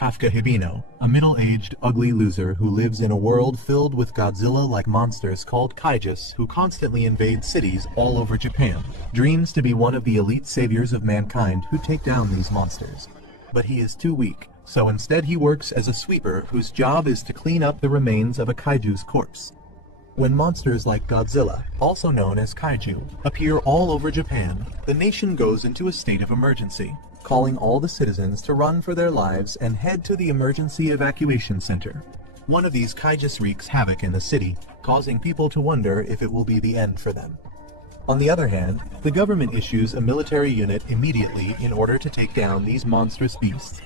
Kafka Hibino, a middle-aged, ugly loser who lives in a world filled with Godzilla-like monsters called kaijus who constantly invade cities all over Japan, dreams to be one of the elite saviors of mankind who take down these monsters. But he is too weak, so instead he works as a sweeper whose job is to clean up the remains of a kaiju's corpse. When monsters like Godzilla, also known as kaiju, appear all over Japan, the nation goes into a state of emergency, calling all the citizens to run for their lives and head to the emergency evacuation center. One of these kaijus wreaks havoc in the city, causing people to wonder if it will be the end for them. On the other hand, the government issues a military unit immediately in order to take down these monstrous beasts.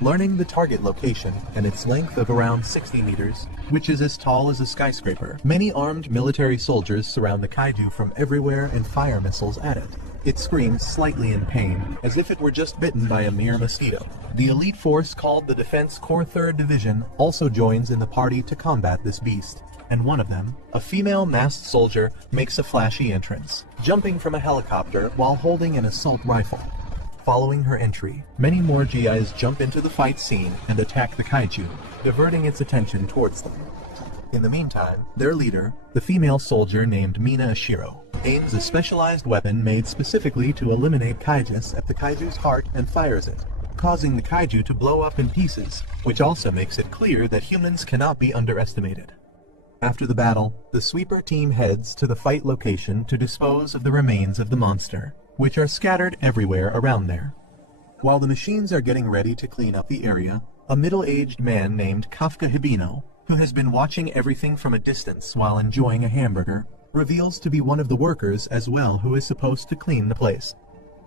Learning the target location and its length of around 60 meters, which is as tall as a skyscraper, many armed military soldiers surround the kaiju from everywhere and fire missiles at it. It screams slightly in pain, as if it were just bitten by a mere mosquito. The elite force called the Defense Corps 3rd Division also joins in the party to combat this beast, and one of them, a female masked soldier, makes a flashy entrance, jumping from a helicopter while holding an assault rifle. Following her entry, many more GIs jump into the fight scene and attack the kaiju, diverting its attention towards them. In the meantime, their leader, the female soldier named Mina Ashiro, aims a specialized weapon made specifically to eliminate kaijus at the kaiju's heart and fires it, causing the kaiju to blow up in pieces, which also makes it clear that humans cannot be underestimated. After the battle, the sweeper team heads to the fight location to dispose of the remains of the monster, which are scattered everywhere around there. While the machines are getting ready to clean up the area, a middle-aged man named Kafka Hibino, who has been watching everything from a distance while enjoying a hamburger, reveals to be one of the workers as well who is supposed to clean the place.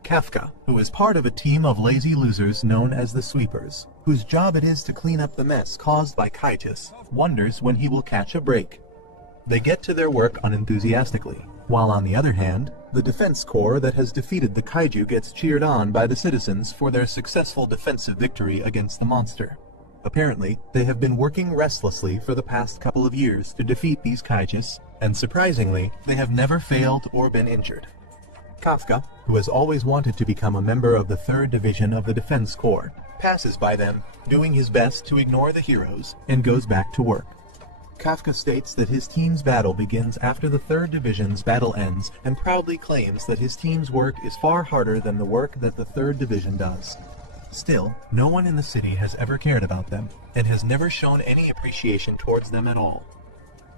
Kafka, who is part of a team of lazy losers known as the Sweepers, whose job it is to clean up the mess caused by kaijus, wonders when he will catch a break. They get to their work unenthusiastically, while on the other hand, the defense corps that has defeated the kaiju gets cheered on by the citizens for their successful defensive victory against the monster. Apparently, they have been working restlessly for the past couple of years to defeat these kaijus, and surprisingly, they have never failed or been injured. Kafka, who has always wanted to become a member of the 3rd Division of the Defense Corps, passes by them, doing his best to ignore the heroes, and goes back to work. Kafka states that his team's battle begins after the 3rd Division's battle ends and proudly claims that his team's work is far harder than the work that the 3rd Division does. Still, no one in the city has ever cared about them, and has never shown any appreciation towards them at all.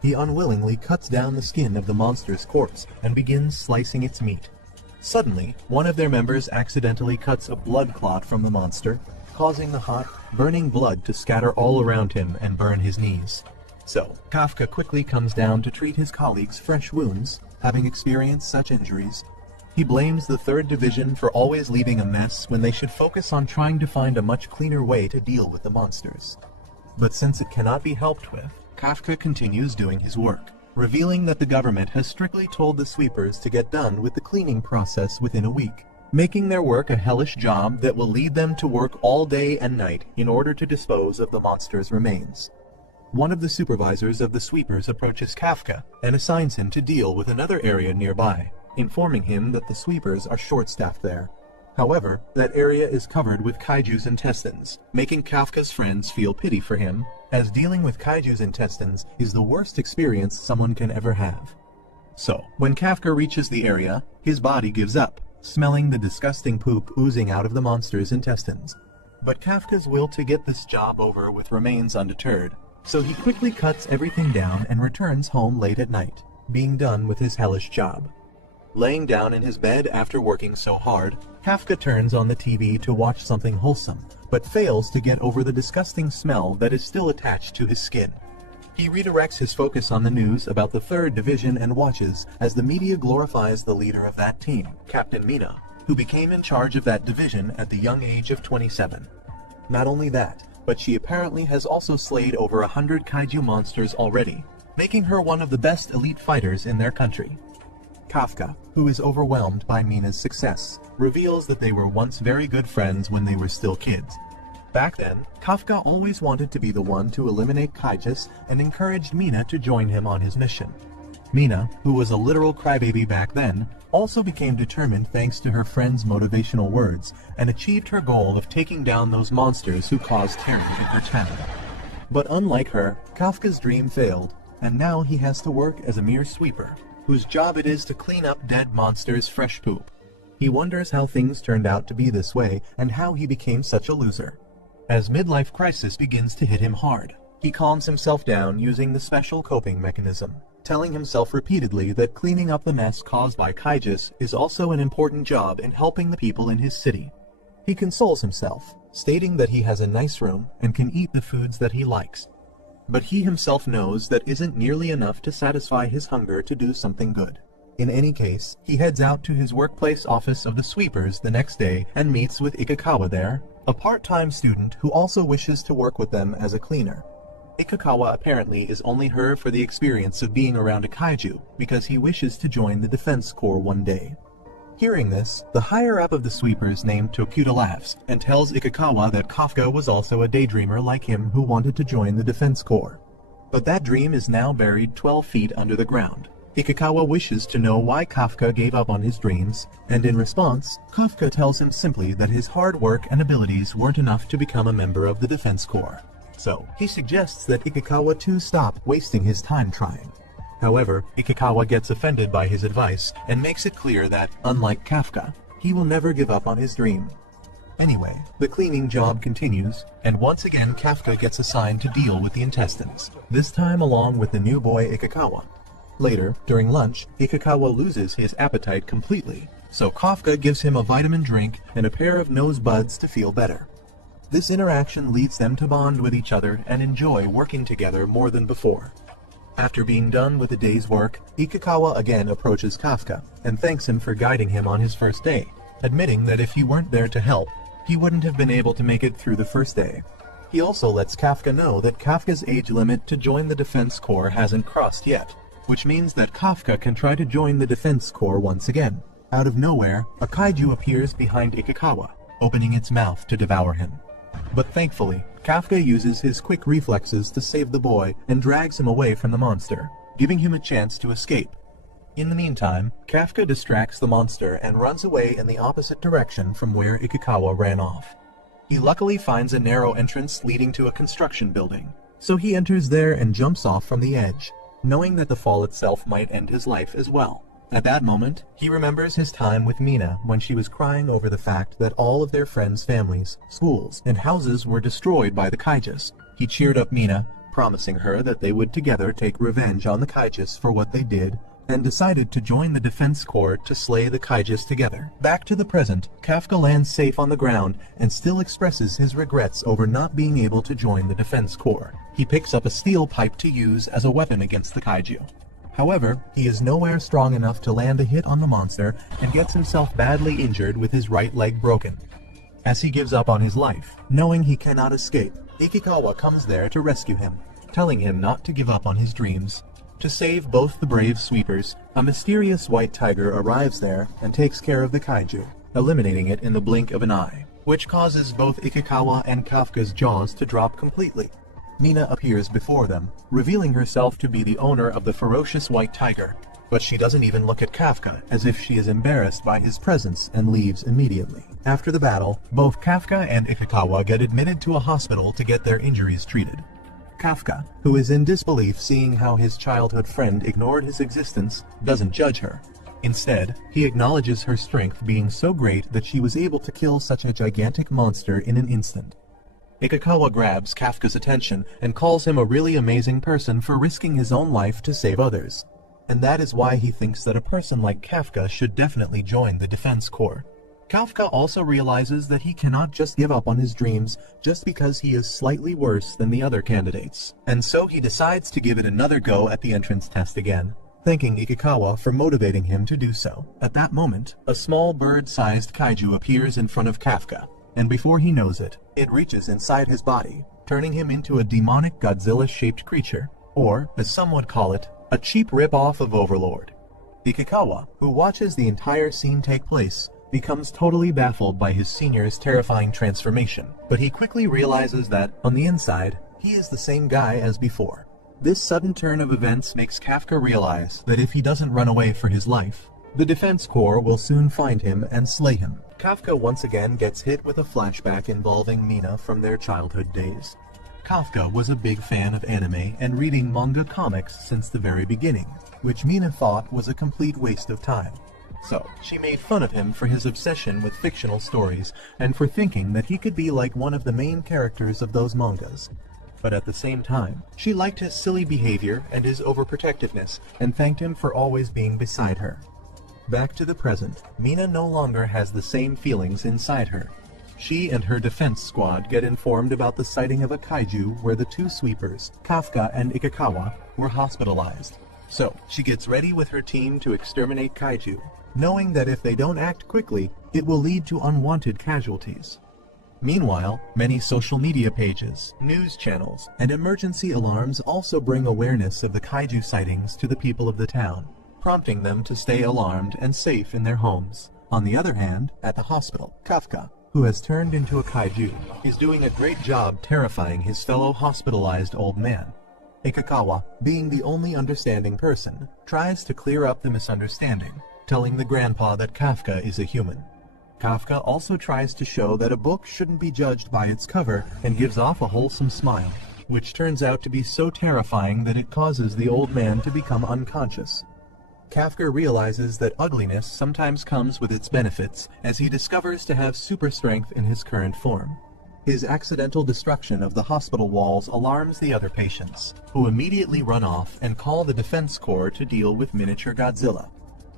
He unwillingly cuts down the skin of the monster's corpse and begins slicing its meat. Suddenly, one of their members accidentally cuts a blood clot from the monster, causing the hot, burning blood to scatter all around him and burn his knees. So, Kafka quickly comes down to treat his colleagues' fresh wounds, having experienced such injuries. He blames the 3rd Division for always leaving a mess when they should focus on trying to find a much cleaner way to deal with the monsters. But since it cannot be helped with, Kafka continues doing his work, revealing that the government has strictly told the sweepers to get done with the cleaning process within a week, making their work a hellish job that will lead them to work all day and night in order to dispose of the monster's remains. One of the supervisors of the sweepers approaches Kafka and assigns him to deal with another area nearby, informing him that the sweepers are short-staffed there. However, that area is covered with kaiju's intestines, making Kafka's friends feel pity for him, as dealing with kaiju's intestines is the worst experience someone can ever have. So, when Kafka reaches the area, his body gives up, smelling the disgusting poop oozing out of the monster's intestines. But Kafka's will to get this job over with remains undeterred, so he quickly cuts everything down and returns home late at night, being done with his hellish job. Laying down in his bed after working so hard, Kafka turns on the TV to watch something wholesome, but fails to get over the disgusting smell that is still attached to his skin. He redirects his focus on the news about the 3rd Division and watches as the media glorifies the leader of that team, Captain Mina, who became in charge of that division at the young age of 27. Not only that, but she apparently has also slayed over 100 kaiju monsters already, making her one of the best elite fighters in their country. Kafka, who is overwhelmed by Mina's success, reveals that they were once very good friends when they were still kids. Back then, Kafka always wanted to be the one to eliminate kaijus and encouraged Mina to join him on his mission. Mina, who was a literal crybaby back then, also became determined thanks to her friend's motivational words and achieved her goal of taking down those monsters who caused terror in her town. But unlike her, Kafka's dream failed, and now he has to work as a mere sweeper, whose job it is to clean up dead monsters' fresh poop. He wonders how things turned out to be this way and how he became such a loser. As midlife crisis begins to hit him hard, he calms himself down using the special coping mechanism, telling himself repeatedly that cleaning up the mess caused by kaijus is also an important job in helping the people in his city. He consoles himself, stating that he has a nice room and can eat the foods that he likes. But he himself knows that isn't nearly enough to satisfy his hunger to do something good. In any case, he heads out to his workplace office of the sweepers the next day and meets with Ikikawa there, a part-time student who also wishes to work with them as a cleaner. Ikikawa apparently is only here for the experience of being around a kaiju because he wishes to join the defense corps one day. Hearing this, the higher-up of the sweepers named Tokuta laughs and tells Ikikawa that Kafka was also a daydreamer like him who wanted to join the defense corps. But that dream is now buried 12 feet under the ground. Ikikawa wishes to know why Kafka gave up on his dreams, and in response, Kafka tells him simply that his hard work and abilities weren't enough to become a member of the defense corps. So, he suggests that Ikikawa too stop wasting his time trying. However, Ikikawa gets offended by his advice and makes it clear that, unlike Kafka, he will never give up on his dream. Anyway, the cleaning job continues, and once again Kafka gets assigned to deal with the intestines, this time along with the new boy Ikikawa. Later, during lunch, Ikikawa loses his appetite completely, so Kafka gives him a vitamin drink and a pair of nose buds to feel better. This interaction leads them to bond with each other and enjoy working together more than before. After being done with the day's work, Ikikawa again approaches Kafka and thanks him for guiding him on his first day, admitting that if he weren't there to help, he wouldn't have been able to make it through the first day. He also lets Kafka know that Kafka's age limit to join the defense corps hasn't crossed yet, which means that Kafka can try to join the defense corps once again. Out of nowhere, a kaiju appears behind Ikikawa, opening its mouth to devour him. But thankfully, Kafka uses his quick reflexes to save the boy and drags him away from the monster, giving him a chance to escape. In the meantime, Kafka distracts the monster and runs away in the opposite direction from where Ikikawa ran off. He luckily finds a narrow entrance leading to a construction building, so he enters there and jumps off from the edge, knowing that the fall itself might end his life as well. At that moment, he remembers his time with Mina when she was crying over the fact that all of their friends' families, schools, and houses were destroyed by the kaijus. He cheered up Mina, promising her that they would together take revenge on the kaijus for what they did, and decided to join the defense corps to slay the kaijus together. Back to the present, Kafka lands safe on the ground and still expresses his regrets over not being able to join the defense corps. He picks up a steel pipe to use as a weapon against the kaiju. However, he is nowhere strong enough to land a hit on the monster and gets himself badly injured with his right leg broken. As he gives up on his life, knowing he cannot escape, Ikikawa comes there to rescue him, telling him not to give up on his dreams. To save both the brave sweepers, a mysterious white tiger arrives there and takes care of the kaiju, eliminating it in the blink of an eye, which causes both Ikikawa and Kafka's jaws to drop completely. Mina appears before them, revealing herself to be the owner of the ferocious white tiger, but she doesn't even look at Kafka as if she is embarrassed by his presence and leaves immediately. After the battle, both Kafka and Ikikawa get admitted to a hospital to get their injuries treated. Kafka, who is in disbelief seeing how his childhood friend ignored his existence, doesn't judge her. Instead, he acknowledges her strength being so great that she was able to kill such a gigantic monster in an instant. Ikikawa grabs Kafka's attention and calls him a really amazing person for risking his own life to save others. And that is why he thinks that a person like Kafka should definitely join the defense corps. Kafka also realizes that he cannot just give up on his dreams just because he is slightly worse than the other candidates, and so he decides to give it another go at the entrance test again, thanking Ikikawa for motivating him to do so. At that moment, a small bird-sized kaiju appears in front of Kafka, and before he knows it, it reaches inside his body, turning him into a demonic Godzilla-shaped creature, or, as some would call it, a cheap rip-off of Overlord. Ikikawa, who watches the entire scene take place, becomes totally baffled by his senior's terrifying transformation, but he quickly realizes that, on the inside, he is the same guy as before. This sudden turn of events makes Kafka realize that if he doesn't run away for his life, the Defense Corps will soon find him and slay him. Kafka once again gets hit with a flashback involving Mina from their childhood days. Kafka was a big fan of anime and reading manga comics since the very beginning, which Mina thought was a complete waste of time. So, she made fun of him for his obsession with fictional stories and for thinking that he could be like one of the main characters of those mangas. But at the same time, she liked his silly behavior and his overprotectiveness and thanked him for always being beside her. Back to the present, Mina no longer has the same feelings inside her. She and her defense squad get informed about the sighting of a kaiju where the two sweepers, Kafka and Ikikawa, were hospitalized. So, she gets ready with her team to exterminate kaiju, knowing that if they don't act quickly, it will lead to unwanted casualties. Meanwhile, many social media pages, news channels, and emergency alarms also bring awareness of the kaiju sightings to the people of the town, prompting them to stay alarmed and safe in their homes. On the other hand, at the hospital, Kafka, who has turned into a kaiju, is doing a great job terrifying his fellow hospitalized old man. Ikikawa, being the only understanding person, tries to clear up the misunderstanding, telling the grandpa that Kafka is a human. Kafka also tries to show that a book shouldn't be judged by its cover and gives off a wholesome smile, which turns out to be so terrifying that it causes the old man to become unconscious. Kafka realizes that ugliness sometimes comes with its benefits as he discovers to have super strength in his current form. His accidental destruction of the hospital walls alarms the other patients, who immediately run off and call the Defense Corps to deal with miniature Godzilla.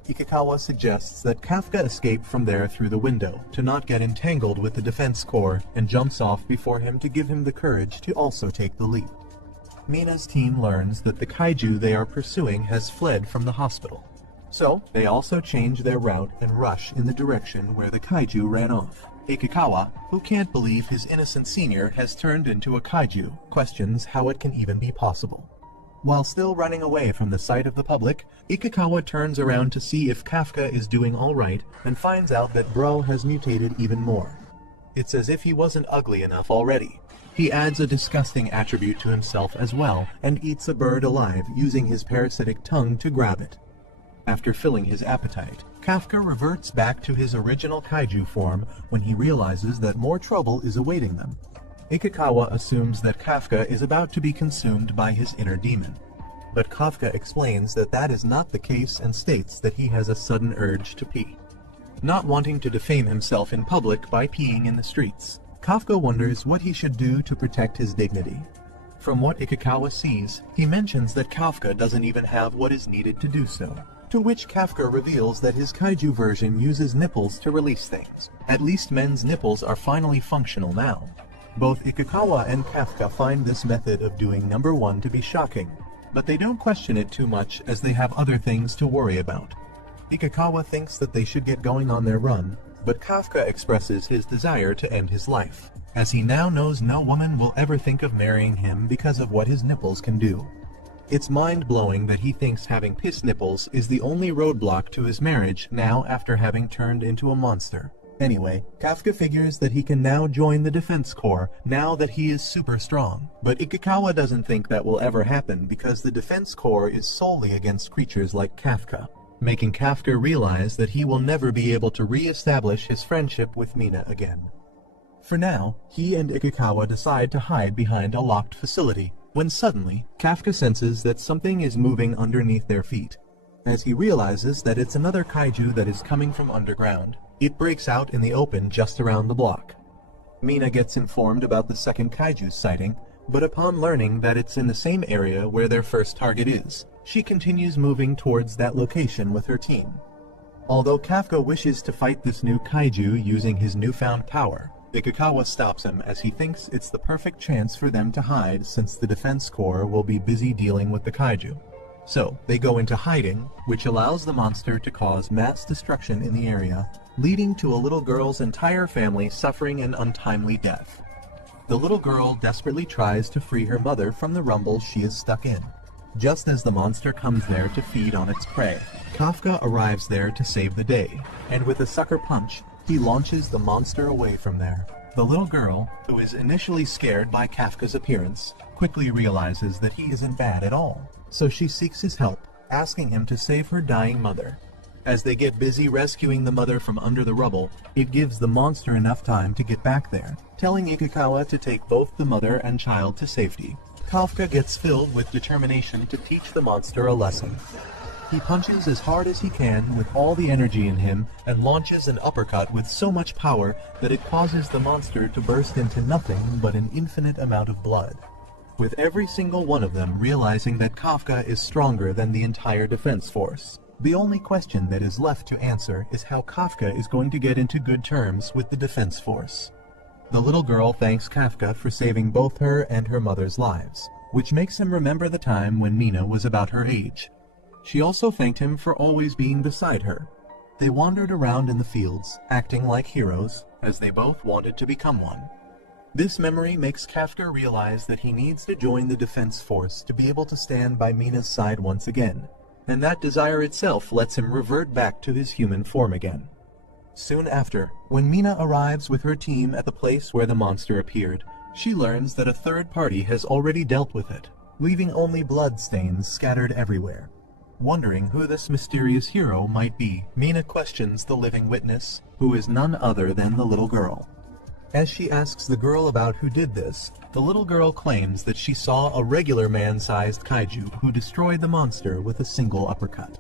Ikikawa suggests that Kafka escape from there through the window to not get entangled with the Defense Corps and jumps off before him to give him the courage to also take the leap. Mina's team learns that the kaiju they are pursuing has fled from the hospital. So, they also change their route and rush in the direction where the kaiju ran off. Ikikawa, who can't believe his innocent senior has turned into a kaiju, questions how it can even be possible. While still running away from the sight of the public, Ikikawa turns around to see if Kafka is doing alright and finds out that Bro has mutated even more. It's as if he wasn't ugly enough already. He adds a disgusting attribute to himself as well and eats a bird alive using his parasitic tongue to grab it. After filling his appetite, Kafka reverts back to his original kaiju form when he realizes that more trouble is awaiting them. Ikikawa assumes that Kafka is about to be consumed by his inner demon, but Kafka explains that that is not the case and states that he has a sudden urge to pee. Not wanting to defame himself in public by peeing in the streets, Kafka wonders what he should do to protect his dignity. From what Ikikawa sees, he mentions that Kafka doesn't even have what is needed to do so, to which Kafka reveals that his kaiju version uses nipples to release things. At least men's nipples are finally functional now. Both Ikikawa and Kafka find this method of doing number one to be shocking, but they don't question it too much as they have other things to worry about. Ikikawa thinks that they should get going on their run, but Kafka expresses his desire to end his life, as he now knows no woman will ever think of marrying him because of what his nipples can do. It's mind-blowing that he thinks having piss nipples is the only roadblock to his marriage now after having turned into a monster. Anyway, Kafka figures that he can now join the Defense Corps now that he is super strong. But Ikikawa doesn't think that will ever happen because the Defense Corps is solely against creatures like Kafka, making Kafka realize that he will never be able to re-establish his friendship with Mina again. For now, he and Ikikawa decide to hide behind a locked facility, when suddenly, Kafka senses that something is moving underneath their feet. As he realizes that it's another kaiju that is coming from underground, it breaks out in the open just around the block. Mina gets informed about the second kaiju sighting, but upon learning that it's in the same area where their first target is, she continues moving towards that location with her team. Although Kafka wishes to fight this new kaiju using his newfound power, Ikikawa stops him as he thinks it's the perfect chance for them to hide since the Defense Corps will be busy dealing with the kaiju. So, they go into hiding, which allows the monster to cause mass destruction in the area, leading to a little girl's entire family suffering an untimely death. The little girl desperately tries to free her mother from the rumble she is stuck in. Just as the monster comes there to feed on its prey, Kafka arrives there to save the day, and with a sucker punch, he launches the monster away from there. The little girl, who is initially scared by Kafka's appearance, quickly realizes that he isn't bad at all, so she seeks his help, asking him to save her dying mother. As they get busy rescuing the mother from under the rubble, it gives the monster enough time to get back there, telling Ikikawa to take both the mother and child to safety. Kafka gets filled with determination to teach the monster a lesson. He punches as hard as he can with all the energy in him and launches an uppercut with so much power that it causes the monster to burst into nothing but an infinite amount of blood. With every single one of them realizing that Kafka is stronger than the entire defense force. The only question that is left to answer is how Kafka is going to get into good terms with the defense force. The little girl thanks Kafka for saving both her and her mother's lives, which makes him remember the time when Mina was about her age. She also thanked him for always being beside her. They wandered around in the fields, acting like heroes, as they both wanted to become one. This memory makes Kafka realize that he needs to join the defense force to be able to stand by Mina's side once again, and that desire itself lets him revert back to his human form again. Soon after, when Mina arrives with her team at the place where the monster appeared, she learns that a third party has already dealt with it, leaving only blood stains scattered everywhere. Wondering who this mysterious hero might be, Mina questions the living witness, who is none other than the little girl. As she asks the girl about who did this, the little girl claims that she saw a regular man-sized kaiju who destroyed the monster with a single uppercut.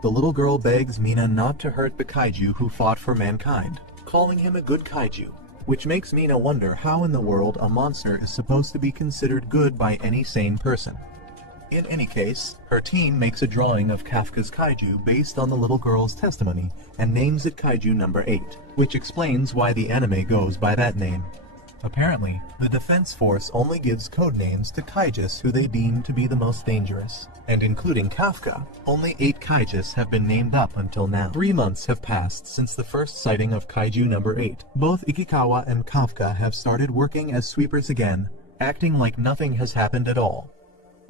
The little girl begs Mina not to hurt the kaiju who fought for mankind, calling him a good kaiju, which makes Mina wonder how in the world a monster is supposed to be considered good by any sane person. In any case, her team makes a drawing of Kafka's kaiju based on the little girl's testimony and names it Kaiju number 8, which explains why the anime goes by that name. Apparently, the defense force only gives code names to kaijus who they deem to be the most dangerous, and including Kafka, only 8 kaijus have been named up until now. 3 months have passed since the first sighting of Kaiju number 8. Both Ikikawa and Kafka have started working as sweepers again, acting like nothing has happened at all.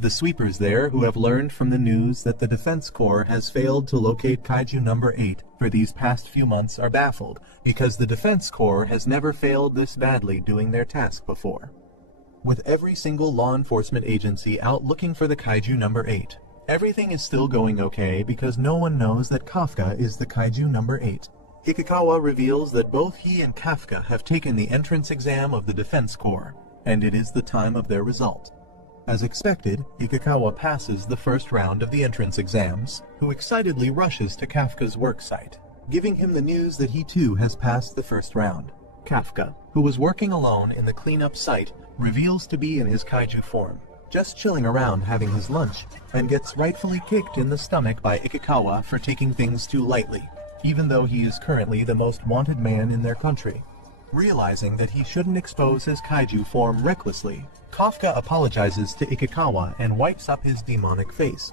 The sweepers there, who have learned from the news that the Defense Corps has failed to locate Kaiju number 8 for these past few months, are baffled, because the Defense Corps has never failed this badly doing their task before. With every single law enforcement agency out looking for the Kaiju number 8, everything is still going okay because no one knows that Kafka is the Kaiju number 8. Ikikawa reveals that both he and Kafka have taken the entrance exam of the Defense Corps, and it is the time of their result. As expected, Ikikawa passes the first round of the entrance exams, who excitedly rushes to Kafka's work site, giving him the news that he too has passed the first round. Kafka, who was working alone in the cleanup site, reveals to be in his kaiju form, just chilling around having his lunch, and gets rightfully kicked in the stomach by Ikikawa for taking things too lightly, even though he is currently the most wanted man in their country. Realizing that he shouldn't expose his kaiju form recklessly, Kafka apologizes to Ikikawa and wipes up his demonic face.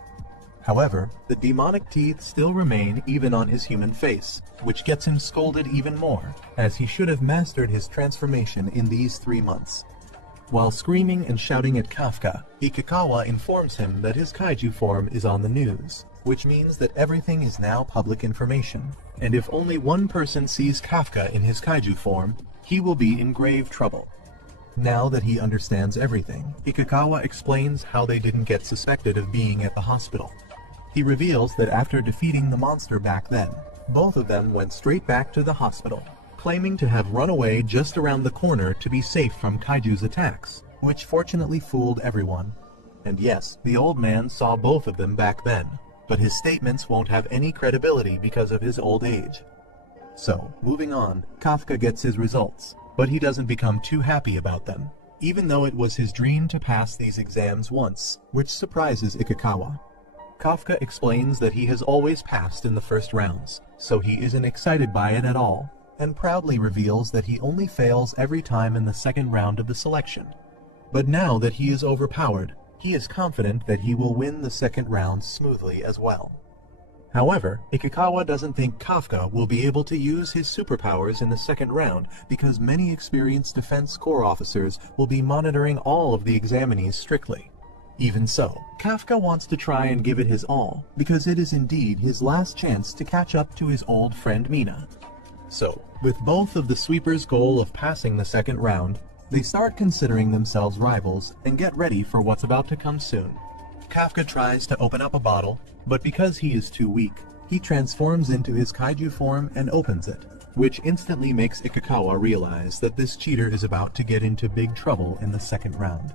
However, the demonic teeth still remain even on his human face, which gets him scolded even more, as he should have mastered his transformation in these 3 months. While screaming and shouting at Kafka, Ikikawa informs him that his kaiju form is on the news, which means that everything is now public information, and if only one person sees Kafka in his kaiju form, he will be in grave trouble. Now that he understands everything, Ikikawa explains how they didn't get suspected of being at the hospital. He reveals that after defeating the monster back then, both of them went straight back to the hospital, claiming to have run away just around the corner to be safe from Kaiju's attacks, which fortunately fooled everyone. And yes, the old man saw both of them back then, but his statements won't have any credibility because of his old age. So, moving on, Kafka gets his results, but he doesn't become too happy about them, even though it was his dream to pass these exams once, which surprises Ikikawa. Kafka explains that he has always passed in the first rounds, so he isn't excited by it at all, and proudly reveals that he only fails every time in the second round of the selection. But now that he is overpowered, he is confident that he will win the second round smoothly as well. However, Ikikawa doesn't think Kafka will be able to use his superpowers in the second round because many experienced Defense Corps officers will be monitoring all of the examinees strictly. Even so, Kafka wants to try and give it his all, because it is indeed his last chance to catch up to his old friend Mina. So, with both of the sweepers' goal of passing the second round, They start considering themselves rivals and get ready for what's about to come soon. Kafka tries to open up a bottle, but because he is too weak, he transforms into his kaiju form and opens it, which instantly makes Ikikawa realize that this cheater is about to get into big trouble in the second round.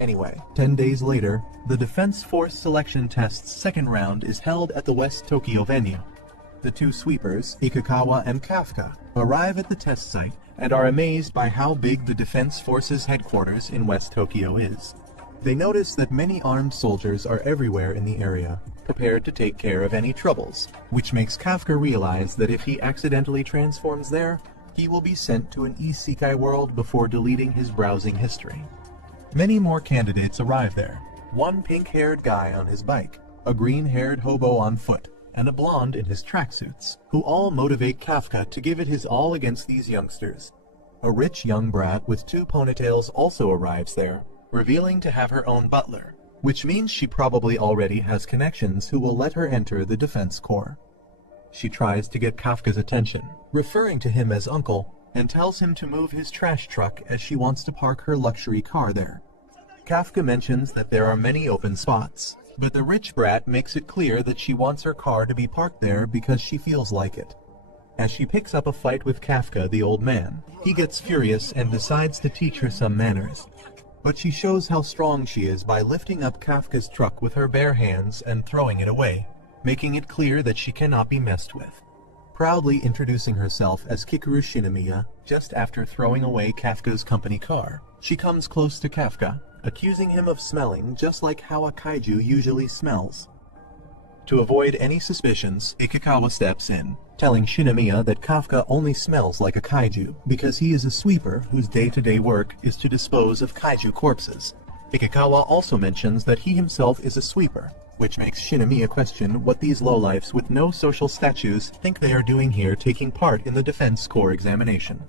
Anyway, 10 days later, the Defense Force Selection Test's second round is held at the West Tokyo venue. The two sweepers, Ikikawa and Kafka, arrive at the test site and are amazed by how big the Defense Force's headquarters in West Tokyo is. They notice that many armed soldiers are everywhere in the area, prepared to take care of any troubles, which makes Kafka realize that if he accidentally transforms there, he will be sent to an isekai world before deleting his browsing history. Many more candidates arrive there. One pink-haired guy on his bike, a green-haired hobo on foot, and a blonde in his tracksuits, who all motivate Kafka to give it his all against these youngsters. A rich young brat with 2 ponytails also arrives there, revealing to have her own butler, which means she probably already has connections who will let her enter the Defense Corps. She tries to get Kafka's attention, referring to him as uncle, and tells him to move his trash truck as she wants to park her luxury car there. Kafka mentions that there are many open spots, but the rich brat makes it clear that she wants her car to be parked there because she feels like it. As she picks up a fight with Kafka, the old man, he gets furious and decides to teach her some manners. But she shows how strong she is by lifting up Kafka's truck with her bare hands and throwing it away, making it clear that she cannot be messed with. Proudly introducing herself as Kikuru Shinomiya, just after throwing away Kafka's company car, she comes close to Kafka, accusing him of smelling just like how a kaiju usually smells. To avoid any suspicions, Ikikawa steps in, telling Shinomiya that Kafka only smells like a kaiju because he is a sweeper whose day-to-day work is to dispose of kaiju corpses. Ikikawa also mentions that he himself is a sweeper, which makes Shinomiya question what these lowlifes with no social statues think they are doing here taking part in the Defense Corps examination.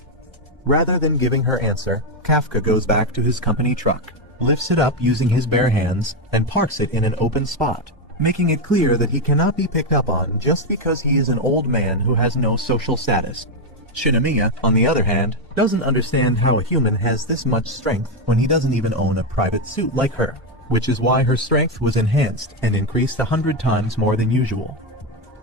Rather than giving her answer, Kafka goes back to his company truck, lifts it up using his bare hands, and parks it in an open spot, making it clear that he cannot be picked up on just because he is an old man who has no social status. Shinomiya, on the other hand, doesn't understand how a human has this much strength when he doesn't even own a private suit like her, which is why her strength was enhanced and increased 100 times more than usual.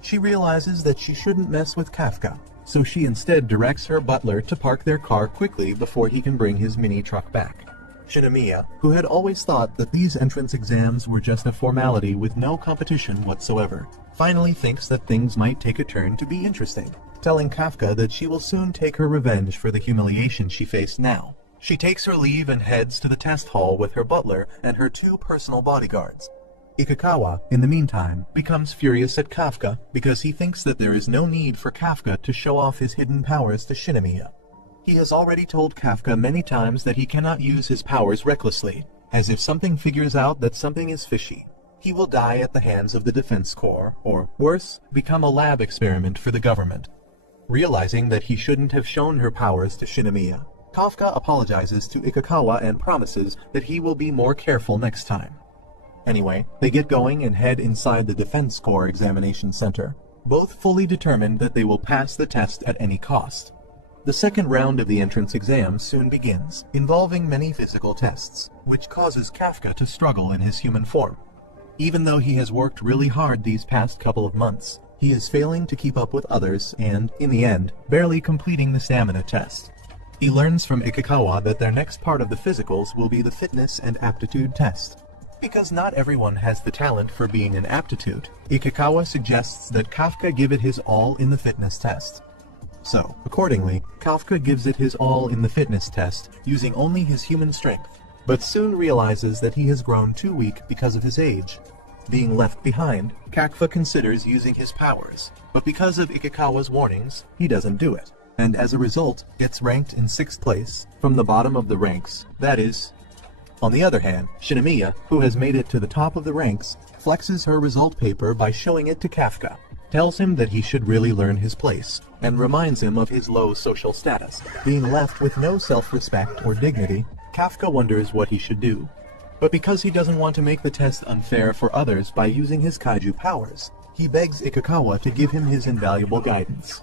She realizes that she shouldn't mess with Kafka, so she instead directs her butler to park their car quickly before he can bring his mini truck back. Shinomiya, who had always thought that these entrance exams were just a formality with no competition whatsoever, finally thinks that things might take a turn to be interesting, telling Kafka that she will soon take her revenge for the humiliation she faced now. She takes her leave and heads to the test hall with her butler and her 2 personal bodyguards. Ikikawa, in the meantime, becomes furious at Kafka because he thinks that there is no need for Kafka to show off his hidden powers to Shinomiya. He has already told Kafka many times that he cannot use his powers recklessly, as if something figures out that something is fishy, he will die at the hands of the Defense Corps, or, worse, become a lab experiment for the government. Realizing that he shouldn't have shown her powers to Shinomiya, Kafka apologizes to Ikikawa and promises that he will be more careful next time. Anyway, they get going and head inside the Defense Corps examination center, both fully determined that they will pass the test at any cost. The second round of the entrance exam soon begins, involving many physical tests, which causes Kafka to struggle in his human form. Even though he has worked really hard these past couple of months, he is failing to keep up with others and, in the end, barely completing the stamina test. He learns from Ikikawa that their next part of the physicals will be the fitness and aptitude test. Because not everyone has the talent for being an aptitude, Ikikawa suggests that Kafka give it his all in the fitness test. So, accordingly, Kafka gives it his all in the fitness test, using only his human strength, but soon realizes that he has grown too weak because of his age. Being left behind, Kafka considers using his powers, but because of Ikikawa's warnings, he doesn't do it, and as a result, gets ranked in 6th place, from the bottom of the ranks, that is. On the other hand, Shinomiya, who has made it to the top of the ranks, flexes her result paper by showing it to Kafka, tells him that he should really learn his place, and reminds him of his low social status. Being left with no self-respect or dignity, Kafka wonders what he should do. But because he doesn't want to make the test unfair for others by using his kaiju powers, he begs Ikikawa to give him his invaluable guidance.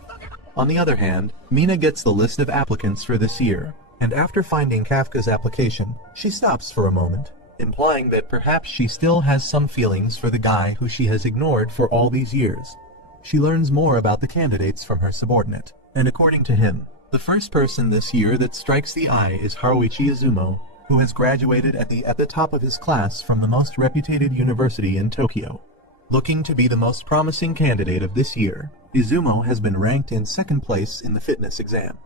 On the other hand, Mina gets the list of applicants for this year, and after finding Kafka's application, she stops for a moment, implying that perhaps she still has some feelings for the guy who she has ignored for all these years. She learns more about the candidates from her subordinate, and according to him, the first person this year that strikes the eye is Haruichi Izumo, who has graduated at the top of his class from the most reputed university in Tokyo. Looking to be the most promising candidate of this year, Izumo has been ranked in second place in the fitness exam.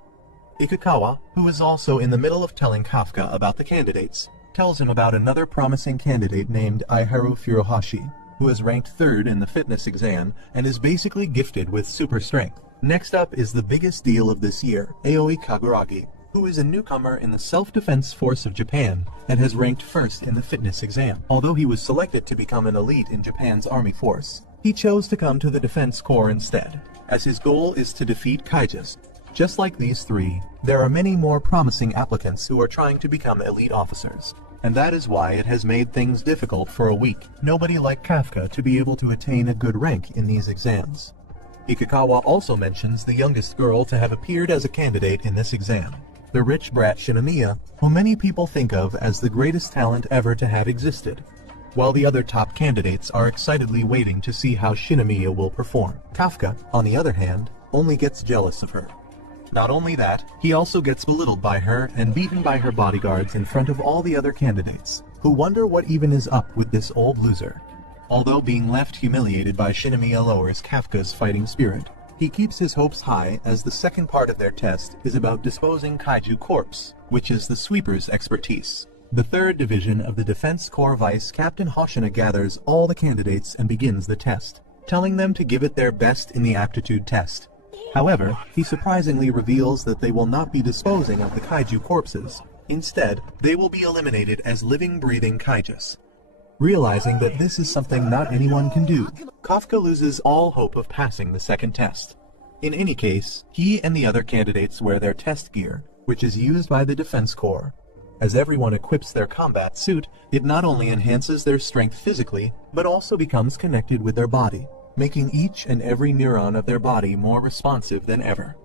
Ikikawa, who is also in the middle of telling Kafka about the candidates, tells him about another promising candidate named Aiharu Furuhashi, who is ranked third in the fitness exam and is basically gifted with super strength. Next up is the biggest deal of this year, Aoi Kaguragi, who is a newcomer in the Self-Defense Force of Japan and has ranked first in the fitness exam. Although he was selected to become an elite in Japan's army force, he chose to come to the Defense Corps instead, as his goal is to defeat kaijus. Just like these three, there are many more promising applicants who are trying to become elite officers, and that is why it has made things difficult for a week. Nobody like Kafka to be able to attain a good rank in these exams. Ikikawa also mentions the youngest girl to have appeared as a candidate in this exam, the rich brat Shinomiya, who many people think of as the greatest talent ever to have existed, while the other top candidates are excitedly waiting to see how Shinomiya will perform. Kafka, on the other hand, only gets jealous of her. Not only that, he also gets belittled by her and beaten by her bodyguards in front of all the other candidates, who wonder what even is up with this old loser. Although being left humiliated by Shinomiya lowers Kafka's fighting spirit, he keeps his hopes high as the second part of their test is about disposing kaiju corpse, which is the sweeper's expertise. The third division of the Defense Corps Vice Captain Hoshina gathers all the candidates and begins the test, telling them to give it their best in the aptitude test. However, he surprisingly reveals that they will not be disposing of the kaiju corpses. Instead, they will be eliminated as living, breathing kaijus. Realizing that this is something not anyone can do, Kafka loses all hope of passing the second test. In any case, he and the other candidates wear their test gear, which is used by the Defense Corps. As everyone equips their combat suit, it not only enhances their strength physically, but also becomes connected with their body, making each and every neuron of their body more responsive than ever.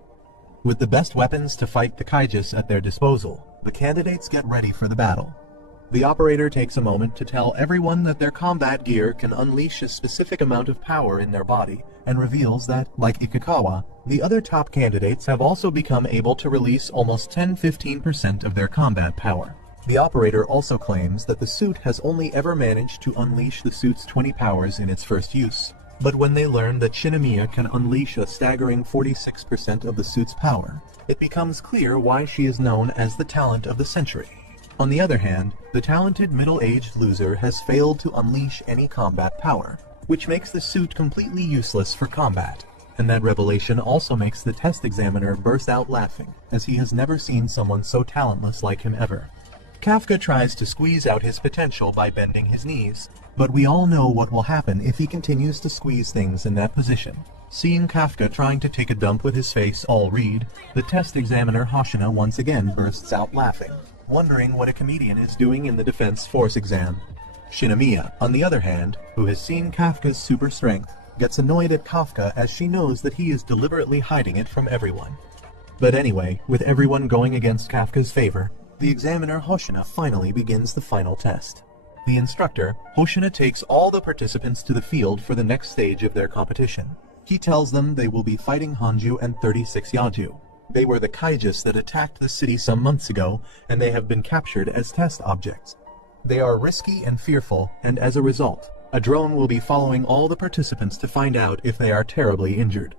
With the best weapons to fight the kaijus at their disposal, the candidates get ready for the battle. The operator takes a moment to tell everyone that their combat gear can unleash a specific amount of power in their body, and reveals that, like Ikikawa, the other top candidates have also become able to release almost 10-15% of their combat power. The operator also claims that the suit has only ever managed to unleash the suit's 20 powers in its first use. But when they learn that Shinomiya can unleash a staggering 46% of the suit's power, it becomes clear why she is known as the talent of the century. On the other hand, the talented middle-aged loser has failed to unleash any combat power, which makes the suit completely useless for combat. And that revelation also makes the test examiner burst out laughing, as he has never seen someone so talentless like him ever. Kafka tries to squeeze out his potential by bending his knees, but we all know what will happen if he continues to squeeze things in that position. Seeing Kafka trying to take a dump with his face all red, the test examiner Hoshina once again bursts out laughing, wondering what a comedian is doing in the Defense Force exam. Shinomiya, on the other hand, who has seen Kafka's super strength, gets annoyed at Kafka as she knows that he is deliberately hiding it from everyone. But anyway, with everyone going against Kafka's favor, the examiner Hoshina finally begins the final test. The instructor, Hoshina, takes all the participants to the field for the next stage of their competition. He tells them they will be fighting Hanju and 36 Yaju. They were the kaijus that attacked the city some months ago, and they have been captured as test objects. They are risky and fearful, and as a result, a drone will be following all the participants to find out if they are terribly injured.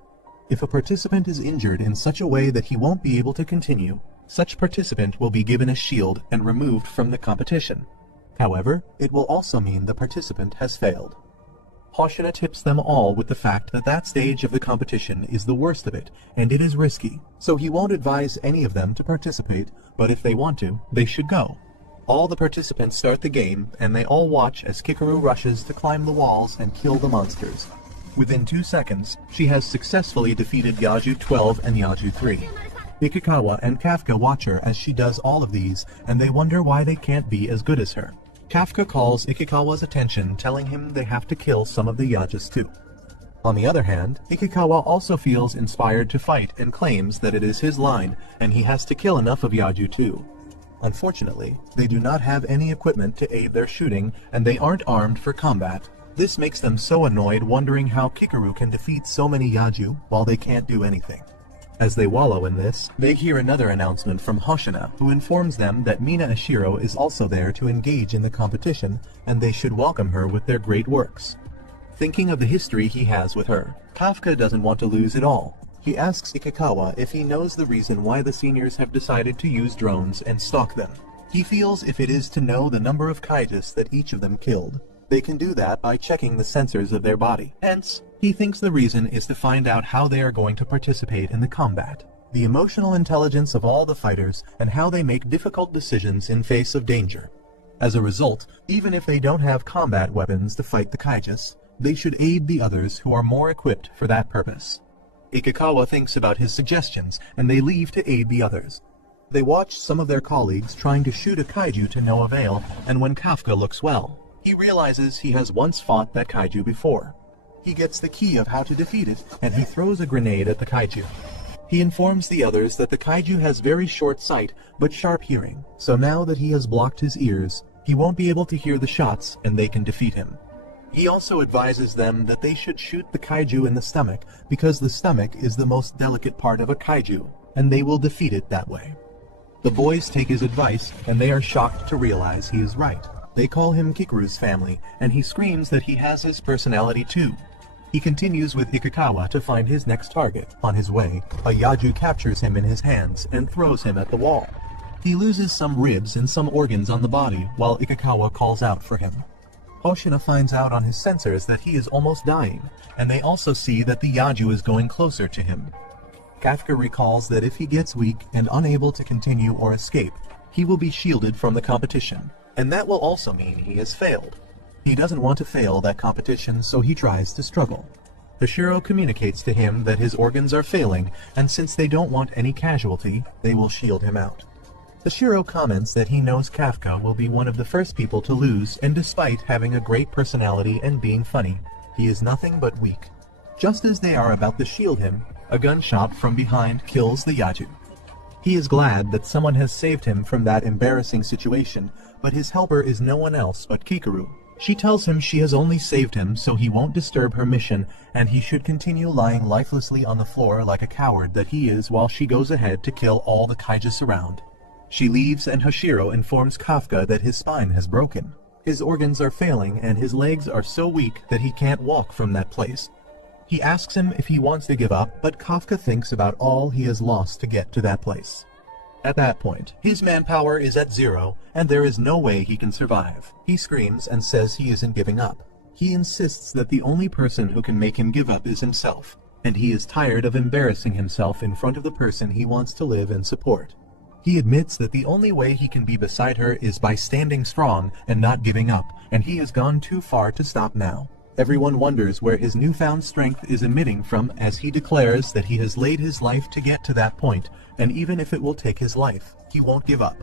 If a participant is injured in such a way that he won't be able to continue, such participant will be given a shield and removed from the competition. However, it will also mean the participant has failed. Hoshina tips them all with the fact that that stage of the competition is the worst of it, and it is risky, so he won't advise any of them to participate, but if they want to, they should go. All the participants start the game, and they all watch as Kikaru rushes to climb the walls and kill the monsters. Within 2 seconds, she has successfully defeated Yaju 12 and Yaju 3. Ikikawa and Kafka watch her as she does all of these, and they wonder why they can't be as good as her. Kafka calls Ikikawa's attention, telling him they have to kill some of the Yajus too. On the other hand, Ikikawa also feels inspired to fight and claims that it is his line, and he has to kill enough of Yaju too. Unfortunately, they do not have any equipment to aid their shooting, and they aren't armed for combat. This makes them so annoyed, wondering how Kikaru can defeat so many Yaju while they can't do anything. As they wallow in this, they hear another announcement from Hoshina, who informs them that Mina Ashiro is also there to engage in the competition, and they should welcome her with their great works. Thinking of the history he has with her, Kafka doesn't want to lose at all. He asks Ikikawa if he knows the reason why the seniors have decided to use drones and stalk them. He feels if it is to know the number of kaijus that each of them killed, they can do that by checking the sensors of their body. Hence, he thinks the reason is to find out how they are going to participate in the combat, the emotional intelligence of all the fighters, and how they make difficult decisions in face of danger. As a result, even if they don't have combat weapons to fight the kaijus, they should aid the others who are more equipped for that purpose. Ikikawa thinks about his suggestions, and they leave to aid the others. They watch some of their colleagues trying to shoot a kaiju to no avail, and when Kafka looks well, he realizes he has once fought that kaiju before. He gets the key of how to defeat it, and he throws a grenade at the kaiju. He informs the others that the kaiju has very short sight, but sharp hearing, so now that he has blocked his ears, he won't be able to hear the shots, and they can defeat him. He also advises them that they should shoot the kaiju in the stomach, because the stomach is the most delicate part of a kaiju, and they will defeat it that way. The boys take his advice, and they are shocked to realize he is right. They call him Kikaru's family, and he screams that he has his personality too. He continues with Ikikawa to find his next target. On his way, a Yaju captures him in his hands and throws him at the wall. He loses some ribs and some organs on the body, while Ikikawa calls out for him. Hoshina finds out on his sensors that he is almost dying, and they also see that the Yaju is going closer to him. Kafka recalls that if he gets weak and unable to continue or escape, he will be shielded from the competition, and that will also mean he has failed. He doesn't want to fail that competition, so he tries to struggle. Hashiro communicates to him that his organs are failing, and since they don't want any casualty, they will shield him out. Hashiro comments that he knows Kafka will be one of the first people to lose, and despite having a great personality and being funny, he is nothing but weak. Just as they are about to shield him, a gunshot from behind kills the Yaju. He is glad that someone has saved him from that embarrassing situation, but his helper is no one else but Kikaru. She tells him she has only saved him so he won't disturb her mission, and he should continue lying lifelessly on the floor like a coward that he is while she goes ahead to kill all the kaijus around. She leaves, and Hashiro informs Kafka that his spine has broken. His organs are failing, and his legs are so weak that he can't walk from that place. He asks him if he wants to give up, but Kafka thinks about all he has lost to get to that place. At that point, his manpower is at 0, and there is no way he can survive. He screams and says he isn't giving up. He insists that the only person who can make him give up is himself, and he is tired of embarrassing himself in front of the person he wants to live and support. He admits that the only way he can be beside her is by standing strong and not giving up, and he has gone too far to stop now. Everyone wonders where his newfound strength is emitting from, as he declares that he has laid his life to get to that point, and even if it will take his life, he won't give up.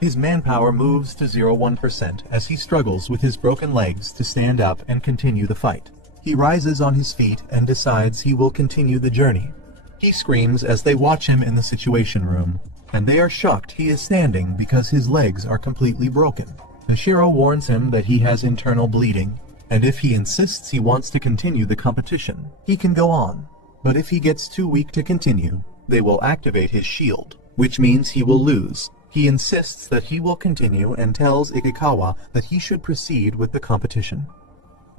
His manpower moves to 0.1% as he struggles with his broken legs to stand up and continue the fight. He rises on his feet and decides he will continue the journey. He screams as they watch him in the situation room, and they are shocked he is standing because his legs are completely broken. Hashiro warns him that he has internal bleeding, and if he insists he wants to continue the competition, he can go on. But if he gets too weak to continue, they will activate his shield, which means he will lose. He insists that he will continue and tells Ikikawa that he should proceed with the competition.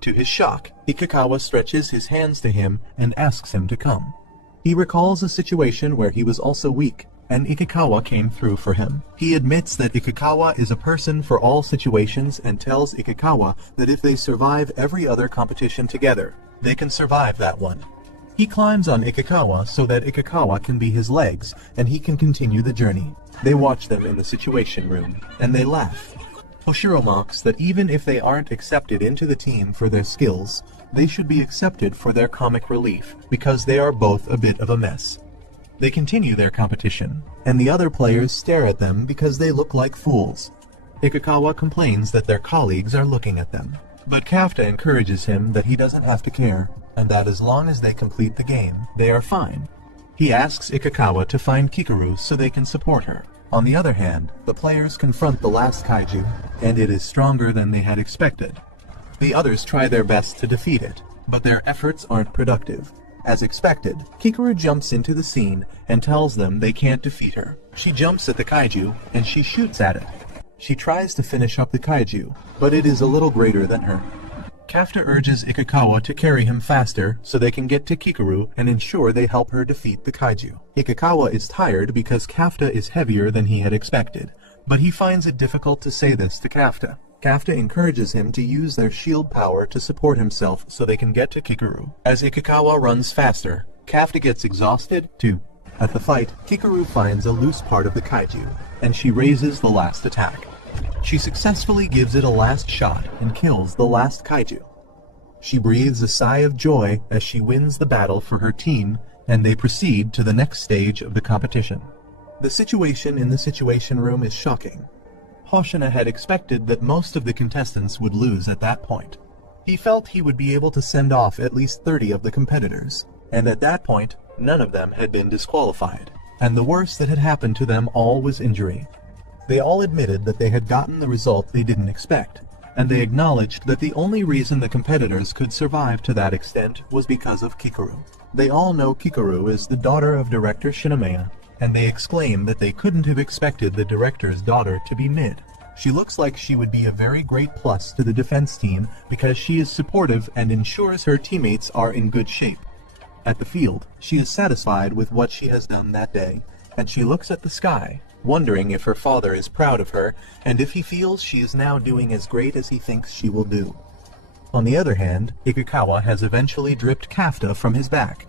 To his shock, Ikikawa stretches his hands to him and asks him to come. He recalls a situation where he was also weak, and Ikikawa came through for him. He admits that Ikikawa is a person for all situations and tells Ikikawa that if they survive every other competition together, they can survive that one. He climbs on Ikikawa so that Ikikawa can be his legs and he can continue the journey. They watch them in the situation room, and they laugh. Hoshiro mocks that even if they aren't accepted into the team for their skills, they should be accepted for their comic relief, because they are both a bit of a mess. They continue their competition, and the other players stare at them because they look like fools. Ikikawa complains that their colleagues are looking at them, but Kafka encourages him that he doesn't have to care. and that as long as they complete the game, they are fine. He asks Ikikawa to find Kikoru so they can support her. On the other hand, the players confront the last kaiju, and it is stronger than they had expected. The others try their best to defeat it, but their efforts aren't productive. As expected, Kikoru jumps into the scene and tells them they can't defeat her. She jumps at the kaiju, and she shoots at it. She tries to finish up the kaiju, but it is a little greater than her. Kafta urges Ikikawa to carry him faster so they can get to Kikoru and ensure they help her defeat the kaiju. Ikikawa is tired because Kafta is heavier than he had expected, but he finds it difficult to say this to Kafta. Kafta encourages him to use their shield power to support himself so they can get to Kikoru. As Ikikawa runs faster, Kafta gets exhausted too. At the fight, Kikoru finds a loose part of the kaiju, and she raises the last attack. She successfully gives it a last shot and kills the last kaiju. She breathes a sigh of joy as she wins the battle for her team, and they proceed to the next stage of the competition. The situation in the Situation Room is shocking. Hoshina had expected that most of the contestants would lose at that point. He felt he would be able to send off at least 30 of the competitors, and at that point, none of them had been disqualified, and the worst that had happened to them all was injury. They all admitted that they had gotten the result they didn't expect, and they acknowledged that the only reason the competitors could survive to that extent was because of Kikoru. They all know Kikoru is the daughter of director Shinomiya, and they exclaim that they couldn't have expected the director's daughter to be mid. She looks like she would be a very great plus to the defense team because she is supportive and ensures her teammates are in good shape. At the field, she is satisfied with what she has done that day, and she looks at the sky, wondering if her father is proud of her and if he feels she is now doing as great as he thinks she will do. On the other hand, Ikikawa has eventually dripped Kafta from his back.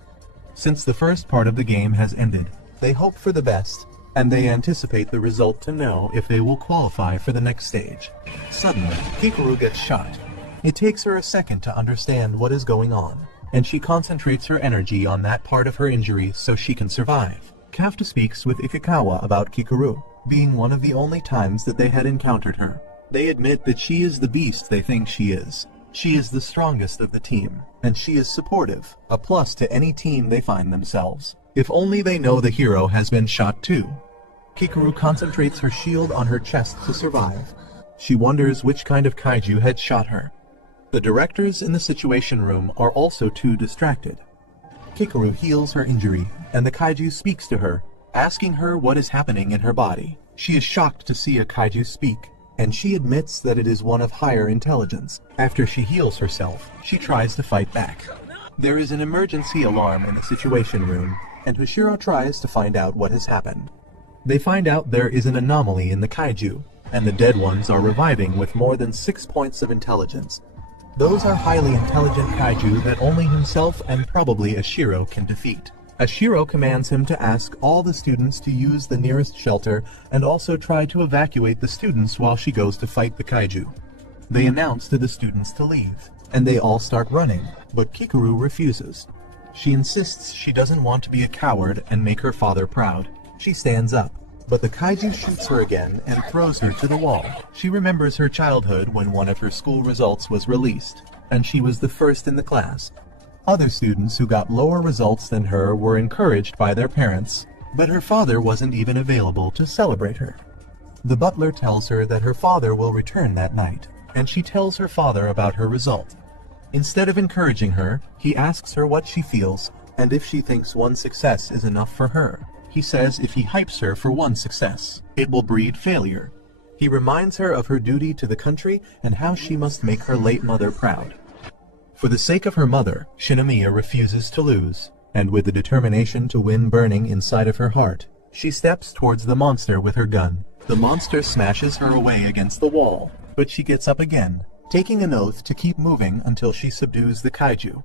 Since the first part of the game has ended, they hope for the best, and they anticipate the result to know if they will qualify for the next stage. Suddenly, Kikoru gets shot. It takes her a second to understand what is going on, and she concentrates her energy on that part of her injury so she can survive. Kafta speaks with Ikikawa about Kikoru, being one of the only times that they had encountered her. They admit that she is the beast they think she is. She is the strongest of the team, and she is supportive, a plus to any team they find themselves. If only they know the hero has been shot too. Kikoru concentrates her shield on her chest to survive. She wonders which kind of kaiju had shot her. The directors in the Situation Room are also too distracted. Kikoru heals her injury, and the kaiju speaks to her, asking her what is happening in her body. She is shocked to see a kaiju speak, and she admits that it is one of higher intelligence. After she heals herself, she tries to fight back. There is an emergency alarm in the Situation Room, and Hoshiro tries to find out what has happened. They find out there is an anomaly in the kaiju, and the dead ones are reviving with more than 6 points of intelligence. Those are highly intelligent kaiju that only himself and probably Ashiro can defeat. Ashiro commands him to ask all the students to use the nearest shelter and also try to evacuate the students while she goes to fight the kaiju. They announce to the students to leave, and they all start running, but Kikoru refuses. She insists she doesn't want to be a coward and make her father proud. She stands up, but the kaiju shoots her again and throws her to the wall. She remembers her childhood when one of her school results was released, and she was the first in the class. Other students who got lower results than her were encouraged by their parents, but her father wasn't even available to celebrate her. The butler tells her that her father will return that night, and she tells her father about her result. Instead of encouraging her, he asks her what she feels and if she thinks one success is enough for her. He says if he hypes her for one success, it will breed failure. He reminds her of her duty to the country and how she must make her late mother proud. For the sake of her mother, Shinomiya refuses to lose, and with the determination to win burning inside of her heart, she steps towards the monster with her gun. The monster smashes her away against the wall, but she gets up again, taking an oath to keep moving until she subdues the kaiju.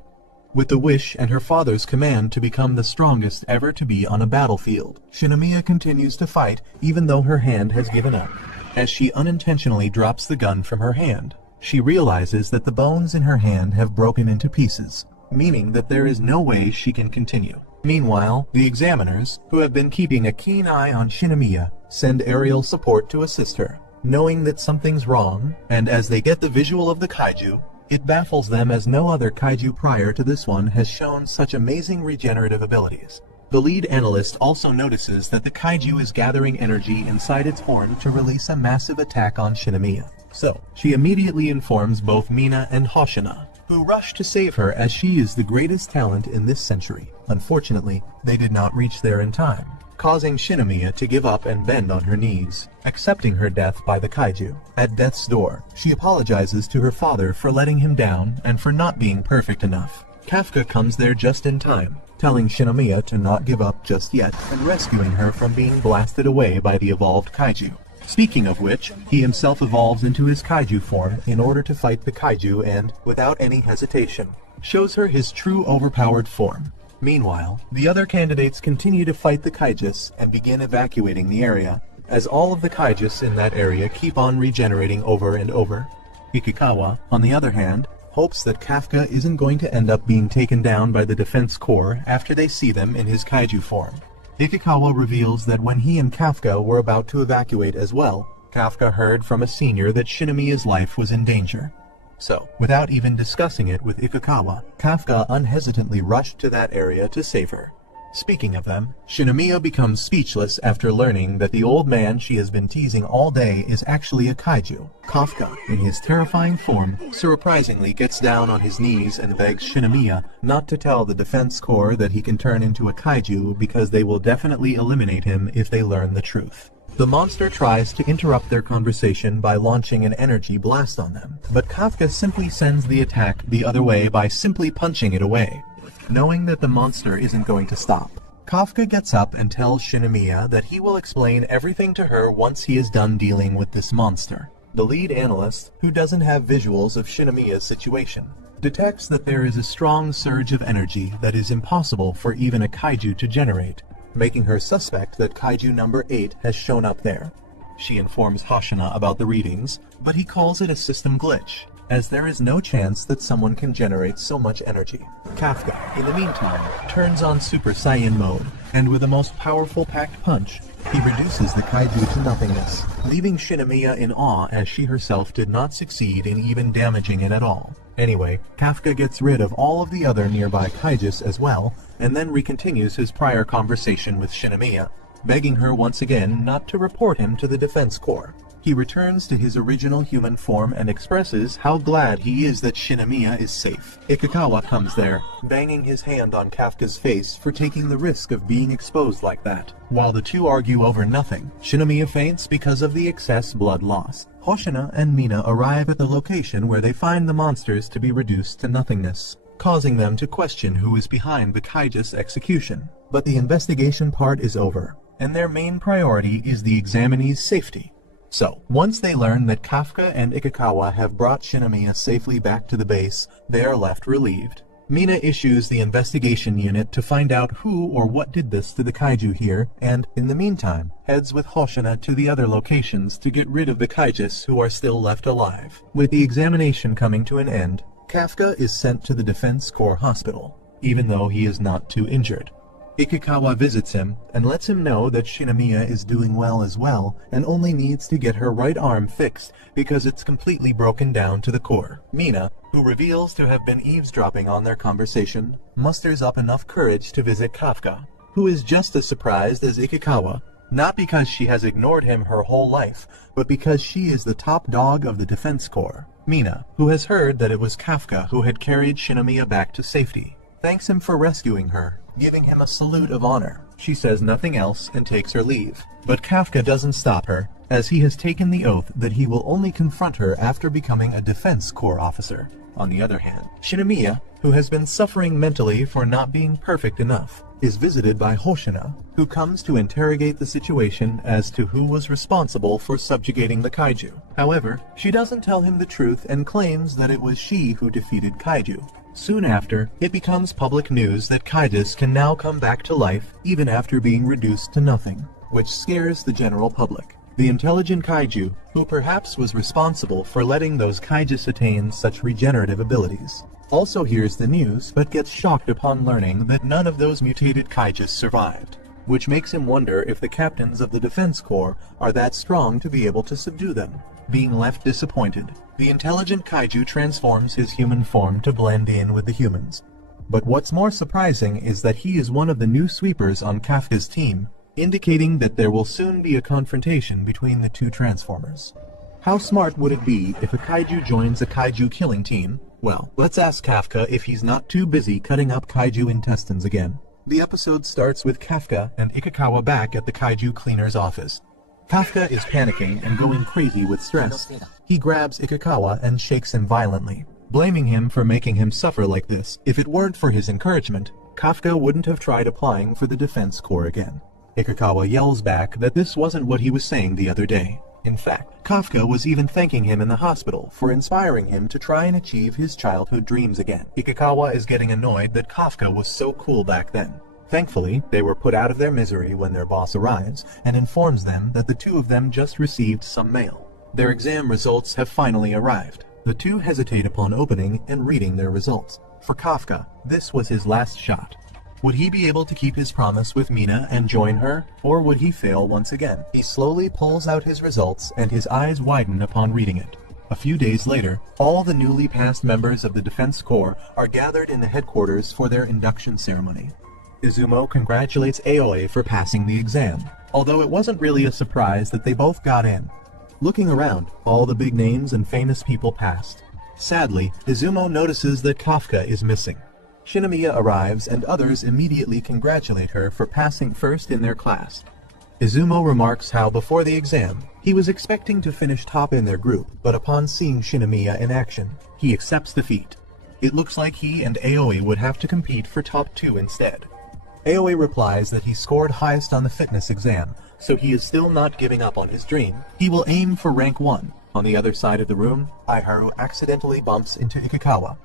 With the wish and her father's command to become the strongest ever to be on a battlefield, Shinomiya continues to fight even though her hand has given up. As she unintentionally drops the gun from her hand, she realizes that the bones in her hand have broken into pieces, meaning that there is no way she can continue. Meanwhile, the examiners, who have been keeping a keen eye on Shinomiya, send aerial support to assist her. Knowing that something's wrong, and as they get the visual of the kaiju, It baffles them as no other kaiju prior to this one has shown such amazing regenerative abilities. The lead analyst also notices that the kaiju is gathering energy inside its horn to release a massive attack on Shinomiya. So, she immediately informs both Mina and Hoshina, who rush to save her as she is the greatest talent in this century. Unfortunately, they did not reach there in time, causing Shinomiya to give up and bend on her knees, accepting her death by the kaiju. At death's door, she apologizes to her father for letting him down and for not being perfect enough. Kafka comes there just in time, telling Shinomiya to not give up just yet and rescuing her from being blasted away by the evolved kaiju. Speaking of which, he himself evolves into his kaiju form in order to fight the kaiju and, without any hesitation, shows her his true overpowered form. Meanwhile, the other candidates continue to fight the kaijus and begin evacuating the area, as all of the kaijus in that area keep on regenerating over and over. Ikikawa, on the other hand, hopes that Kafka isn't going to end up being taken down by the Defense Corps after they see them in his kaiju form. Ikikawa reveals that when he and Kafka were about to evacuate as well, Kafka heard from a senior that Shinomiya's life was in danger. So, without even discussing it with Ikikawa, Kafka unhesitantly rushed to that area to save her. Speaking of them, Shinomiya becomes speechless after learning that the old man she has been teasing all day is actually a kaiju. Kafka, in his terrifying form, surprisingly gets down on his knees and begs Shinomiya not to tell the Defense Corps that he can turn into a kaiju because they will definitely eliminate him if they learn the truth. The monster tries to interrupt their conversation by launching an energy blast on them, but Kafka simply sends the attack the other way by simply punching it away. Knowing that the monster isn't going to stop, Kafka gets up and tells Shinomiya that he will explain everything to her once he is done dealing with this monster. The lead analyst, who doesn't have visuals of Shinomiya's situation, detects that there is a strong surge of energy that is impossible for even a kaiju to generate, making her suspect that kaiju number 8 has shown up there. She informs Hoshina about the readings, but he calls it a system glitch, as there is no chance that someone can generate so much energy. Kafka, in the meantime, turns on Super Saiyan mode, and with a most powerful packed punch, he reduces the kaiju to nothingness, leaving Shinomiya in awe as she herself did not succeed in even damaging it at all. Anyway, Kafka gets rid of all of the other nearby kaijus as well, and then recontinues his prior conversation with Shinomiya, begging her once again not to report him to the Defense Corps. He returns to his original human form and expresses how glad he is that Shinomiya is safe. Ikikawa comes there, banging his hand on Kafka's face for taking the risk of being exposed like that. While the two argue over nothing, Shinomiya faints because of the excess blood loss. Hoshina and Mina arrive at the location where they find the monsters to be reduced to nothingness, causing them to question who is behind the kaijus execution. But the investigation part is over, and their main priority is the examinee's safety. So, once they learn that Kafka and Ikikawa have brought Shinomiya safely back to the base, they are left relieved. Mina issues the investigation unit to find out who or what did this to the kaiju here, and, in the meantime, heads with Hoshina to the other locations to get rid of the kaijus who are still left alive. With the examination coming to an end, Kafka is sent to the Defense Corps hospital, even though he is not too injured. Ikikawa visits him and lets him know that Shinomiya is doing well as well and only needs to get her right arm fixed because it's completely broken down to the core. Mina, who reveals to have been eavesdropping on their conversation, musters up enough courage to visit Kafka, who is just as surprised as Ikikawa, not because she has ignored him her whole life, but because she is the top dog of the Defense Corps. Mina, who has heard that it was Kafka who had carried Shinomiya back to safety, thanks him for rescuing her, giving him a salute of honor. She says nothing else and takes her leave. But Kafka doesn't stop her, as he has taken the oath that he will only confront her after becoming a Defense Corps officer. On the other hand, Shinomiya, who has been suffering mentally for not being perfect enough, is visited by Hoshina, who comes to interrogate the situation as to who was responsible for subjugating the kaiju. However, she doesn't tell him the truth and claims that it was she who defeated kaiju. Soon after, it becomes public news that kaijus can now come back to life even after being reduced to nothing, which scares the general public. The intelligent kaiju, who perhaps was responsible for letting those kaijus attain such regenerative abilities, also hears the news but gets shocked upon learning that none of those mutated kaijus survived, which makes him wonder if the captains of the Defense Corps are that strong to be able to subdue them. being left disappointed. The intelligent kaiju transforms his human form to blend in with the humans. But what's more surprising is that he is one of the new sweepers on Kafka's team, indicating that there will soon be a confrontation between the two Transformers. How smart would it be if a kaiju joins a kaiju killing team? Well, let's ask Kafka if he's not too busy cutting up kaiju intestines again. The episode starts with Kafka and Ikikawa back at the kaiju cleaner's office. Kafka is panicking and going crazy with stress. He grabs Ikikawa and shakes him violently, blaming him for making him suffer like this. If it weren't for his encouragement, Kafka wouldn't have tried applying for the Defense Corps again. Ikikawa yells back that this wasn't what he was saying the other day. In fact, Kafka was even thanking him in the hospital for inspiring him to try and achieve his childhood dreams again. Ikikawa is getting annoyed that Kafka was so cool back then. Thankfully, they were put out of their misery when their boss arrives and informs them that the two of them just received some mail. Their exam results have finally arrived. The two hesitate upon opening and reading their results. For Kafka, this was his last shot. Would he be able to keep his promise with Mina and join her, or would he fail once again? He slowly pulls out his results and his eyes widen upon reading it. A few days later, all the newly passed members of the Defense Corps are gathered in the headquarters for their induction ceremony. Izumo congratulates Aoi for passing the exam, although it wasn't really a surprise that they both got in. Looking around, all the big names and famous people passed. Sadly, Izumo notices that Kafka is missing. Shinomiya arrives and others immediately congratulate her for passing first in their class. Izumo remarks how before the exam, he was expecting to finish top in their group, but upon seeing Shinomiya in action, he accepts defeat. It looks like he and Aoi would have to compete for top 2 instead. Aoi replies that he scored highest on the fitness exam, so he is still not giving up on his dream. He will aim for rank 1. On the other side of the room, Aiharu accidentally bumps into Ikikawa.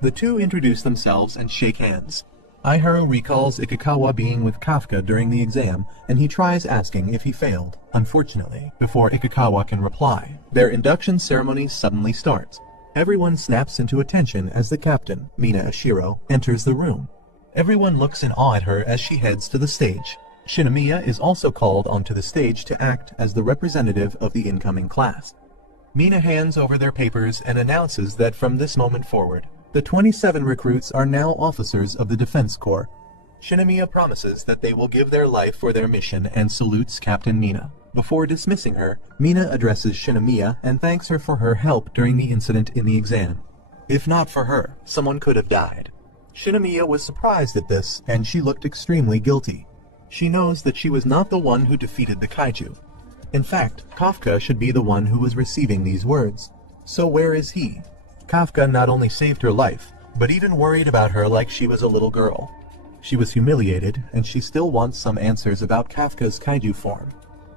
The two introduce themselves and shake hands. Aiharu recalls Ikikawa being with Kafka during the exam, and he tries asking if he failed. Unfortunately, before Ikikawa can reply, their induction ceremony suddenly starts. Everyone snaps into attention as the captain, Mina Ashiro, enters the room. Everyone looks in awe at her as she heads to the stage. Shinomiya is also called onto the stage to act as the representative of the incoming class. Mina hands over their papers and announces that from this moment forward, the 27 recruits are now officers of the Defense Corps. Shinomiya promises that they will give their life for their mission and salutes Captain Mina. Before dismissing her, Mina addresses Shinomiya and thanks her for her help during the incident in the exam. If not for her, someone could have died. Shinomiya was surprised at this, and she looked extremely guilty. She knows that she was not the one who defeated the kaiju. In fact, Kafka should be the one who was receiving these words. So where is he? Kafka not only saved her life, but even worried about her like she was a little girl. She was humiliated, and she still wants some answers about Kafka's kaiju form.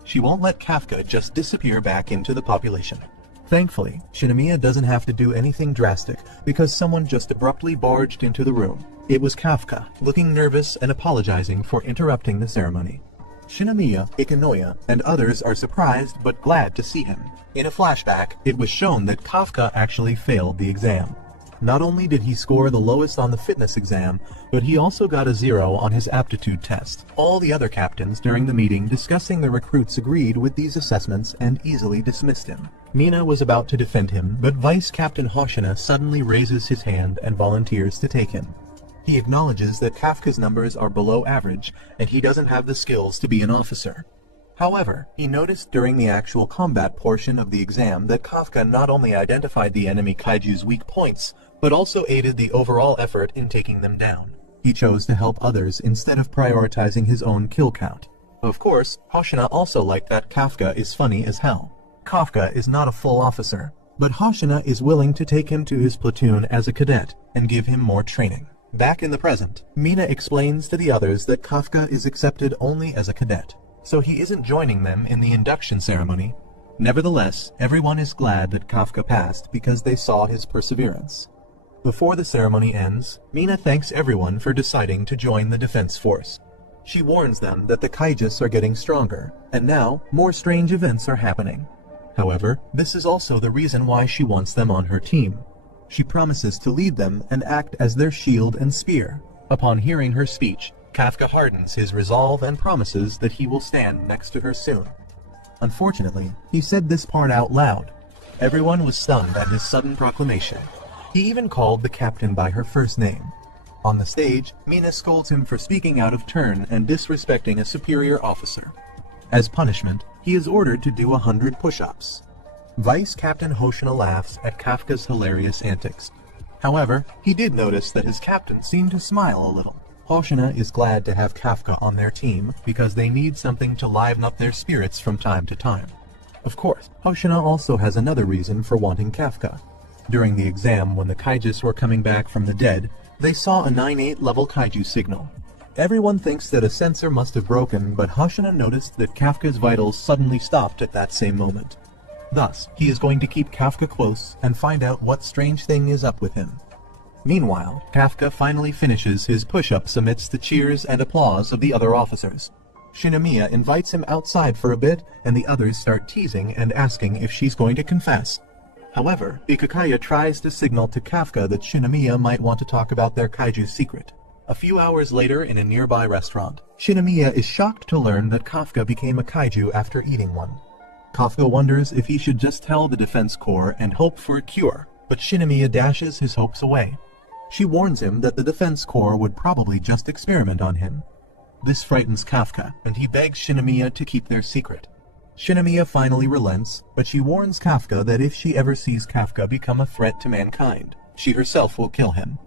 She won't let Kafka just disappear back into the population. Thankfully, Shinomiya doesn't have to do anything drastic because someone just abruptly barged into the room. It was Kafka, looking nervous and apologizing for interrupting the ceremony. Shinomiya, Ikinoya, and others are surprised but glad to see him. In a flashback, it was shown that Kafka actually failed the exam. Not only did he score the lowest on the fitness exam, but he also got a 0 on his aptitude test. All the other captains during the meeting discussing the recruits agreed with these assessments and easily dismissed him. Mina was about to defend him, but Vice Captain Hoshina suddenly raises his hand and volunteers to take him. He acknowledges that Kafka's numbers are below average, and he doesn't have the skills to be an officer. However, he noticed during the actual combat portion of the exam that Kafka not only identified the enemy kaiju's weak points, but also aided the overall effort in taking them down. He chose to help others instead of prioritizing his own kill count. Of course, Hoshina also liked that Kafka is funny as hell. Kafka is not a full officer, but Hoshina is willing to take him to his platoon as a cadet and give him more training. Back in the present, Mina explains to the others that Kafka is accepted only as a cadet, so he isn't joining them in the induction ceremony. Nevertheless, everyone is glad that Kafka passed because they saw his perseverance. Before the ceremony ends, Mina thanks everyone for deciding to join the defense force. She warns them that the kaijus are getting stronger, and now more strange events are happening. However, this is also the reason why she wants them on her team. She promises to lead them and act as their shield and spear. Upon hearing her speech, Kafka hardens his resolve and promises that he will stand next to her soon. Unfortunately, he said this part out loud, Everyone was stunned at his sudden proclamation. He even called the captain by her first name. On the stage, Mina scolds him for speaking out of turn and disrespecting a superior officer. As punishment, he is ordered to do 100 push-ups. Vice Captain Hoshina laughs at Kafka's hilarious antics. However, he did notice that his captain seemed to smile a little. Hoshina is glad to have Kafka on their team because they need something to liven up their spirits from time to time. Of course, Hoshina also has another reason for wanting Kafka. During the exam, when the kaijus were coming back from the dead, they saw a 9-8 level kaiju signal. Everyone thinks that a sensor must have broken, but Hoshina noticed that Kafka's vitals suddenly stopped at that same moment. Thus, he is going to keep Kafka close and find out what strange thing is up with him. Meanwhile, Kafka finally finishes his push-ups amidst the cheers and applause of the other officers. Shinomiya invites him outside for a bit, and the others start teasing and asking if she's going to confess. However, Ikakaya tries to signal to Kafka that Shinomiya might want to talk about their kaiju secret. A few hours later in a nearby restaurant, Shinomiya is shocked to learn that Kafka became a kaiju after eating one. Kafka wonders if he should just tell the Defense Corps and hope for a cure, but Shinomiya dashes his hopes away. She warns him that the Defense Corps would probably just experiment on him. This frightens Kafka, and he begs Shinomiya to keep their secret. Shinomiya finally relents, but she warns Kafka that if she ever sees Kafka become a threat to mankind, she herself will kill him.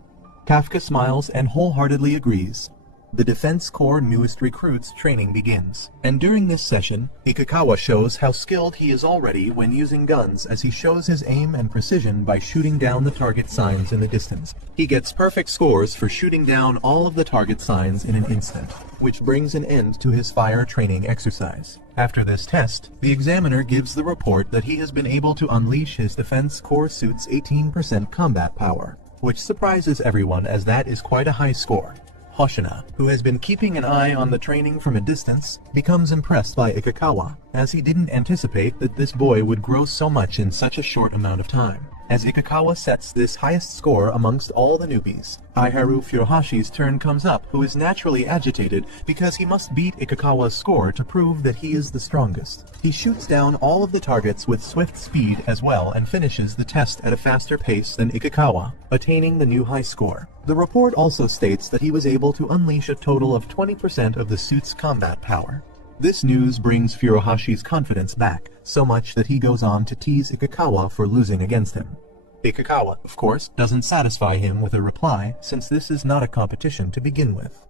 Kafka smiles and wholeheartedly agrees. The Defense Corps' newest recruits' training begins, and during this session, Ikakawa shows how skilled he is already when using guns as he shows his aim and precision by shooting down the target signs in the distance. He gets perfect scores for shooting down all of the target signs in an instant, which brings an end to his fire training exercise. After this test, the examiner gives the report that he has been able to unleash his Defense Corps suit's 18% combat power, which surprises everyone as that is quite a high score. Hoshina, who has been keeping an eye on the training from a distance, becomes impressed by Ikakawa, as he didn't anticipate that this boy would grow so much in such a short amount of time. As Ikakawa sets this highest score amongst all the newbies, Aiharu Furuhashi's turn comes up, who is naturally agitated because he must beat Ikakawa's score to prove that he is the strongest. He shoots down all of the targets with swift speed as well and finishes the test at a faster pace than Ikakawa, attaining the new high score. The report also states that he was able to unleash a total of 20% of the suit's combat power. This news brings Furuhashi's confidence back, so much that he goes on to tease Ikakawa for losing against him. Ikakawa, of course, doesn't satisfy him with a reply, since this is not a competition to begin with.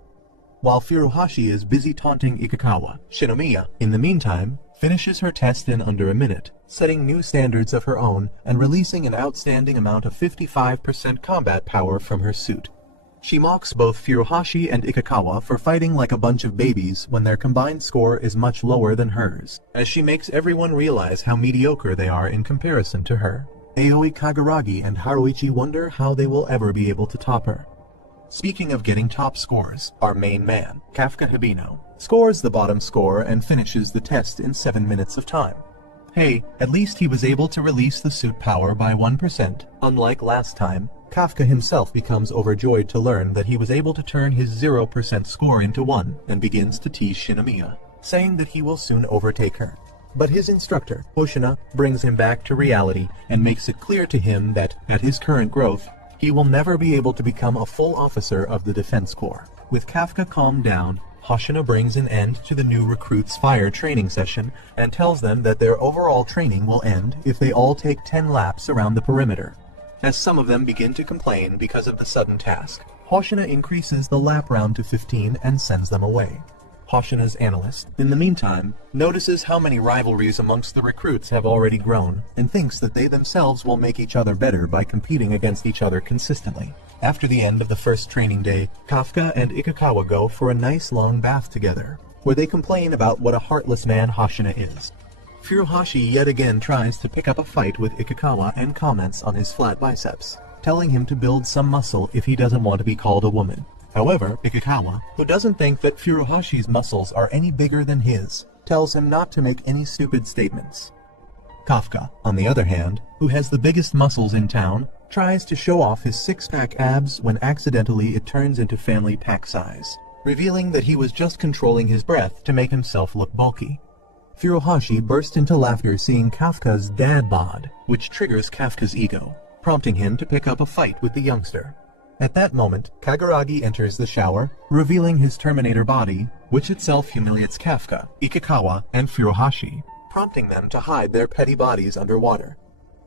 While Furuhashi is busy taunting Ikakawa, Shinomiya, in the meantime, finishes her test in under a minute, setting new standards of her own and releasing an outstanding amount of 55% combat power from her suit. She mocks both Furuhashi and Ikakawa for fighting like a bunch of babies when their combined score is much lower than hers, as she makes everyone realize how mediocre they are in comparison to her. Aoi Kaguragi and Haruichi wonder how they will ever be able to top her. Speaking of getting top scores, our main man, Kafka Hibino, scores the bottom score and finishes the test in 7 minutes of time. Hey, at least he was able to release the suit power by 1%. Unlike last time, Kafka himself becomes overjoyed to learn that he was able to turn his 0% score into 1 and begins to tease Shinomiya, saying that he will soon overtake her. But his instructor, Hoshina, brings him back to reality and makes it clear to him that, at his current growth, he will never be able to become a full officer of the Defense Corps. With Kafka calmed down, Hoshina brings an end to the new recruits' fire training session and tells them that their overall training will end if they all take 10 laps around the perimeter. As some of them begin to complain because of the sudden task, Hoshina increases the lap round to 15 and sends them away. Hoshina's analyst, in the meantime, notices how many rivalries amongst the recruits have already grown, and thinks that they themselves will make each other better by competing against each other consistently. After the end of the first training day, Kafka and Ikakawa go for a nice long bath together, where they complain about what a heartless man Hoshina is. Furuhashi yet again tries to pick up a fight with Ikakawa and comments on his flat biceps, telling him to build some muscle if he doesn't want to be called a woman. However, Ikakawa, who doesn't think that Furuhashi's muscles are any bigger than his, tells him not to make any stupid statements. Kafka, on the other hand, who has the biggest muscles in town, tries to show off his six-pack abs when accidentally it turns into family pack size, revealing that he was just controlling his breath to make himself look bulky. Furuhashi burst into laughter seeing Kafka's dad bod, which triggers Kafka's ego, prompting him to pick up a fight with the youngster. At that moment, Kaguragi enters the shower, revealing his Terminator body, which itself humiliates Kafka, Ikikawa, and Furuhashi, prompting them to hide their petty bodies underwater.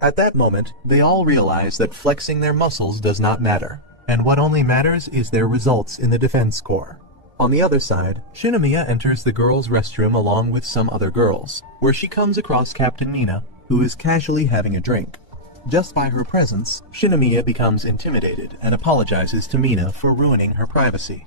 At that moment, they all realize that flexing their muscles does not matter, and what only matters is their results in the defense corps. On the other side, Shinomiya enters the girls' restroom along with some other girls, where she comes across Captain Mina, who is casually having a drink. Just by her presence, Shinomiya becomes intimidated and apologizes to Mina for ruining her privacy.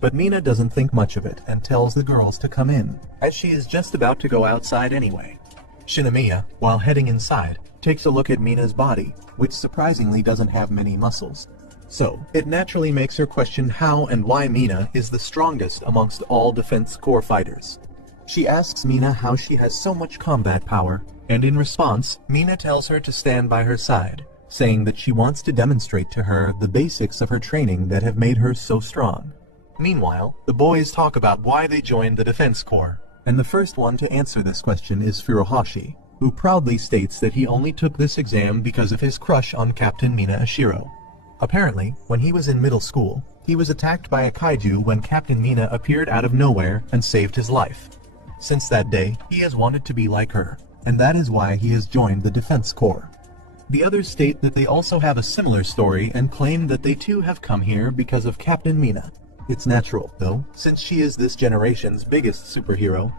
But Mina doesn't think much of it and tells the girls to come in, as she is just about to go outside anyway. Shinomiya, while heading inside, takes a look at Mina's body, which surprisingly doesn't have many muscles. So, it naturally makes her question how and why Mina is the strongest amongst all Defense Corps fighters. She asks Mina how she has so much combat power, and in response, Mina tells her to stand by her side, saying that she wants to demonstrate to her the basics of her training that have made her so strong. Meanwhile, the boys talk about why they joined the Defense Corps, and the first one to answer this question is Furuhashi, who proudly states that he only took this exam because of his crush on Captain Mina Ashiro. Apparently, when he was in middle school, he was attacked by a kaiju when Captain Mina appeared out of nowhere and saved his life. Since that day, he has wanted to be like her, and that is why he has joined the Defense Corps. The others state that they also have a similar story and claim that they too have come here because of Captain Mina. It's natural, though, since she is this generation's biggest superhero.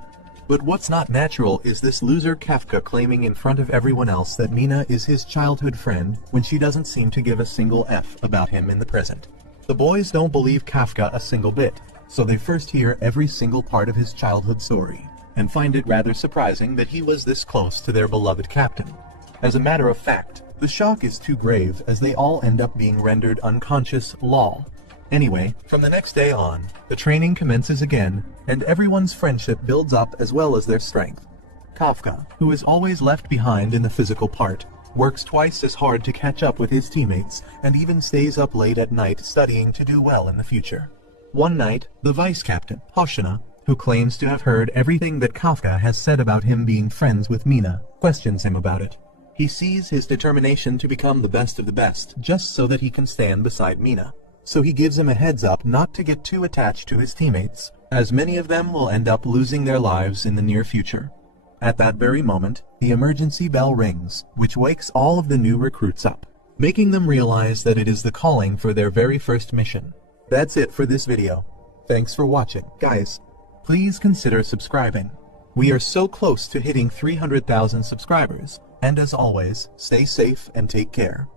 But what's not natural is this loser Kafka claiming in front of everyone else that Mina is his childhood friend when she doesn't seem to give a single F about him in the present. The boys don't believe Kafka a single bit, so they first hear every single part of his childhood story, and find it rather surprising that he was this close to their beloved captain. As a matter of fact, the shock is too grave as they all end up being rendered unconscious lol. Anyway, from the next day on, the training commences again, and everyone's friendship builds up as well as their strength. Kafka, who is always left behind in the physical part, works twice as hard to catch up with his teammates, and even stays up late at night studying to do well in the future. One night, the vice captain, Hoshina, who claims to have heard everything that Kafka has said about him being friends with Mina, questions him about it. He sees his determination to become the best of the best, just so that he can stand beside Mina. So he gives him a heads up not to get too attached to his teammates, as many of them will end up losing their lives in the near future. At that very moment, the emergency bell rings, which wakes all of the new recruits up, making them realize that it is the calling for their very first mission. That's it for this video. Thanks for watching, guys. Please consider subscribing. We are so close to hitting 300,000 subscribers, and as always, stay safe and take care.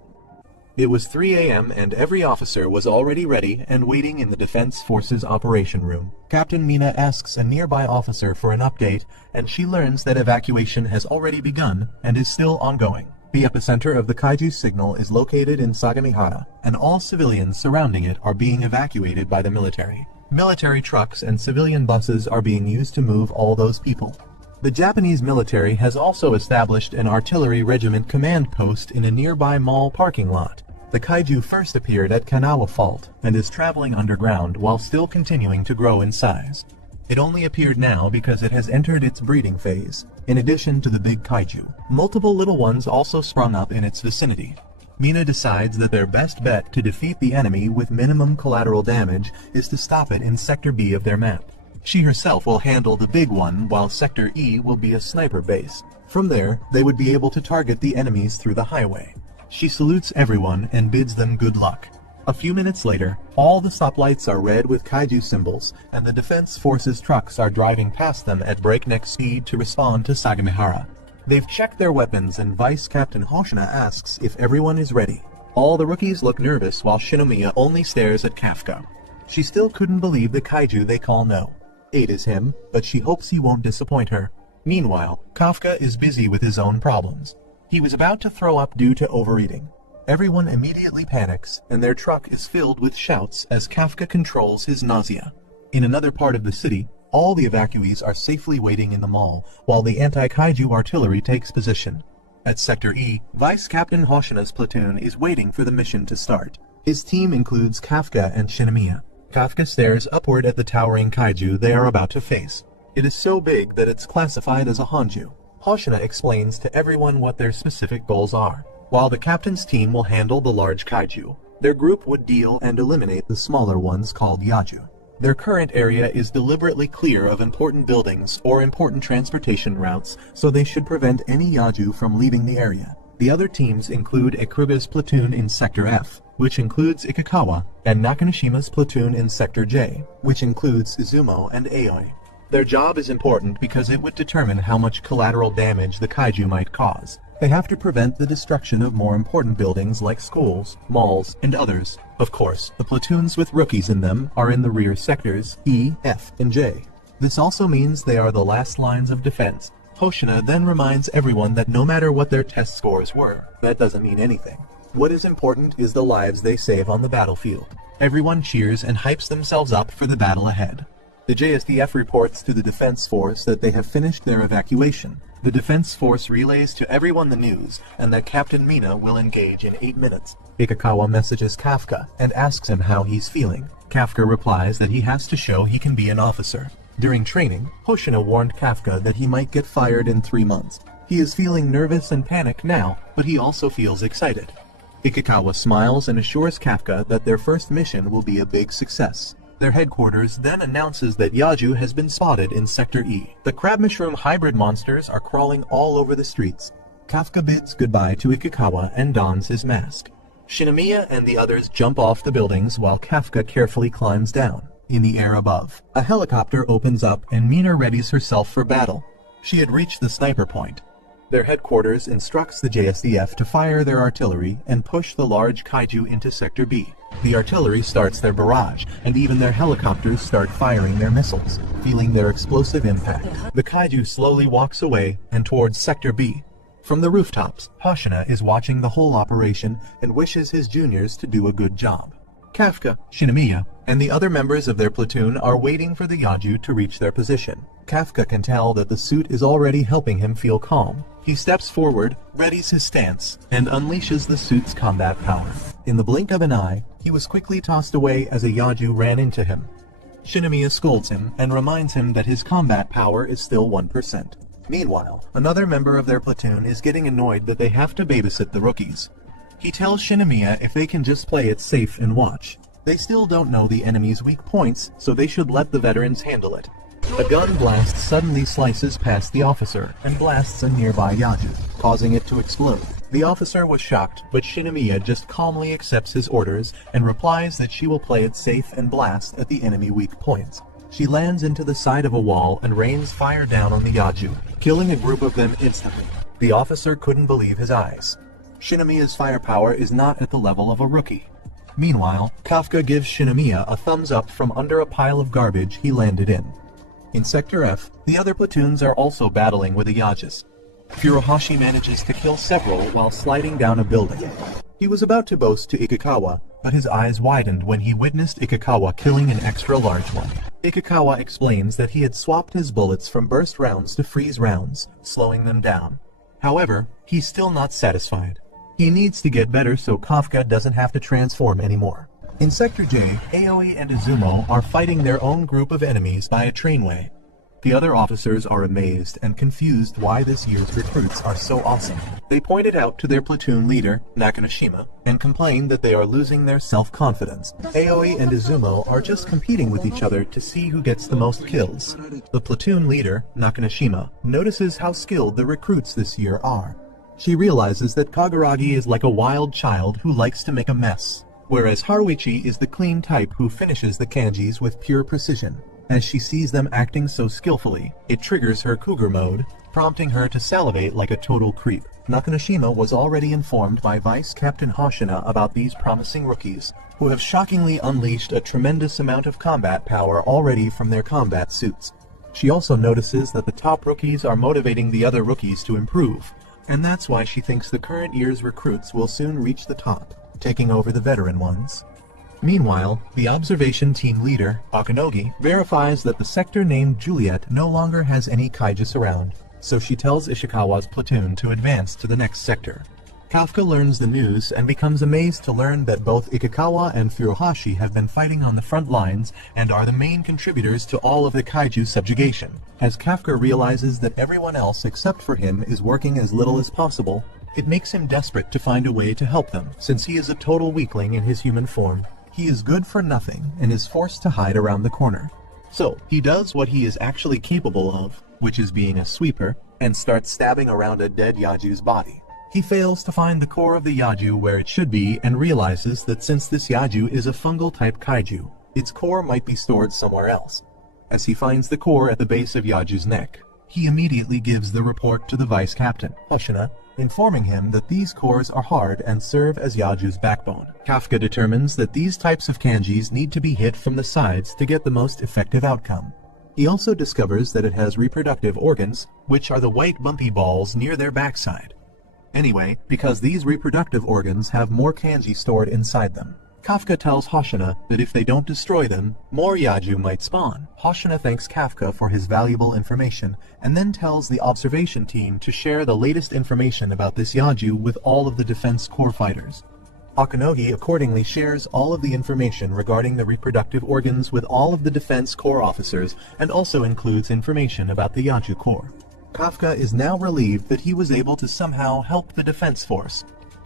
It was 3 a.m. and every officer was already ready and waiting in the Defense Forces operation room. Captain Mina asks a nearby officer for an update, and she learns that evacuation has already begun and is still ongoing. The epicenter of the kaiju signal is located in Sagamihara, and all civilians surrounding it are being evacuated by the military. Military trucks and civilian buses are being used to move all those people. The Japanese military has also established an artillery regiment command post in a nearby mall parking lot. The kaiju first appeared at Kanawa Fault and is traveling underground while still continuing to grow in size. It only appeared now because it has entered its breeding phase. In addition to the big kaiju, multiple little ones also sprung up in its vicinity. Mina decides that their best bet to defeat the enemy with minimum collateral damage is to stop it in Sector B of their map. She herself will handle the big one while Sector E will be a sniper base. From there, they would be able to target the enemies through the highway. She salutes everyone and bids them good luck. A few minutes later, all the stoplights are red with kaiju symbols, and the Defense Forces trucks are driving past them at breakneck speed to respond to Sagamihara. They've checked their weapons and Vice Captain Hoshina asks if everyone is ready. All the rookies look nervous while Shinomiya only stares at Kafka. She still couldn't believe the kaiju they call No. 8 is him, but she hopes he won't disappoint her. Meanwhile, Kafka is busy with his own problems. He was about to throw up due to overeating. Everyone immediately panics, and their truck is filled with shouts as Kafka controls his nausea. In another part of the city, all the evacuees are safely waiting in the mall, while the anti-kaiju artillery takes position. At Sector E, Vice Captain Hoshina's platoon is waiting for the mission to start. His team includes Kafka and Shinomiya. Kafka stares upward at the towering kaiju they are about to face. It is so big that it's classified as a Hanju. Hoshina explains to everyone what their specific goals are, while the captain's team will handle the large kaiju. Their group would deal and eliminate the smaller ones called Yaju. Their current area is deliberately clear of important buildings or important transportation routes, so they should prevent any Yaju from leaving the area. The other teams include Ikuga's platoon in Sector F, which includes Ikikawa, and Nakanoshima's platoon in Sector J, which includes Izumo and Aoi. Their job is important because it would determine how much collateral damage the kaiju might cause. They have to prevent the destruction of more important buildings like schools, malls, and others. Of course, the platoons with rookies in them are in the rear sectors E, F, and J. This also means they are the last lines of defense. Hoshina then reminds everyone that no matter what their test scores were, that doesn't mean anything. What is important is the lives they save on the battlefield. Everyone cheers and hypes themselves up for the battle ahead. The JSDF reports to the Defense Force that they have finished their evacuation. The Defense Force relays to everyone the news, and that Captain Mina will engage in 8 minutes. Ikikawa messages Kafka and asks him how he's feeling. Kafka replies that he has to show he can be an officer. During training, Hoshina warned Kafka that he might get fired in 3 months. He is feeling nervous and panicked now, but he also feels excited. Ikikawa smiles and assures Kafka that their first mission will be a big success. Their headquarters then announces that Yaju has been spotted in Sector E. The crab mushroom hybrid monsters are crawling all over the streets. Kafka bids goodbye to Ikikawa and dons his mask. Shinomiya and the others jump off the buildings while Kafka carefully climbs down. In the air above, a helicopter opens up and Mina readies herself for battle. She had reached the sniper point. Their headquarters instructs the JSDF to fire their artillery and push the large kaiju into Sector B. The artillery starts their barrage, and even their helicopters start firing their missiles, feeling their explosive impact. The kaiju slowly walks away and towards Sector B. From the rooftops, Hoshina is watching the whole operation and wishes his juniors to do a good job. Kafka, Shinomiya, and the other members of their platoon are waiting for the Yaju to reach their position. Kafka can tell that the suit is already helping him feel calm. He steps forward, readies his stance, and unleashes the suit's combat power. In the blink of an eye, he was quickly tossed away as a Yaju ran into him. Shinomiya scolds him and reminds him that his combat power is still 1%. Meanwhile, another member of their platoon is getting annoyed that they have to babysit the rookies. He tells Shinomiya if they can just play it safe and watch. They still don't know the enemy's weak points, so they should let the veterans handle it. A gun blast suddenly slices past the officer and blasts a nearby Yaju, causing it to explode. The officer was shocked, but Shinomiya just calmly accepts his orders and replies that she will play it safe and blast at the enemy weak points. She lands into the side of a wall and rains fire down on the Yaju, killing a group of them instantly. The officer couldn't believe his eyes. Shinomiya's firepower is not at the level of a rookie. Meanwhile, Kafka gives Shinomiya a thumbs up from under a pile of garbage he landed in. In Sector F, the other platoons are also battling with the Yajus. Furuhashi manages to kill several while sliding down a building. He was about to boast to Ikikawa, but his eyes widened when he witnessed Ikikawa killing an extra large one. Ikikawa explains that he had swapped his bullets from burst rounds to freeze rounds, slowing them down. However, he's still not satisfied. He needs to get better so Kafka doesn't have to transform anymore. In Sector J, Aoi and Izumo are fighting their own group of enemies by a trainway. The other officers are amazed and confused why this year's recruits are so awesome. They point it out to their platoon leader, Nakanoshima, and complain that they are losing their self-confidence. Aoi and Izumo are just competing with each other to see who gets the most kills. The platoon leader, Nakanoshima, notices how skilled the recruits this year are. She realizes that Kaguragi is like a wild child who likes to make a mess, whereas Haruichi is the clean type who finishes the kanjis with pure precision. As she sees them acting so skillfully, it triggers her cougar mode, prompting her to salivate like a total creep. Nakanoshima was already informed by Vice Captain Hoshina about these promising rookies, who have shockingly unleashed a tremendous amount of combat power already from their combat suits. She also notices that the top rookies are motivating the other rookies to improve, and that's why she thinks the current year's recruits will soon reach the top, taking over the veteran ones. Meanwhile, the observation team leader, Akanogi, verifies that the sector named Juliet no longer has any kaijus around, so she tells Ishikawa's platoon to advance to the next sector. Kafka learns the news and becomes amazed to learn that both Ikikawa and Furuhashi have been fighting on the front lines and are the main contributors to all of the kaiju subjugation. As Kafka realizes that everyone else except for him is working as little as possible, it makes him desperate to find a way to help them, since he is a total weakling in his human form. He is good for nothing and is forced to hide around the corner. So, he does what he is actually capable of, which is being a sweeper, and starts stabbing around a dead Yaju's body. He fails to find the core of the Yaju where it should be and realizes that since this Yaju is a fungal-type kaiju, its core might be stored somewhere else. As he finds the core at the base of Yaju's neck, he immediately gives the report to the vice captain, Hoshina, informing him that these cores are hard and serve as Yaju's backbone. Kafka determines that these types of kanjis need to be hit from the sides to get the most effective outcome. He also discovers that it has reproductive organs, which are the white bumpy balls near their backside. Anyway, because these reproductive organs have more kanji stored inside them, Kafka tells Hoshina that if they don't destroy them, more Yaju might spawn. Hoshina thanks Kafka for his valuable information, and then tells the observation team to share the latest information about this Yaju with all of the Defense Corps fighters. Akanohi accordingly shares all of the information regarding the reproductive organs with all of the Defense Corps officers, and also includes information about the Yaju Corps. Kafka is now relieved that he was able to somehow help the defense force.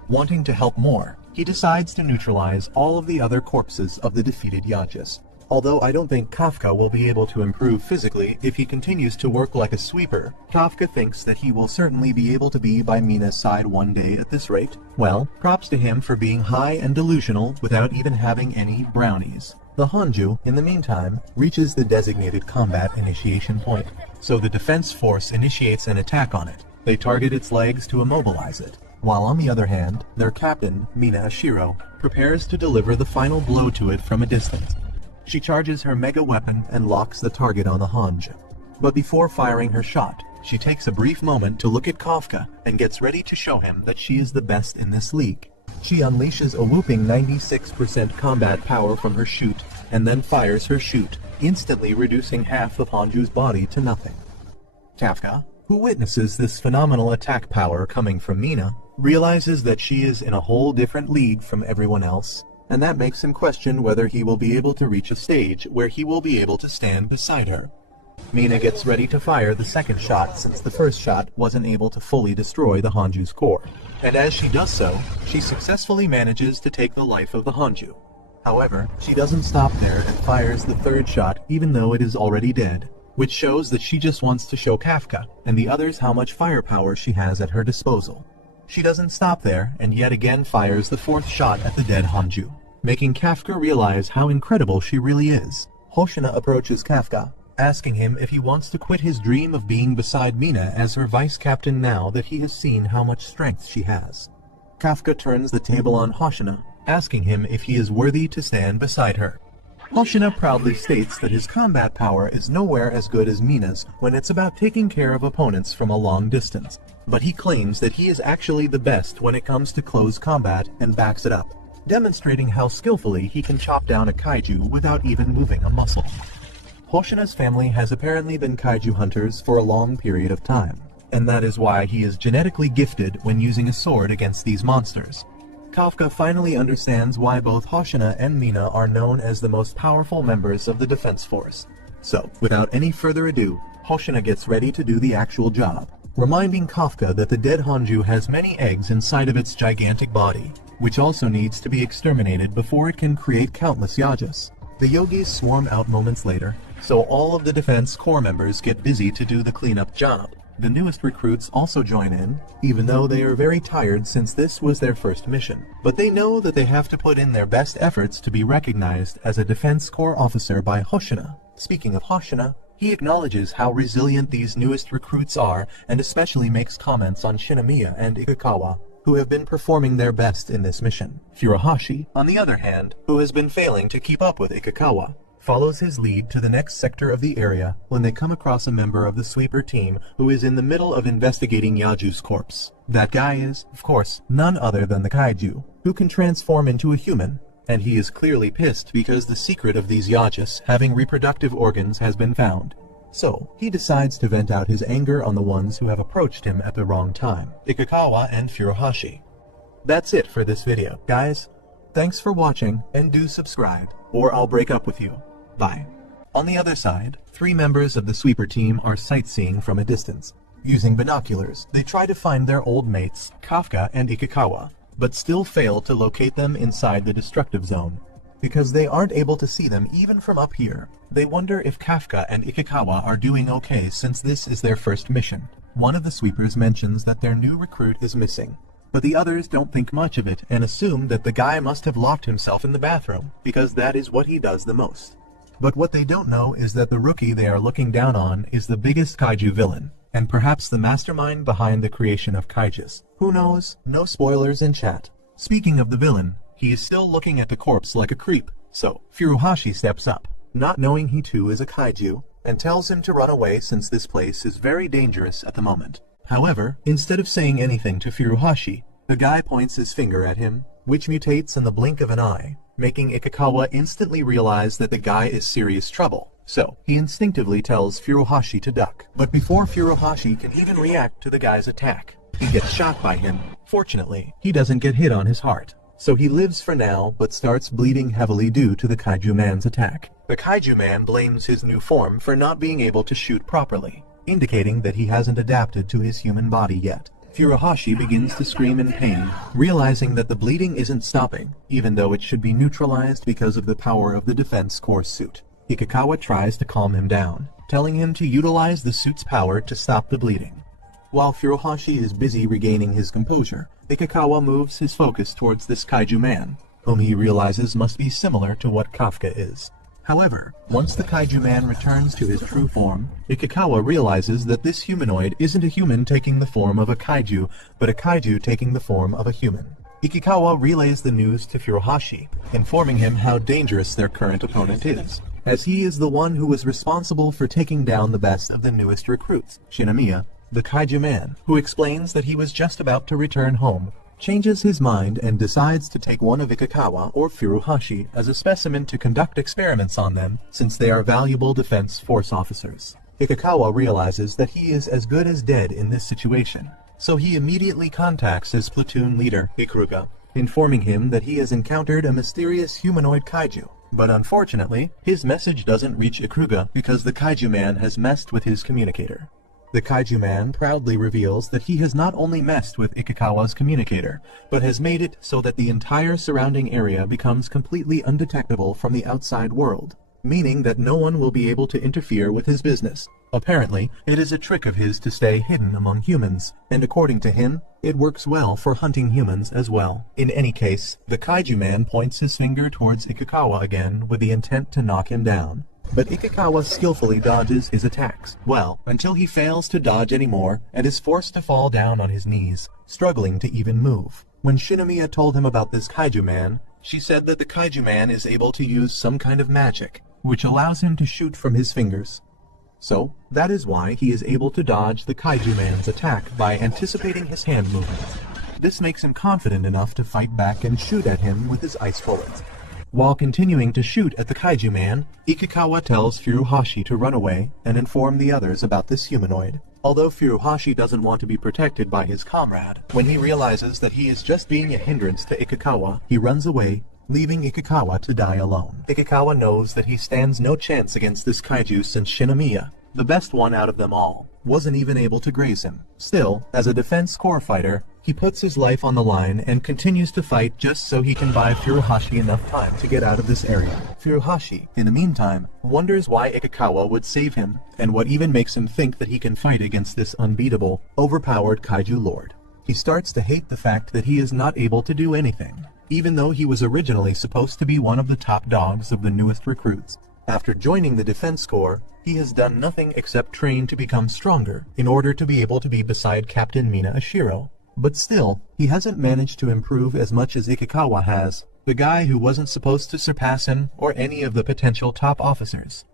Wanting to help more, he decides to neutralize all of the other corpses of the defeated Yajus. Although I don't think Kafka will be able to improve physically if he continues to work like a sweeper, Kafka thinks that he will certainly be able to be by Mina's side one day at this rate. Well, props to him for being high and delusional without even having any brownies. The Hanju, in the meantime, reaches the designated combat initiation point, so the defense force initiates an attack on it. They target its legs to immobilize it, while on the other hand, their captain, Mina Ashiro, prepares to deliver the final blow to it from a distance. She charges her mega weapon and locks the target on the Hanju. But before firing her shot, she takes a brief moment to look at Kafka and gets ready to show him that she is the best in this league. She unleashes a whooping 96% combat power from her shoot, and then fires her shoot, instantly reducing half of Hanju's body to nothing. Kafka, who witnesses this phenomenal attack power coming from Mina, realizes that she is in a whole different league from everyone else, and that makes him question whether he will be able to reach a stage where he will be able to stand beside her. Mina gets ready to fire the second shot since the first shot wasn't able to fully destroy the Hanju's core. And as she does so, she successfully manages to take the life of the Hanju. However, she doesn't stop there and fires the third shot even though it is already dead, which shows that she just wants to show Kafka and the others how much firepower she has at her disposal. She doesn't stop there and yet again fires the fourth shot at the dead Hanju, making Kafka realize how incredible she really is. Hoshina approaches Kafka, asking him if he wants to quit his dream of being beside Mina as her vice captain now that he has seen how much strength she has. Kafka turns the table on Hoshina, asking him if he is worthy to stand beside her. Hoshina proudly states that his combat power is nowhere as good as Mina's when it's about taking care of opponents from a long distance, but he claims that he is actually the best when it comes to close combat and backs it up, demonstrating how skillfully he can chop down a kaiju without even moving a muscle. Hoshina's family has apparently been kaiju hunters for a long period of time, and that is why he is genetically gifted when using a sword against these monsters. Kafka finally understands why both Hoshina and Mina are known as the most powerful members of the defense force. So, without any further ado, Hoshina gets ready to do the actual job, reminding Kafka that the dead Hanju has many eggs inside of its gigantic body, which also needs to be exterminated before it can create countless Yajus. The yogis swarm out moments later, so all of the defense corps members get busy to do the cleanup job. The newest recruits also join in, even though they are very tired since this was their first mission. But they know that they have to put in their best efforts to be recognized as a defense corps officer by Hoshina. Speaking of Hoshina, he acknowledges how resilient these newest recruits are and especially makes comments on Shinomiya and Ikikawa, who have been performing their best in this mission. Furuhashi, on the other hand, who has been failing to keep up with Ikikawa, follows his lead to the next sector of the area when they come across a member of the sweeper team who is in the middle of investigating Yaju's corpse. That guy is, of course, none other than the kaiju, who can transform into a human, and he is clearly pissed because the secret of these Yajus having reproductive organs has been found. So, he decides to vent out his anger on the ones who have approached him at the wrong time, Ikikawa and Furuhashi. That's it for this video, guys. Thanks for watching, and do subscribe, or I'll break up with you. Bye. On the other side, 3 members of the sweeper team are sightseeing from a distance. Using binoculars, they try to find their old mates, Kafka and Ikikawa, but still fail to locate them inside the destructive zone. Because they aren't able to see them even from up here, they wonder if Kafka and Ikikawa are doing okay since this is their first mission. One of the sweepers mentions that their new recruit is missing, but the others don't think much of it and assume that the guy must have locked himself in the bathroom, because that is what he does the most. But what they don't know is that the rookie they are looking down on is the biggest kaiju villain, and perhaps the mastermind behind the creation of kaijus. Who knows? No spoilers in chat. Speaking of the villain, he is still looking at the corpse like a creep, so Furuhashi steps up, not knowing he too is a kaiju, and tells him to run away since this place is very dangerous at the moment. However, instead of saying anything to Furuhashi, the guy points his finger at him, which mutates in the blink of an eye, making Ikikawa instantly realize that the guy is serious trouble. So, he instinctively tells Furuhashi to duck. But before Furuhashi can even react to the guy's attack, he gets shot by him. Fortunately, he doesn't get hit on his heart. So he lives for now, but starts bleeding heavily due to the kaiju man's attack. The kaiju man blames his new form for not being able to shoot properly, indicating that he hasn't adapted to his human body yet. Furuhashi begins to scream in pain, realizing that the bleeding isn't stopping, even though it should be neutralized because of the power of the Defense Corps suit. Ikikawa tries to calm him down, telling him to utilize the suit's power to stop the bleeding. While Furuhashi is busy regaining his composure, Ikikawa moves his focus towards this kaiju man, whom he realizes must be similar to what Kafka is. However, once the kaiju man returns to his true form, Ikikawa realizes that this humanoid isn't a human taking the form of a kaiju, but a kaiju taking the form of a human. Ikikawa relays the news to Furuhashi, informing him how dangerous their current opponent is, as he is the one who was responsible for taking down the best of the newest recruits, Shinomiya. The kaiju man, who explains that he was just about to return home, changes his mind and decides to take one of Ikikawa or Furuhashi as a specimen to conduct experiments on them, since they are valuable Defense Force officers. Ikikawa realizes that he is as good as dead in this situation, so he immediately contacts his platoon leader, Ikuruga, informing him that he has encountered a mysterious humanoid kaiju. But unfortunately, his message doesn't reach Ikuruga because the kaiju man has messed with his communicator. The kaiju man proudly reveals that he has not only messed with Ikikawa's communicator, but has made it so that the entire surrounding area becomes completely undetectable from the outside world, meaning that no one will be able to interfere with his business. Apparently, it is a trick of his to stay hidden among humans, and according to him, it works well for hunting humans as well. In any case, the kaiju man points his finger towards Ikikawa again with the intent to knock him down. But Ikikawa skillfully dodges his attacks, well, until he fails to dodge anymore and is forced to fall down on his knees, struggling to even move. When Shinomiya told him about this kaiju man, she said that the kaiju man is able to use some kind of magic, which allows him to shoot from his fingers. So, that is why he is able to dodge the kaiju man's attack by anticipating his hand movements. This makes him confident enough to fight back and shoot at him with his ice bullets. While continuing to shoot at the kaiju man, Ikikawa tells Furuhashi to run away and inform the others about this humanoid. Although Furuhashi doesn't want to be protected by his comrade, when he realizes that he is just being a hindrance to Ikikawa, he runs away, leaving Ikikawa to die alone. Ikikawa knows that he stands no chance against this kaiju since Shinomiya, the best one out of them all, wasn't even able to graze him. Still, as a Defense Corps fighter, he puts his life on the line and continues to fight just so he can buy Furuhashi enough time to get out of this area. Furuhashi, in the meantime, wonders why Ikikawa would save him, and what even makes him think that he can fight against this unbeatable, overpowered kaiju lord. He starts to hate the fact that he is not able to do anything, even though he was originally supposed to be one of the top dogs of the newest recruits. After joining the Defense Corps, he has done nothing except train to become stronger in order to be able to be beside Captain Mina Ashiro. But still, he hasn't managed to improve as much as Ikikawa has, the guy who wasn't supposed to surpass him or any of the potential top officers.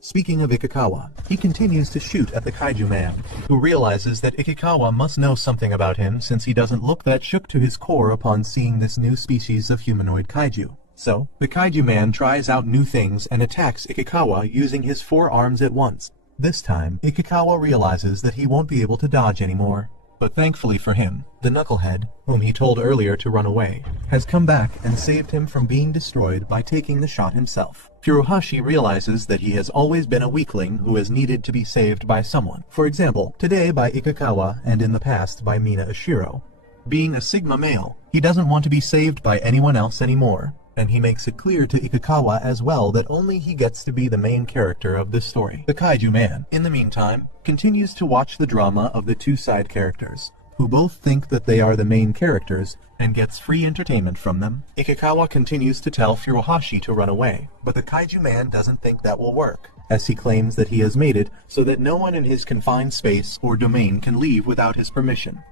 Speaking of Ikikawa, he continues to shoot at the kaiju man, who realizes that Ikikawa must know something about him since he doesn't look that shook to his core upon seeing this new species of humanoid kaiju. So, the kaiju man tries out new things and attacks Ikikawa using his 4 arms at once. This time, Ikikawa realizes that he won't be able to dodge anymore. But thankfully for him, the knucklehead, whom he told earlier to run away, has come back and saved him from being destroyed by taking the shot himself. Furuhashi realizes that he has always been a weakling who has needed to be saved by someone. For example, today by Ikikawa and in the past by Mina Ashiro. Being a Sigma male, he doesn't want to be saved by anyone else anymore, and he makes it clear to Ikikawa as well that only he gets to be the main character of this story. The Kaiju Man, in the meantime, continues to watch the drama of the two side characters, who both think that they are the main characters, and gets free entertainment from them. Ikikawa continues to tell Furuhashi to run away, but the Kaiju Man doesn't think that will work, as he claims that he has made it so that no one in his confined space or domain can leave without his permission.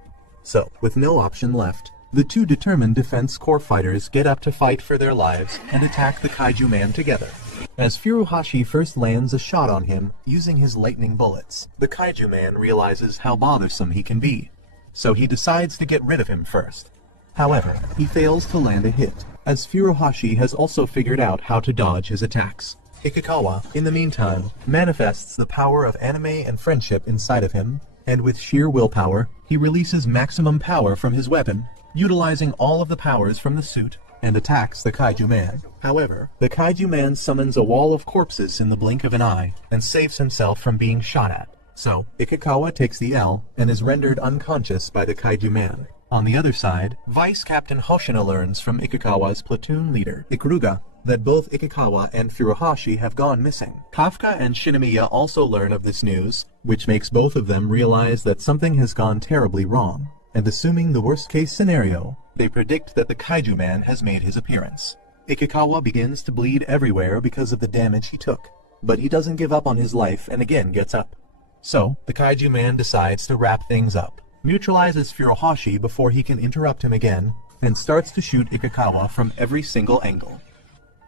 So, with no option left, the two determined Defense Corps fighters get up to fight for their lives and attack the Kaiju Man together. As Furuhashi first lands a shot on him using his lightning bullets, the Kaiju Man realizes how bothersome he can be, so he decides to get rid of him first. However, he fails to land a hit, as Furuhashi has also figured out how to dodge his attacks. Ikikawa, in the meantime, manifests the power of anime and friendship inside of him, and with sheer willpower, he releases maximum power from his weapon, utilizing all of the powers from the suit, and attacks the Kaiju Man. However, the Kaiju Man summons a wall of corpses in the blink of an eye, and saves himself from being shot at. So, Ikikawa takes the L, and is rendered unconscious by the Kaiju Man. On the other side, Vice Captain Hoshino learns from Ikikawa's platoon leader, Ikuruga, that both Ikikawa and Furuhashi have gone missing. Kafka and Shinomiya also learn of this news, which makes both of them realize that something has gone terribly wrong, and assuming the worst-case scenario, they predict that the Kaiju Man has made his appearance. Ikikawa begins to bleed everywhere because of the damage he took, but he doesn't give up on his life and again gets up. So, the Kaiju Man decides to wrap things up, neutralizes Furuhashi before he can interrupt him again, and starts to shoot Ikikawa from every single angle.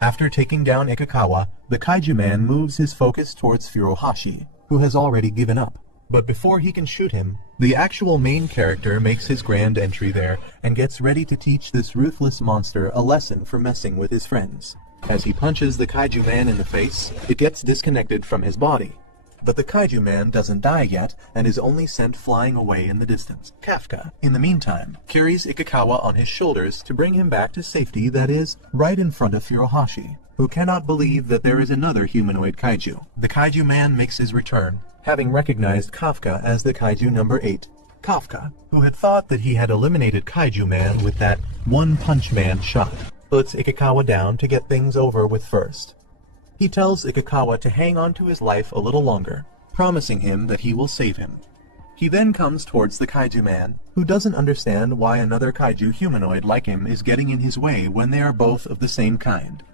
After taking down Ikikawa, the Kaiju Man moves his focus towards Furuhashi, who has already given up. But before he can shoot him, the actual main character makes his grand entry there and gets ready to teach this ruthless monster a lesson for messing with his friends. As he punches the Kaiju Man in the face, it gets disconnected from his body. But the Kaiju Man doesn't die yet and is only sent flying away in the distance. Kafka, in the meantime, carries Ikikawa on his shoulders to bring him back to safety, that is, right in front of Furuhashi, who cannot believe that there is another humanoid kaiju. The Kaiju Man makes his return, having recognized Kafka as the Kaiju number 8. Kafka, who had thought that he had eliminated Kaiju Man with that one-punch man shot, puts Ikikawa down to get things over with first. He tells Ikikawa to hang on to his life a little longer, promising him that he will save him. He then comes towards the Kaiju Man, who doesn't understand why another kaiju humanoid like him is getting in his way when they are both of the same kind.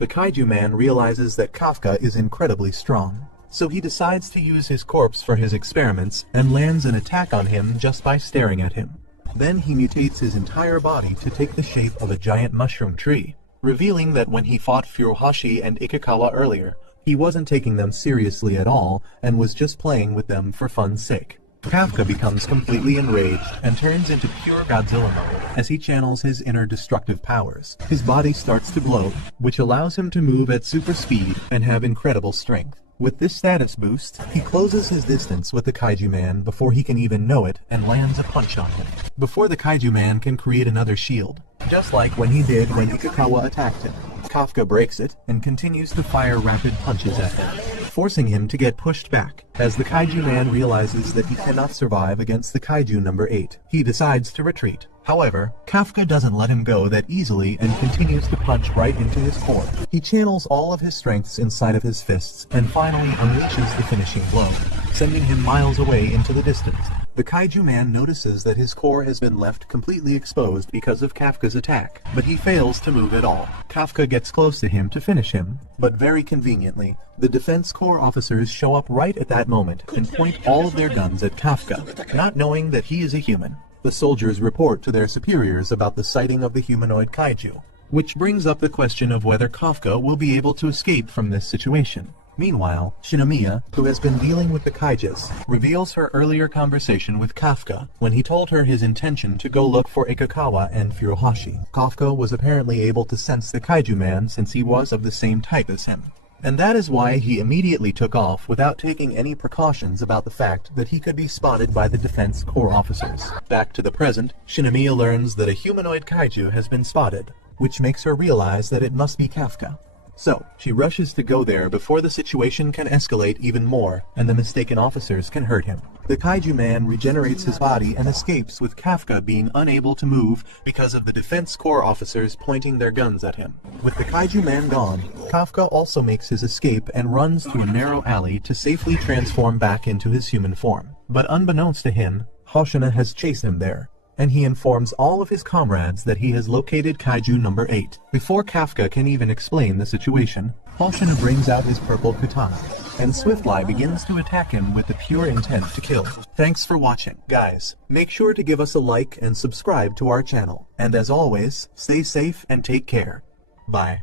The Kaiju Man realizes that Kafka is incredibly strong, so he decides to use his corpse for his experiments and lands an attack on him just by staring at him. Then he mutates his entire body to take the shape of a giant mushroom tree, revealing that when he fought Furuhashi and Ikikawa earlier, he wasn't taking them seriously at all and was just playing with them for fun's sake. Kafka becomes completely enraged and turns into pure Godzilla mode as he channels his inner destructive powers. His body starts to glow, which allows him to move at super speed and have incredible strength. With this status boost, he closes his distance with the Kaiju Man before he can even know it and lands a punch on him, before the Kaiju Man can create another shield, just like when he did when Ikikawa attacked him. Kafka breaks it and continues to fire rapid punches at him, forcing him to get pushed back. As the Kaiju Man realizes that he cannot survive against the Kaiju number 8, he decides to retreat. However, Kafka doesn't let him go that easily and continues to punch right into his core. He channels all of his strengths inside of his fists and finally unleashes the finishing blow, sending him miles away into the distance. The Kaiju Man notices that his core has been left completely exposed because of Kafka's attack, but he fails to move at all. Kafka gets close to him to finish him, but very conveniently, the Defense Corps officers show up right at that moment and point all of their guns at Kafka, not knowing that he is a human. The soldiers report to their superiors about the sighting of the humanoid kaiju, which brings up the question of whether Kafka will be able to escape from this situation. Meanwhile, Shinomiya, who has been dealing with the kaijus, reveals her earlier conversation with Kafka when he told her his intention to go look for Ikikawa and Furuhashi. Kafka was apparently able to sense the Kaiju Man since he was of the same type as him. and that is why he immediately took off without taking any precautions about the fact that he could be spotted by the Defense Corps officers. Back to the present, Shinomiya learns that a humanoid kaiju has been spotted, which makes her realize that it must be Kafka. So, she rushes to go there before the situation can escalate even more, and the mistaken officers can hurt him. The kaiju man regenerates his body and escapes, with Kafka being unable to move because of the Defense Corps officers pointing their guns at him. With the kaiju man gone, Kafka also makes his escape and runs through a narrow alley to safely transform back into his human form. But unbeknownst to him, Hoshina has chased him there, and he informs all of his comrades that he has located Kaiju number 8. Before Kafka can even explain the situation, Hoshina brings out his purple katana, and Swiftfly begins to attack him with the pure intent to kill. Thanks for watching. Guys, make sure to give us a like and subscribe to our channel. And as always, stay safe and take care. Bye.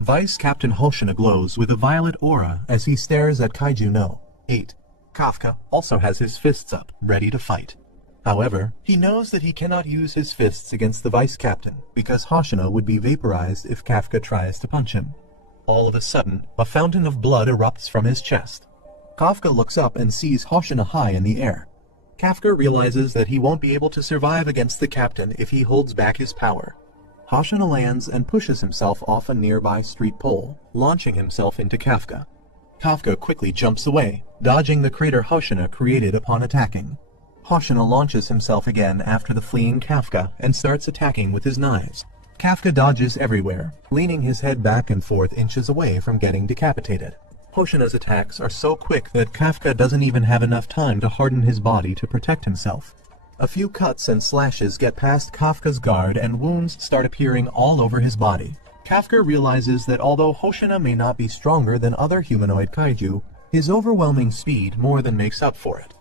Vice Captain Hoshina glows with a violet aura as he stares at Kaiju no. 8. Kafka also has his fists up, ready to fight. However, he knows that he cannot use his fists against the Vice Captain, because Hoshina would be vaporized if Kafka tries to punch him. All of a sudden, a fountain of blood erupts from his chest. Kafka looks up and sees Hoshina high in the air. Kafka realizes that he won't be able to survive against the captain if he holds back his power. Hoshina lands and pushes himself off a nearby street pole, launching himself into Kafka. Kafka quickly jumps away, dodging the crater Hoshina created upon attacking. Hoshina launches himself again after the fleeing Kafka and starts attacking with his knives. Kafka dodges everywhere, leaning his head back and forth inches away from getting decapitated. Hoshina's attacks are so quick that Kafka doesn't even have enough time to harden his body to protect himself. A few cuts and slashes get past Kafka's guard and wounds start appearing all over his body. Kafka realizes that although Hoshina may not be stronger than other humanoid kaiju, his overwhelming speed more than makes up for it.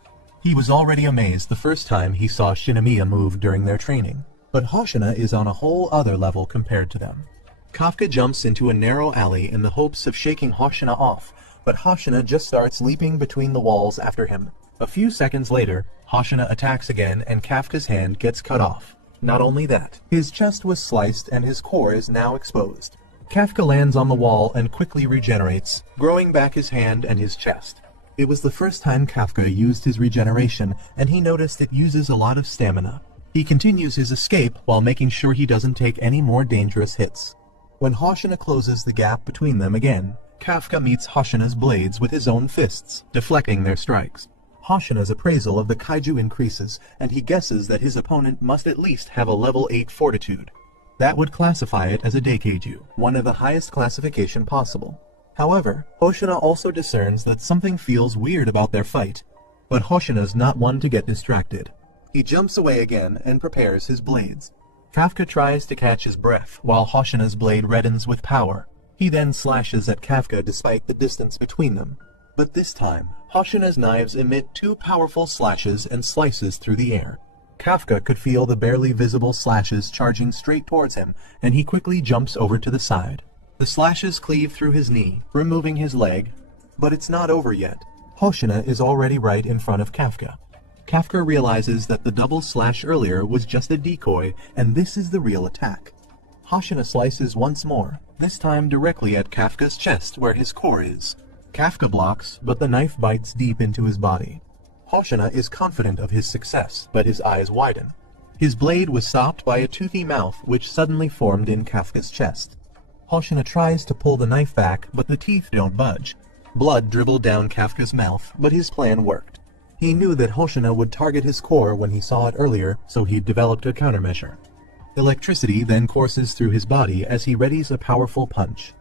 He was already amazed the first time he saw Shinomiya move during their training, but Hoshina is on a whole other level compared to them. Kafka jumps into a narrow alley in the hopes of shaking Hoshina off, but Hoshina just starts leaping between the walls after him. A few seconds later, Hoshina attacks again and Kafka's hand gets cut off. Not only that, his chest was sliced and his core is now exposed. Kafka lands on the wall and quickly regenerates, growing back his hand and his chest. It was the first time Kafka used his regeneration, and he noticed it uses a lot of stamina. He continues his escape while making sure he doesn't take any more dangerous hits. When Hoshina closes the gap between them again, Kafka meets Hoshina's blades with his own fists, deflecting their strikes. Hoshina's appraisal of the kaiju increases, and he guesses that his opponent must at least have a level 8 fortitude. That would classify it as a Daikaiju, one of the highest classification possible. However, Hoshina also discerns that something feels weird about their fight, but Hoshina's not one to get distracted. He jumps away again and prepares his blades. Kafka tries to catch his breath while Hoshina's blade reddens with power. He then slashes at Kafka despite the distance between them. But this time, Hoshina's knives emit 2 powerful slashes and slices through the air. Kafka could feel the barely visible slashes charging straight towards him, and he quickly jumps over to the side. The slashes cleave through his knee, removing his leg, but it's not over yet. Hoshina is already right in front of Kafka. Kafka realizes that the double slash earlier was just a decoy, and this is the real attack. Hoshina slices once more, this time directly at Kafka's chest where his core is. Kafka blocks, but the knife bites deep into his body. Hoshina is confident of his success, but his eyes widen. His blade was stopped by a toothy mouth which suddenly formed in Kafka's chest. Hoshina tries to pull the knife back, but the teeth don't budge. Blood dribbled down Kafka's mouth, but his plan worked. He knew that Hoshina would target his core when he saw it earlier, so he developed a countermeasure. Electricity then courses through his body as he readies a powerful punch.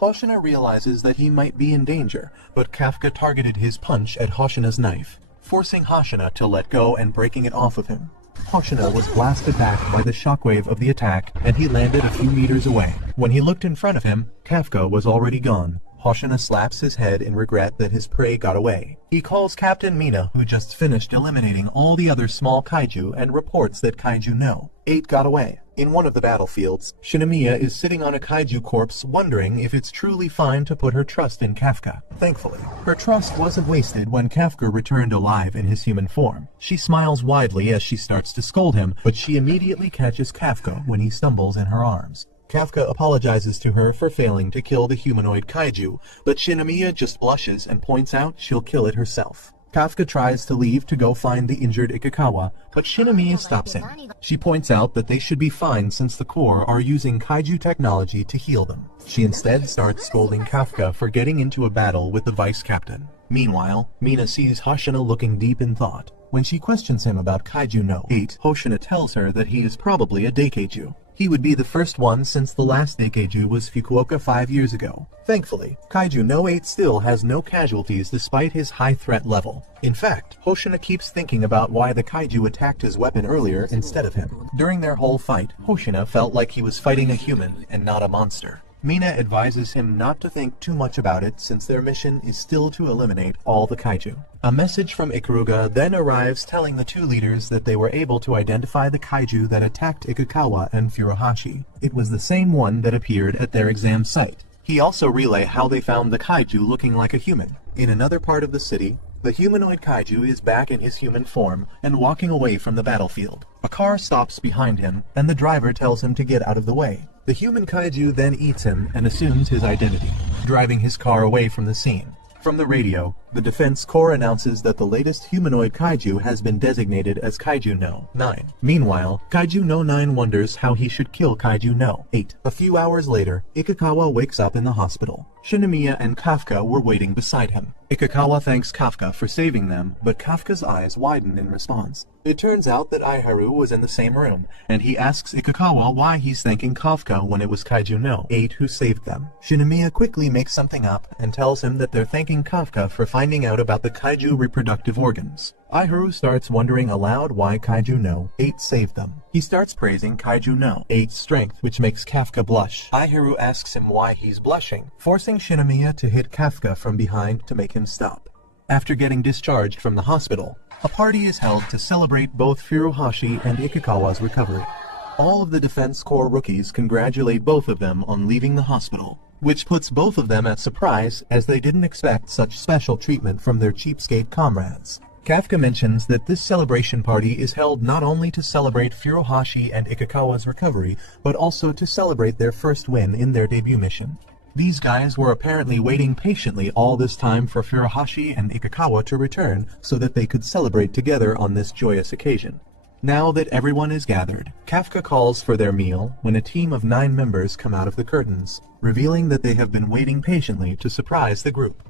Hoshina realizes that he might be in danger, but Kafka targeted his punch at Hoshina's knife, forcing Hoshina to let go and breaking it off of him. Hoshina was blasted back by the shockwave of the attack, and he landed a few meters away. When he looked in front of him, Kafka was already gone. Hoshina slaps his head in regret that his prey got away. He calls Captain Mina, who just finished eliminating all the other small kaiju, and reports that Kaiju no. 8 got away. In one of the battlefields, Shinomiya is sitting on a kaiju corpse wondering if it's truly fine to put her trust in Kafka. Thankfully, her trust wasn't wasted when Kafka returned alive in his human form. She smiles widely as she starts to scold him, but she immediately catches Kafka when he stumbles in her arms. Kafka apologizes to her for failing to kill the humanoid kaiju, but Shinomiya just blushes and points out she'll kill it herself. Kafka tries to leave to go find the injured Ikikawa, but Shinomiya stops him. She points out that they should be fine since the Corps are using kaiju technology to heal them. She instead starts scolding Kafka for getting into a battle with the vice captain. Meanwhile, Mina sees Hoshina looking deep in thought. When she questions him about Kaiju no 8, Hoshina tells her that he is probably a Daikeiju. He would be the first one since the last Daikeiju was Fukuoka 5 years ago. Thankfully, Kaiju no 8 still has no casualties despite his high threat level. In fact, Hoshina keeps thinking about why the Kaiju attacked his weapon earlier instead of him. During their whole fight, Hoshina felt like he was fighting a human and not a monster. Mina advises him not to think too much about it since their mission is still to eliminate all the kaiju. A message from Ikaruga then arrives telling the two leaders that they were able to identify the kaiju that attacked Ikikawa and Furuhashi. It was the same one that appeared at their exam site. He also relay how they found the kaiju looking like a human. In another part of the city, the humanoid kaiju is back in his human form and walking away from the battlefield. A car stops behind him, and the driver tells him to get out of the way. The human kaiju then eats him and assumes his identity, driving his car away from the scene. From the radio, the Defense Corps announces that the latest humanoid kaiju has been designated as Kaiju no 9. Meanwhile, Kaiju no 9 wonders how he should kill Kaiju no 8. A few hours later, Ikikawa wakes up in the hospital. Shinomiya and Kafka were waiting beside him. Ikikawa thanks Kafka for saving them, but Kafka's eyes widen in response. It turns out that Aiharu was in the same room, and he asks Ikikawa why he's thanking Kafka when it was Kaiju no 8 who saved them. Shinomiya quickly makes something up and tells him that they're thanking Kafka for finding out about the kaiju reproductive organs. Aiharu starts wondering aloud why Kaiju no 8 saved them. He starts praising Kaiju no 8's strength, which makes Kafka blush. Aiharu asks him why he's blushing, forcing Shinomiya to hit Kafka from behind to make him stop. After getting discharged from the hospital, a party is held to celebrate both Furuhashi and Ikikawa's recovery. All of the Defense Corps rookies congratulate both of them on leaving the hospital, which puts both of them at surprise as they didn't expect such special treatment from their cheapskate comrades. Kafka mentions that this celebration party is held not only to celebrate Furuhashi and Ikikawa's recovery, but also to celebrate their first win in their debut mission. These guys were apparently waiting patiently all this time for Furuhashi and Ikikawa to return so that they could celebrate together on this joyous occasion. Now that everyone is gathered, Kafka calls for their meal when a team of 9 members come out of the curtains, revealing that they have been waiting patiently to surprise the group.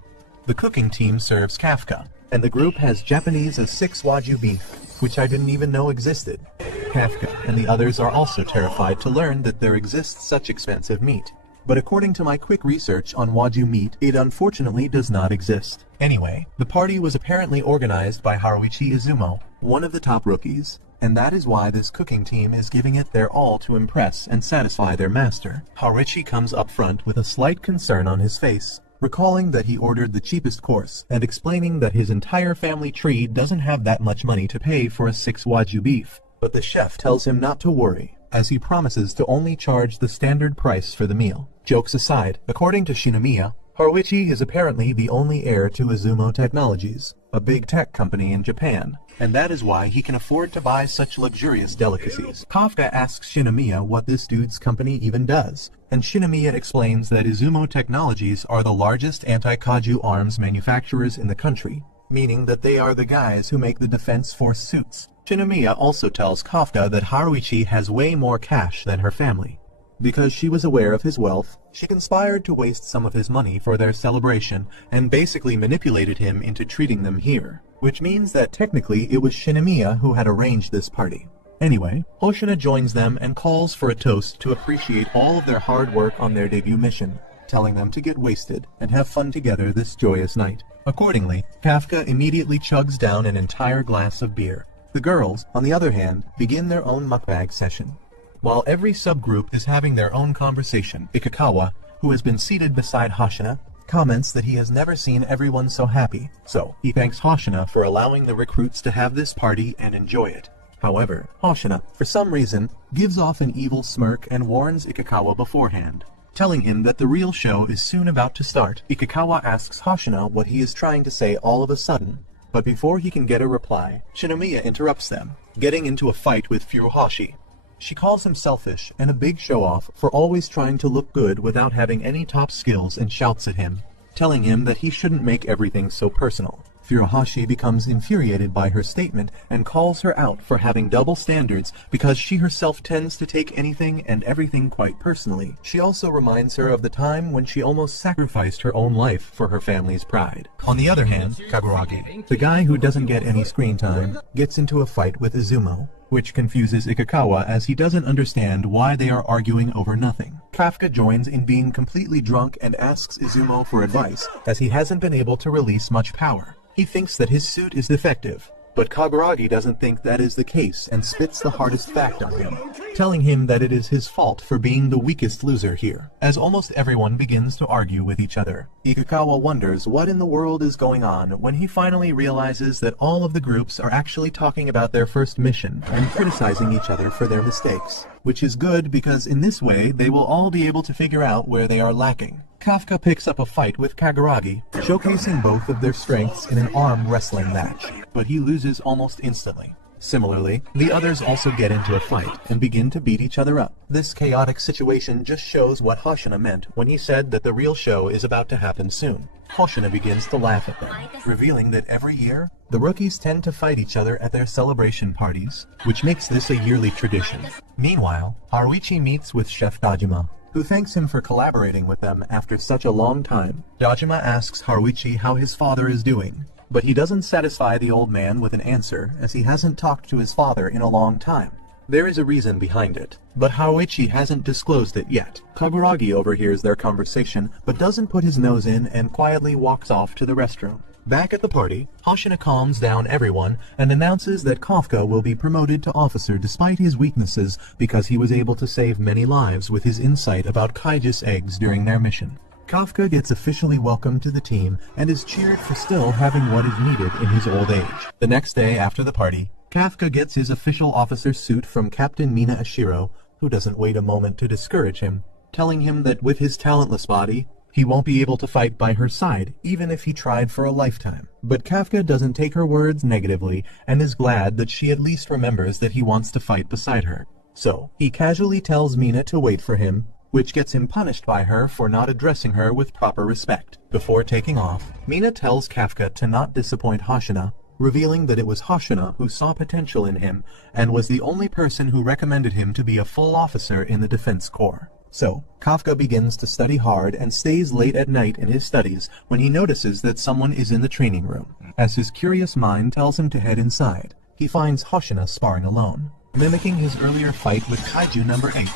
The cooking team serves Kafka, and the group has Japanese as 6 Wagyu beef, which I didn't even know existed. Kafka and the others are also terrified to learn that there exists such expensive meat. But according to my quick research on Wagyu meat, it unfortunately does not exist. Anyway, the party was apparently organized by Haruichi Izumo, one of the top rookies, and that is why this cooking team is giving it their all to impress and satisfy their master. Haruichi comes up front with a slight concern on his face, recalling that he ordered the cheapest course, and explaining that his entire family tree doesn't have that much money to pay for a 6 Wagyu beef. But the chef tells him not to worry, as he promises to only charge the standard price for the meal. Jokes aside, according to Shinomiya, Haruichi is apparently the only heir to Izumo Technologies, a big tech company in Japan, and that is why he can afford to buy such luxurious delicacies. Kafka asks Shinomiya what this dude's company even does, and Shinomiya explains that Izumo Technologies are the largest anti-kaiju arms manufacturers in the country, meaning that they are the guys who make the Defense Force suits. Shinomiya also tells Kafka that Haruichi has way more cash than her family. Because she was aware of his wealth, she conspired to waste some of his money for their celebration and basically manipulated him into treating them here, which means that technically it was Shinomiya who had arranged this party. Anyway, Hoshina joins them and calls for a toast to appreciate all of their hard work on their debut mission, telling them to get wasted and have fun together this joyous night. Accordingly, Kafka immediately chugs down an entire glass of beer. The girls, on the other hand, begin their own mukbang session. While every subgroup is having their own conversation, Ikikawa, who has been seated beside Hoshina, comments that he has never seen everyone so happy, so he thanks Hoshina for allowing the recruits to have this party and enjoy it. However, Hoshina, for some reason, gives off an evil smirk and warns Ikikawa beforehand, telling him that the real show is soon about to start. Ikikawa asks Hoshina what he is trying to say all of a sudden, but before he can get a reply, Shinomiya interrupts them, getting into a fight with Furuhashi. She calls him selfish and a big show-off for always trying to look good without having any top skills and shouts at him, telling him that he shouldn't make everything so personal. Furuhashi becomes infuriated by her statement and calls her out for having double standards because she herself tends to take anything and everything quite personally. She also reminds her of the time when she almost sacrificed her own life for her family's pride. On the other hand, Kaguragi, the guy who doesn't get any screen time, gets into a fight with Izumo, which confuses Ikikawa as he doesn't understand why they are arguing over nothing. Kafka joins in being completely drunk and asks Izumo for advice, as he hasn't been able to release much power. He thinks that his suit is defective, but Kaguragi doesn't think that is the case and spits the hardest fact on him, telling him that it is his fault for being the weakest loser here. As almost everyone begins to argue with each other, Ikikawa wonders what in the world is going on when he finally realizes that all of the groups are actually talking about their first mission and criticizing each other for their mistakes, which is good because in this way they will all be able to figure out where they are lacking. Kafka picks up a fight with Kaguragi, showcasing both of their strengths in an arm wrestling match, but he loses almost instantly. Similarly, the others also get into a fight and begin to beat each other up. This chaotic situation just shows what Hoshina meant when he said that the real show is about to happen soon. Hoshina begins to laugh at them, revealing that every year, the rookies tend to fight each other at their celebration parties, which makes this a yearly tradition. Meanwhile, Haruichi meets with Chef Dajima, who thanks him for collaborating with them after such a long time. Dajima asks Haruichi how his father is doing, but he doesn't satisfy the old man with an answer as he hasn't talked to his father in a long time. There is a reason behind it, but Haruichi hasn't disclosed it yet. Kaguragi overhears their conversation but doesn't put his nose in and quietly walks off to the restroom. Back at the party, Hoshina calms down everyone and announces that Kafka will be promoted to officer despite his weaknesses because he was able to save many lives with his insight about kaiju eggs during their mission. Kafka gets officially welcomed to the team and is cheered for still having what is needed in his old age. The next day after the party, Kafka gets his official officer suit from Captain Mina Ashiro, who doesn't wait a moment to discourage him, telling him that with his talentless body, he won't be able to fight by her side, even if he tried for a lifetime. But Kafka doesn't take her words negatively and is glad that she at least remembers that he wants to fight beside her. So, he casually tells Mina to wait for him, which gets him punished by her for not addressing her with proper respect. Before taking off, Mina tells Kafka to not disappoint Hoshina, revealing that it was Hoshina who saw potential in him and was the only person who recommended him to be a full officer in the Defense Corps. So, Kafka begins to study hard and stays late at night in his studies when he notices that someone is in the training room. As his curious mind tells him to head inside, he finds Hoshina sparring alone, mimicking his earlier fight with Kaiju number 8.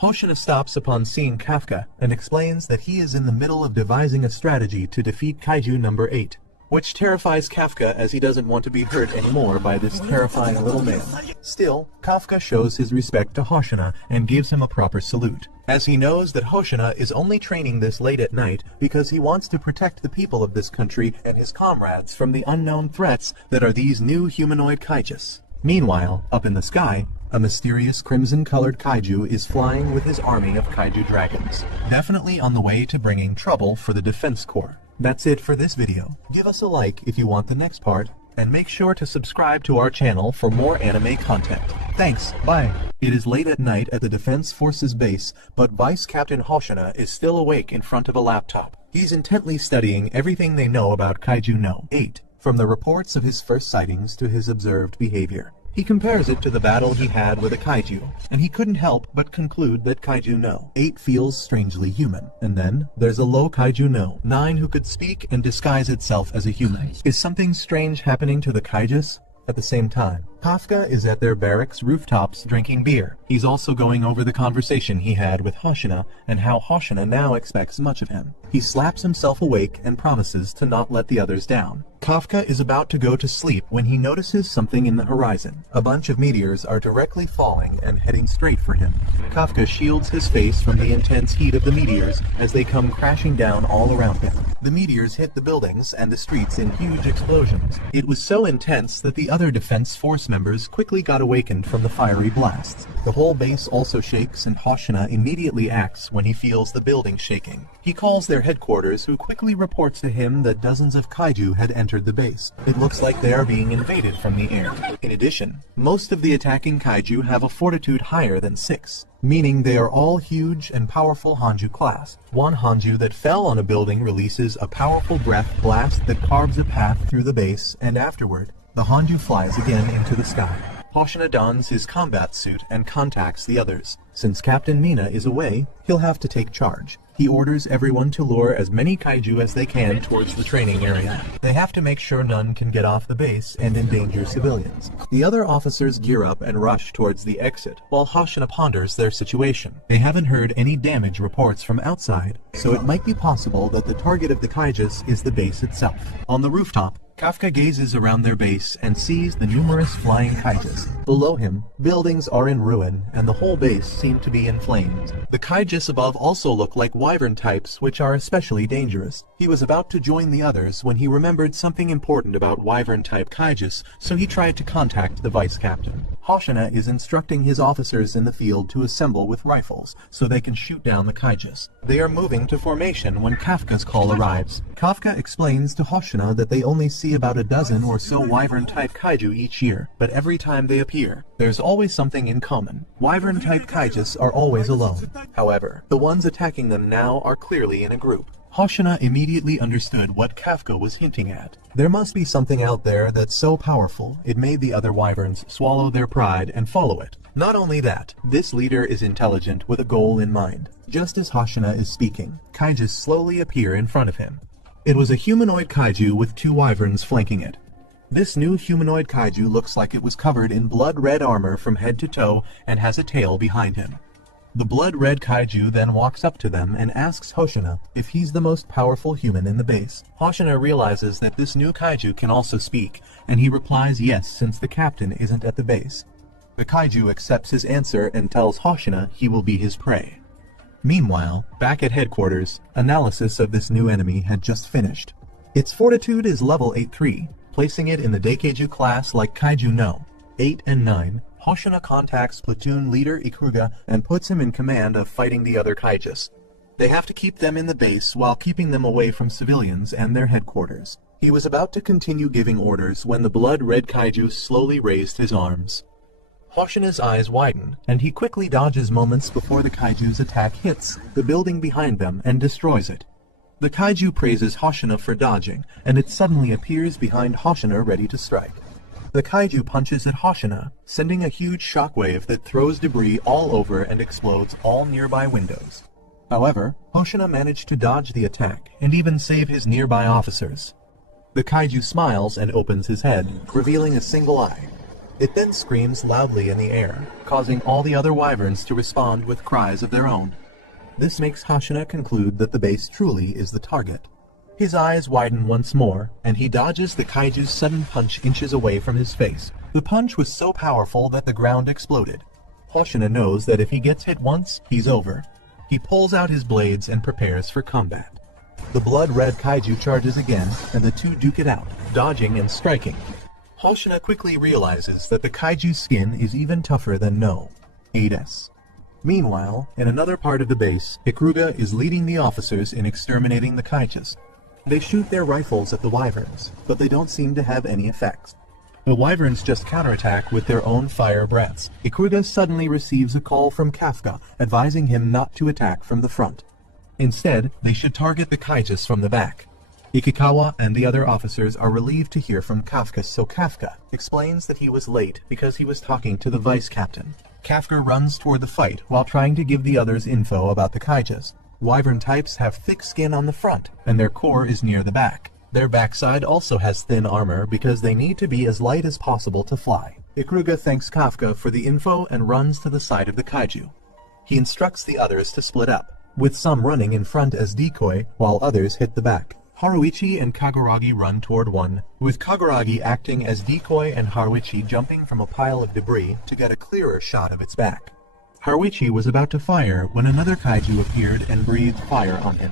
Hoshina stops upon seeing Kafka and explains that he is in the middle of devising a strategy to defeat Kaiju number 8, which terrifies Kafka as he doesn't want to be hurt anymore by this terrifying little man. Still, Kafka shows his respect to Hoshina and gives him a proper salute, as he knows that Hoshina is only training this late at night because he wants to protect the people of this country and his comrades from the unknown threats that are these new humanoid kaijus. Meanwhile, up in the sky, a mysterious crimson-colored kaiju is flying with his army of kaiju dragons, definitely on the way to bringing trouble for the Defense Corps. That's it for this video. Give us a like if you want the next part, and make sure to subscribe to our channel for more anime content. Thanks, bye! It is late at night at the Defense Forces base, but Vice Captain Hoshina is still awake in front of a laptop. He's intently studying everything they know about Kaiju no 8, from the reports of his first sightings to his observed behavior. He compares it to the battle he had with a kaiju, and he couldn't help but conclude that Kaiju no 8 feels strangely human. And then, there's a low Kaiju no 9 who could speak and disguise itself as a human. Is something strange happening to the kaijus? At the same time, Kafka is at their barracks rooftops drinking beer. He's also going over the conversation he had with Hoshina and how Hoshina now expects much of him. He slaps himself awake and promises to not let the others down. Kafka is about to go to sleep when he notices something in the horizon. A bunch of meteors are directly falling and heading straight for him. Kafka shields his face from the intense heat of the meteors as they come crashing down all around him. The meteors hit the buildings and the streets in huge explosions. It was so intense that the other Defense Force members quickly got awakened from the fiery blasts. The whole base also shakes, and Hoshina immediately acts when he feels the building shaking. He calls their headquarters, who quickly reports to him that dozens of kaiju had entered the base. It looks like they are being invaded from the air. In addition, most of the attacking kaiju have a fortitude higher than 6, meaning they are all huge and powerful Hanju class. One Hanju that fell on a building releases a powerful breath blast that carves a path through the base, and afterward, the Hanju flies again into the sky. Hoshina dons his combat suit and contacts the others. Since Captain Mina is away, he'll have to take charge. He orders everyone to lure as many kaiju as they can towards the training area. They have to make sure none can get off the base and endanger civilians. The other officers gear up and rush towards the exit, while Hoshina ponders their situation. They haven't heard any damage reports from outside, so it might be possible that the target of the kaijus is the base itself. On the rooftop, Kafka gazes around their base and sees the numerous flying kaijus. Below him, buildings are in ruin, and the whole base seems to be in flames. The kaijus above also look like wyvern types, which are especially dangerous. He was about to join the others when he remembered something important about wyvern-type kaijus, so he tried to contact the vice captain. Hoshina is instructing his officers in the field to assemble with rifles, so they can shoot down the kaijus. They are moving to formation when Kafka's call arrives. Kafka explains to Hoshina that they only see about a dozen or so wyvern-type kaiju each year, but every time they appear, there's always something in common. Wyvern-type kaijus are always alone. However, the ones attacking them now are clearly in a group. Hoshina immediately understood what Kafka was hinting at. There must be something out there that's so powerful, it made the other wyverns swallow their pride and follow it. Not only that, this leader is intelligent with a goal in mind. Just as Hoshina is speaking, kaijus slowly appear in front of him. It was a humanoid kaiju with 2 wyverns flanking it. This new humanoid kaiju looks like it was covered in blood-red armor from head to toe and has a tail behind him. The blood-red kaiju then walks up to them and asks Hoshina if he's the most powerful human in the base. Hoshina realizes that this new kaiju can also speak, and he replies yes since the captain isn't at the base. The kaiju accepts his answer and tells Hoshina he will be his prey. Meanwhile, back at headquarters, analysis of this new enemy had just finished. Its fortitude is level 8-3, placing it in the Daikeiju class like Kaiju no. 8 and 9. Hoshina contacts platoon leader Ikuga and puts him in command of fighting the other kaijus. They have to keep them in the base while keeping them away from civilians and their headquarters. He was about to continue giving orders when the blood-red kaiju slowly raised his arms. Hoshina's eyes widen, and he quickly dodges moments before the kaiju's attack hits the building behind them and destroys it. The kaiju praises Hoshina for dodging, and it suddenly appears behind Hoshina ready to strike. The kaiju punches at Hoshina, sending a huge shockwave that throws debris all over and explodes all nearby windows. However, Hoshina managed to dodge the attack and even save his nearby officers. The kaiju smiles and opens his head, revealing a single eye. It then screams loudly in the air, causing all the other wyverns to respond with cries of their own. This makes Hoshina conclude that the base truly is the target. His eyes widen once more, and he dodges the kaiju's sudden punch inches away from his face. The punch was so powerful that the ground exploded. Hoshina knows that if he gets hit once, he's over. He pulls out his blades and prepares for combat. The blood-red kaiju charges again, and the two duke it out, dodging and striking. Hoshina quickly realizes that the kaiju's skin is even tougher than No. 8S. Meanwhile, in another part of the base, Ikuga is leading the officers in exterminating the kaijus. They shoot their rifles at the wyverns, but they don't seem to have any effects. The wyverns just counterattack with their own fire breaths. Ikuga suddenly receives a call from Kafka, advising him not to attack from the front. Instead, they should target the kaijus from the back. Ikikawa and the other officers are relieved to hear from Kafka, so Kafka explains that he was late because he was talking to the vice captain. Kafka runs toward the fight while trying to give the others info about the kaijus. Wyvern types have thick skin on the front, and their core is near the back. Their backside also has thin armor because they need to be as light as possible to fly. Ikuga thanks Kafka for the info and runs to the side of the kaiju. He instructs the others to split up, with some running in front as decoy while others hit the back. Haruichi and Kaguragi run toward one, with Kaguragi acting as decoy and Haruichi jumping from a pile of debris to get a clearer shot of its back. Haruichi was about to fire when another kaiju appeared and breathed fire on him.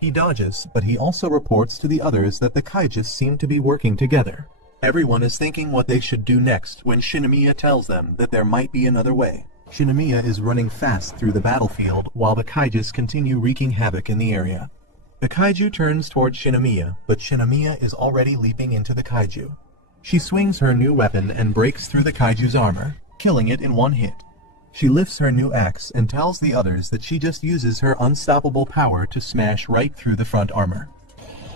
He dodges, but he also reports to the others that the kaijus seem to be working together. Everyone is thinking what they should do next when Shinomiya tells them that there might be another way. Shinomiya is running fast through the battlefield while the kaijus continue wreaking havoc in the area. The kaiju turns toward Shinomiya, but Shinomiya is already leaping into the kaiju. She swings her new weapon and breaks through the kaiju's armor, killing it in one hit. She lifts her new axe and tells the others that she just uses her unstoppable power to smash right through the front armor.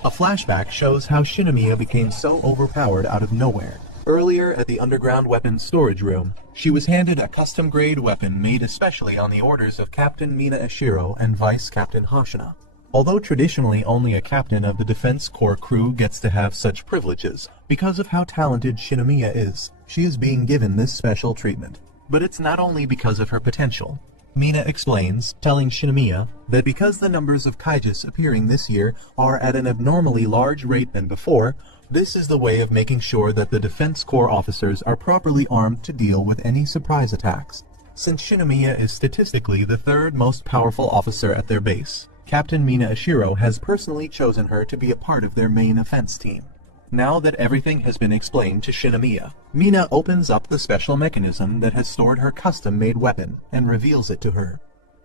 A flashback shows how Shinomiya became so overpowered out of nowhere. Earlier at the underground weapons storage room, she was handed a custom-grade weapon made especially on the orders of Captain Mina Ashiro and Vice Captain Hoshina. Although traditionally only a captain of the Defense Corps crew gets to have such privileges, because of how talented Shinomiya is, she is being given this special treatment. But it's not only because of her potential. Mina explains, telling Shinomiya that because the numbers of kaijus appearing this year are at an abnormally large rate than before, this is the way of making sure that the Defense Corps officers are properly armed to deal with any surprise attacks. Since Shinomiya is statistically the third most powerful officer at their base, Captain Mina Ashiro has personally chosen her to be a part of their main offense team. Now that everything has been explained to Shinomiya, Mina opens up the special mechanism that has stored her custom-made weapon and reveals it to her.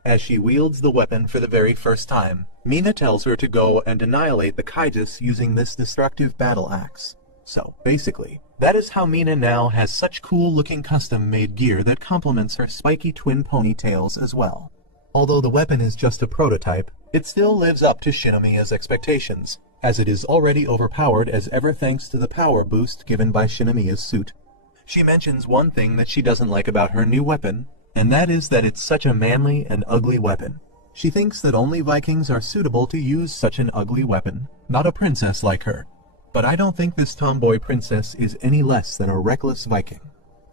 As she wields the weapon for the very first time, Mina tells her to go and annihilate the kaijus using this destructive battle axe. So, basically, that is how Mina now has such cool-looking custom-made gear that complements her spiky twin ponytails as well. Although the weapon is just a prototype, it still lives up to Shinomiya's expectations, as it is already overpowered as ever thanks to the power boost given by Shinomiya's suit. She mentions one thing that she doesn't like about her new weapon, and that is that it's such a manly and ugly weapon. She thinks that only Vikings are suitable to use such an ugly weapon, not a princess like her. But I don't think this tomboy princess is any less than a reckless Viking.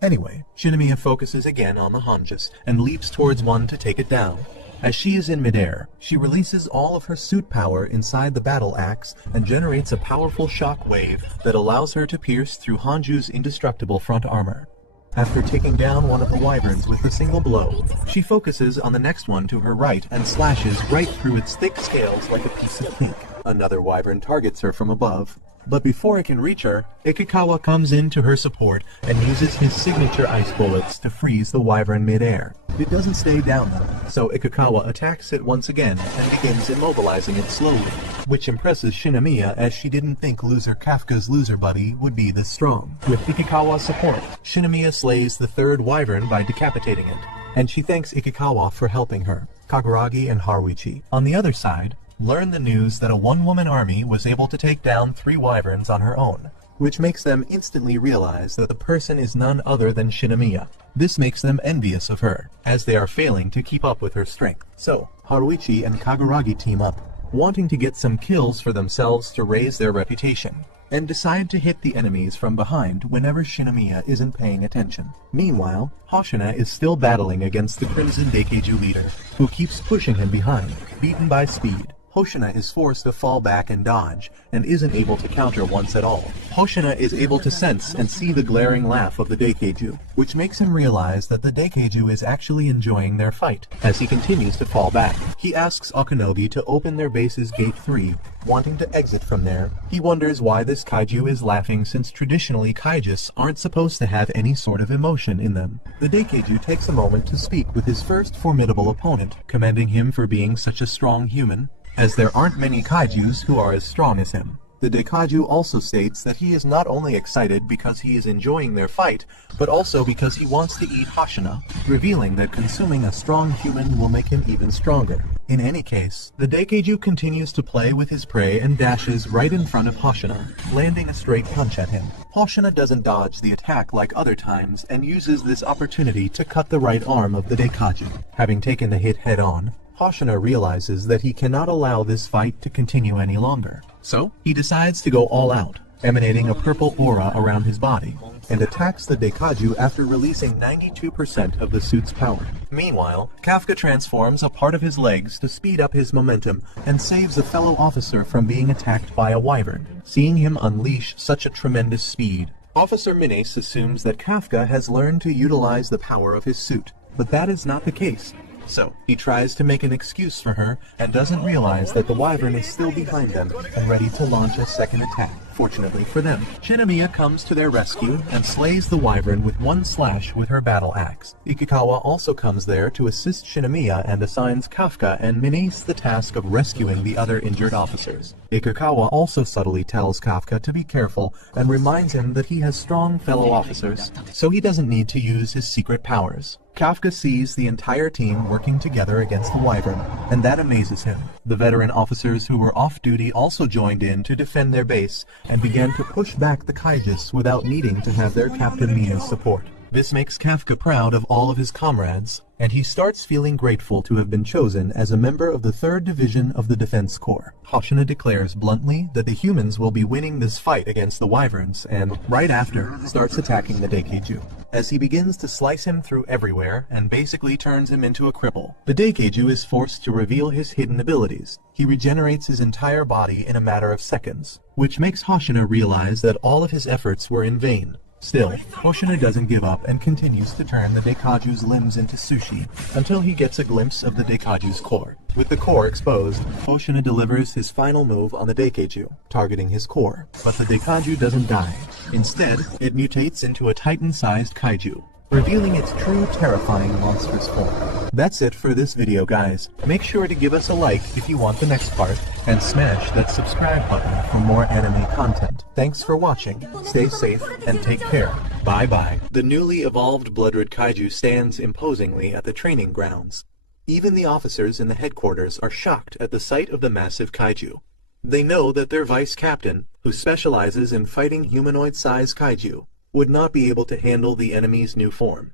Anyway, Shinomiya focuses again on the Hanjus and leaps towards one to take it down. As she is in midair, she releases all of her suit power inside the battle axe and generates a powerful shock wave that allows her to pierce through Hanju's indestructible front armor. After taking down one of the wyverns with a single blow, she focuses on the next one to her right and slashes right through its thick scales like a piece of cake. Another wyvern targets her from above, but before it can reach her, Ikikawa comes in to her support and uses his signature ice bullets to freeze the wyvern midair. It doesn't stay down though, so Ikikawa attacks it once again and begins immobilizing it slowly, which impresses Shinomiya as she didn't think loser Kafka's loser buddy would be this strong. With Ikikawa's support, Shinomiya slays the third wyvern by decapitating it, and she thanks Ikikawa for helping her. Kaguragi and Haruichi, on the other side, learn the news that a one-woman army was able to take down 3 wyverns on her own, which makes them instantly realize that the person is none other than Shinomiya. This makes them envious of her, as they are failing to keep up with her strength. So, Haruichi and Kaguragi team up, wanting to get some kills for themselves to raise their reputation, and decide to hit the enemies from behind whenever Shinomiya isn't paying attention. Meanwhile, Hoshina is still battling against the Crimson Daikeiju leader, who keeps pushing him behind, beaten by speed. Hoshina is forced to fall back and dodge, and isn't able to counter once at all. Hoshina is able to sense and see the glaring laugh of the Daikeiju, which makes him realize that the Daikeiju is actually enjoying their fight. As he continues to fall back, he asks Okunogi to open their base's Gate 3, wanting to exit from there. He wonders why this kaiju is laughing since traditionally kaijus aren't supposed to have any sort of emotion in them. The Daikeiju takes a moment to speak with his first formidable opponent, commending him for being such a strong human, as there aren't many kaijus who are as strong as him. The Daikaiju also states that he is not only excited because he is enjoying their fight, but also because he wants to eat Hoshina, revealing that consuming a strong human will make him even stronger. In any case, the Daikeiju continues to play with his prey and dashes right in front of Hoshina, landing a straight punch at him. Hoshina doesn't dodge the attack like other times and uses this opportunity to cut the right arm of the Daikaiju. Having taken the hit head-on, Hoshina realizes that he cannot allow this fight to continue any longer. So, he decides to go all out, emanating a purple aura around his body, and attacks the Daikaiju after releasing 92% of the suit's power. Meanwhile, Kafka transforms a part of his legs to speed up his momentum and saves a fellow officer from being attacked by a wyvern. Seeing him unleash such a tremendous speed, Officer Minace assumes that Kafka has learned to utilize the power of his suit, but that is not the case. So, he tries to make an excuse for her and doesn't realize that the wyvern is still behind them and ready to launch a second attack. Fortunately for them, Shinomiya comes to their rescue and slays the wyvern with one slash with her battle axe. Ikikawa also comes there to assist Shinomiya and assigns Kafka and Minace the task of rescuing the other injured officers. Ikikawa also subtly tells Kafka to be careful and reminds him that he has strong fellow officers, so he doesn't need to use his secret powers. Kafka sees the entire team working together against the wyvern, and that amazes him. The veteran officers who were off duty also joined in to defend their base and began to push back the kaijus without needing to have their Captain Mina's support. This makes Kafka proud of all of his comrades, and he starts feeling grateful to have been chosen as a member of the 3rd Division of the Defense Corps. Hoshina declares bluntly that the humans will be winning this fight against the wyverns, and, right after, starts attacking the Daikeiju. As he begins to slice him through everywhere and basically turns him into a cripple, the Daikeiju is forced to reveal his hidden abilities. He regenerates his entire body in a matter of seconds, which makes Hoshina realize that all of his efforts were in vain. Still, Hoshina doesn't give up and continues to turn the Daikaiju's limbs into sushi until he gets a glimpse of the Daikaiju's core. With the core exposed, Hoshina delivers his final move on the Daikeiju, targeting his core. But the Daikaiju doesn't die. Instead, it mutates into a titan-sized kaiju, revealing its true terrifying monstrous form. That's it for this video, guys. Make sure to give us a like if you want the next part, and smash that subscribe button for more anime content. Thanks for watching, stay safe, and take care. Bye-bye. The newly evolved Bloodred Kaiju stands imposingly at the training grounds. Even the officers in the headquarters are shocked at the sight of the massive kaiju. They know that their vice captain, who specializes in fighting humanoid-sized kaiju, would not be able to handle the enemy's new form.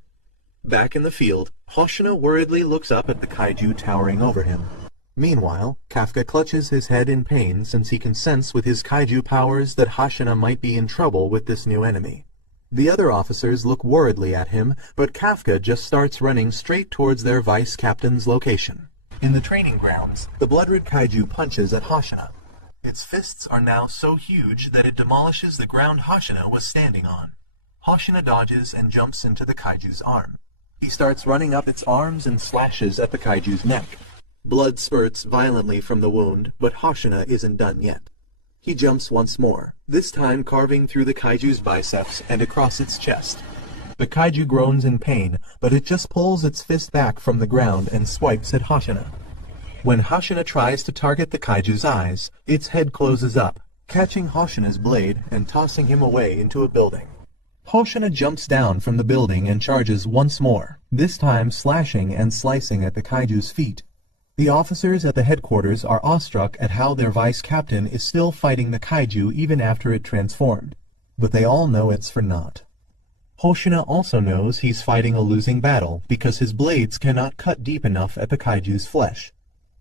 Back in the field, Hoshina worriedly looks up at the kaiju towering over him. Meanwhile, Kafka clutches his head in pain since he can sense with his kaiju powers that Hoshina might be in trouble with this new enemy. The other officers look worriedly at him, but Kafka just starts running straight towards their vice captain's location. In the training grounds, the Bloodred Kaiju punches at Hoshina. Its fists are now so huge that it demolishes the ground Hoshina was standing on. Hoshina dodges and jumps into the kaiju's arm. He starts running up its arms and slashes at the kaiju's neck. Blood spurts violently from the wound, but Hoshina isn't done yet. He jumps once more, this time carving through the kaiju's biceps and across its chest. The kaiju groans in pain, but it just pulls its fist back from the ground and swipes at Hoshina. When Hoshina tries to target the kaiju's eyes, its head closes up, catching Hoshina's blade and tossing him away into a building. Hoshina jumps down from the building and charges once more, this time slashing and slicing at the kaiju's feet. The officers at the headquarters are awestruck at how their vice captain is still fighting the kaiju even after it transformed, but they all know it's for naught. Hoshina also knows he's fighting a losing battle because his blades cannot cut deep enough at the kaiju's flesh.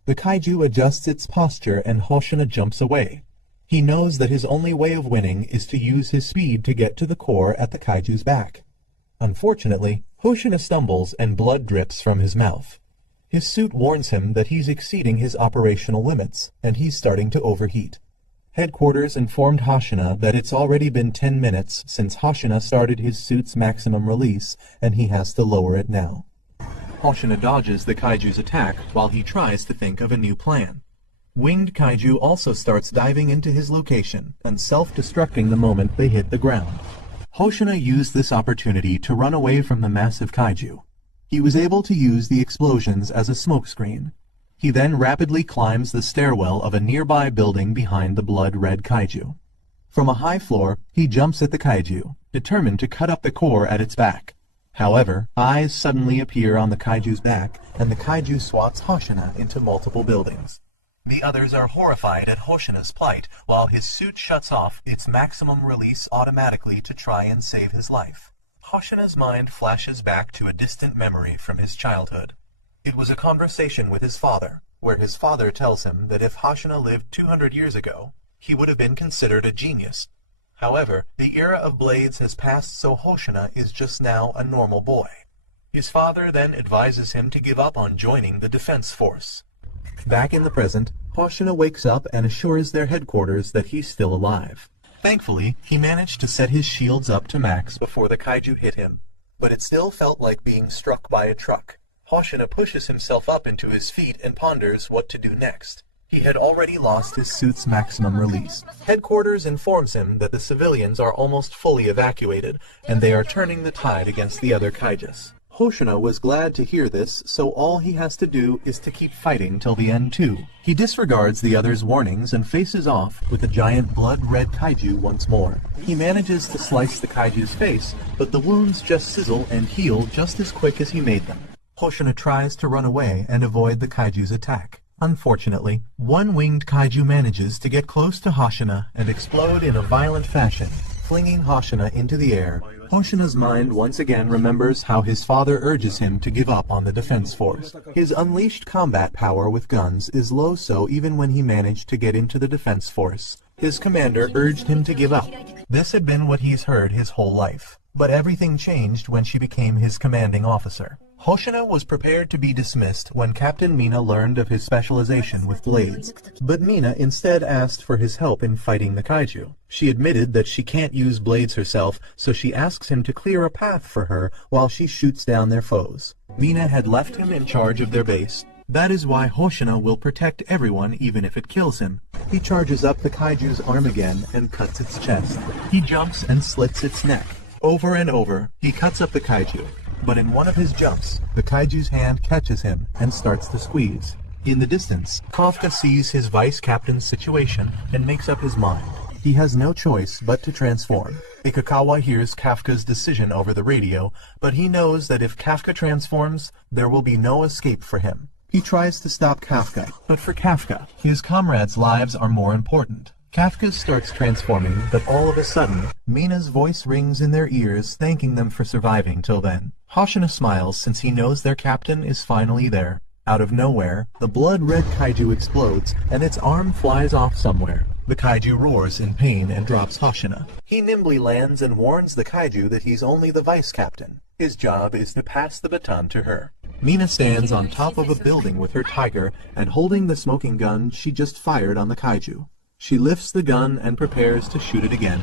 The kaiju adjusts its posture and Hoshina jumps away. He knows that his only way of winning is to use his speed to get to the core at the kaiju's back. Unfortunately, Hoshina stumbles and blood drips from his mouth. His suit warns him that he's exceeding his operational limits, and he's starting to overheat. Headquarters informed Hoshina that it's already been 10 minutes since Hoshina started his suit's maximum release, and he has to lower it now. Hoshina dodges the kaiju's attack while he tries to think of a new plan. Winged kaiju also starts diving into his location and self-destructing the moment they hit the ground. Hoshina used this opportunity to run away from the massive kaiju. He was able to use the explosions as a smokescreen. He then rapidly climbs the stairwell of a nearby building behind the blood-red kaiju. From a high floor, he jumps at the kaiju, determined to cut up the core at its back. However, eyes suddenly appear on the kaiju's back, and the kaiju swats Hoshina into multiple buildings. The others are horrified at Hoshina's plight, while his suit shuts off its maximum release automatically to try and save his life. Hoshina's mind flashes back to a distant memory from his childhood. It was a conversation with his father, where his father tells him that if Hoshina lived 200 years ago, he would have been considered a genius. However, the era of blades has passed, so Hoshina is just now a normal boy. His father then advises him to give up on joining the defense force. Back in the present, Hoshina wakes up and assures their headquarters that he's still alive. Thankfully, he managed to set his shields up to max before the kaiju hit him, but it still felt like being struck by a truck. Hoshina pushes himself up into his feet and ponders what to do next. He had already lost his suit's maximum release. Headquarters informs him that the civilians are almost fully evacuated, and they are turning the tide against the other kaijus. Hoshina was glad to hear this, so all he has to do is to keep fighting till the end too. He disregards the others' warnings and faces off with the giant blood-red kaiju once more. He manages to slice the kaiju's face, but the wounds just sizzle and heal just as quick as he made them. Hoshina tries to run away and avoid the kaiju's attack. Unfortunately, one winged kaiju manages to get close to Hoshina and explode in a violent fashion, flinging Hoshina into the air. Hoshina's mind once again remembers how his father urges him to give up on the defense force. His unleashed combat power with guns is low, so even when he managed to get into the defense force, his commander urged him to give up. This had been what he's heard his whole life. But everything changed when she became his commanding officer. Hoshina was prepared to be dismissed when Captain Mina learned of his specialization with blades. But Mina instead asked for his help in fighting the kaiju. She admitted that she can't use blades herself, so she asks him to clear a path for her while she shoots down their foes. Mina had left him in charge of their base. That is why Hoshina will protect everyone even if it kills him. He charges up the kaiju's arm again and cuts its chest. He jumps and slits its neck. Over and over, he cuts up the kaiju, but in one of his jumps, the kaiju's hand catches him and starts to squeeze. In the distance, Kafka sees his vice captain's situation and makes up his mind. He has no choice but to transform. Ikakawa hears Kafka's decision over the radio, but he knows that if Kafka transforms, there will be no escape for him. He tries to stop Kafka, but for Kafka, his comrades' lives are more important. Kafka starts transforming, but all of a sudden, Mina's voice rings in their ears, thanking them for surviving till then. Hoshina smiles since he knows their captain is finally there. Out of nowhere, the blood-red kaiju explodes, and its arm flies off somewhere. The kaiju roars in pain and drops Hoshina. He nimbly lands and warns the kaiju that he's only the vice captain. His job is to pass the baton to her. Mina stands on top of a building with her tiger, and holding the smoking gun she just fired on the kaiju. She lifts the gun and prepares to shoot it again.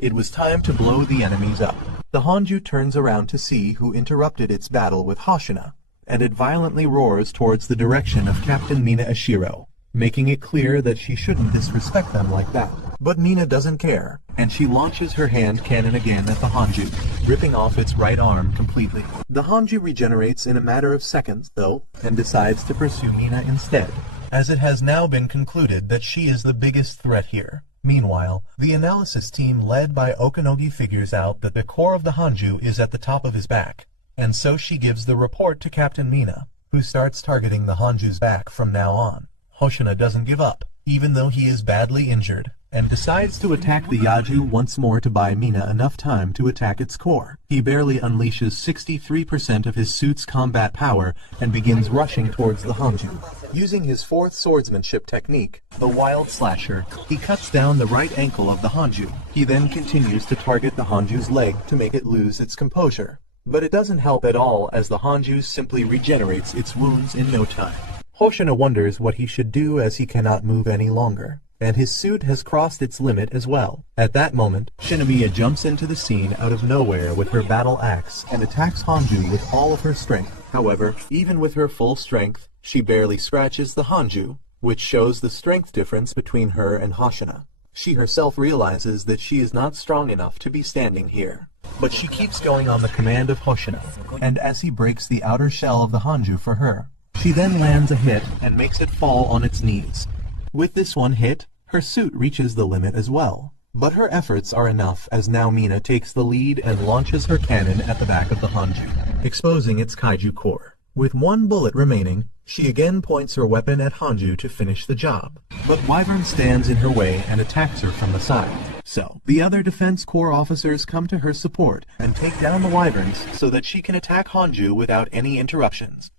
It was time to blow the enemies up. The Hanju turns around to see who interrupted its battle with Hoshina, and it violently roars towards the direction of Captain Mina Ashiro, making it clear that she shouldn't disrespect them like that. But Mina doesn't care, and she launches her hand cannon again at the Hanju, ripping off its right arm completely. The Hanju regenerates in a matter of seconds, though, and decides to pursue Mina instead, as it has now been concluded that she is the biggest threat here. Meanwhile, the analysis team led by Okanogi figures out that the core of the Hanju is at the top of his back, and so she gives the report to Captain Mina, who starts targeting the Hanju's back from now on. Hoshina doesn't give up, even though he is badly injured, and decides to attack the Yaju once more to buy Mina enough time to attack its core. He barely unleashes 63% of his suit's combat power and begins rushing towards the Hanju. Using his fourth swordsmanship technique, the Wild Slasher, he cuts down the right ankle of the Hanju. He then continues to target the Hanju's leg to make it lose its composure. But it doesn't help at all, as the Hanju simply regenerates its wounds in no time. Hoshina wonders what he should do, as he cannot move any longer, and his suit has crossed its limit as well. At that moment, Shinomiya jumps into the scene out of nowhere with her battle axe and attacks Hanju with all of her strength. However, even with her full strength, she barely scratches the Hanju, which shows the strength difference between her and Hoshina. She herself realizes that she is not strong enough to be standing here, but she keeps going on the command of Hoshina, and as he breaks the outer shell of the Hanju for her, she then lands a hit and makes it fall on its knees. With this one hit, her suit reaches the limit as well. But her efforts are enough, as now Mina takes the lead and launches her cannon at the back of the Hanju, exposing its kaiju core. With one bullet remaining, she again points her weapon at Hanju to finish the job. But Wyvern stands in her way and attacks her from the side. So, the other Defense Corps officers come to her support and take down the Wyverns so that she can attack Hanju without any interruptions.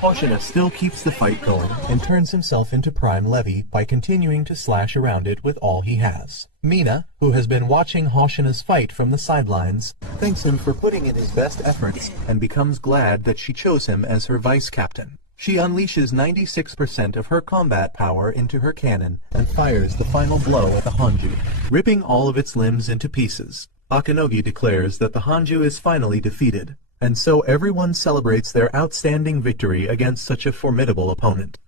Hoshina still keeps the fight going and turns himself into Prime Levy by continuing to slash around it with all he has. Mina, who has been watching Hoshina's fight from the sidelines, thanks him for putting in his best efforts and becomes glad that she chose him as her vice captain. She unleashes 96% of her combat power into her cannon and fires the final blow at the Hanju, ripping all of its limbs into pieces. Akanogi declares that the Hanju is finally defeated, and so everyone celebrates their outstanding victory against such a formidable opponent.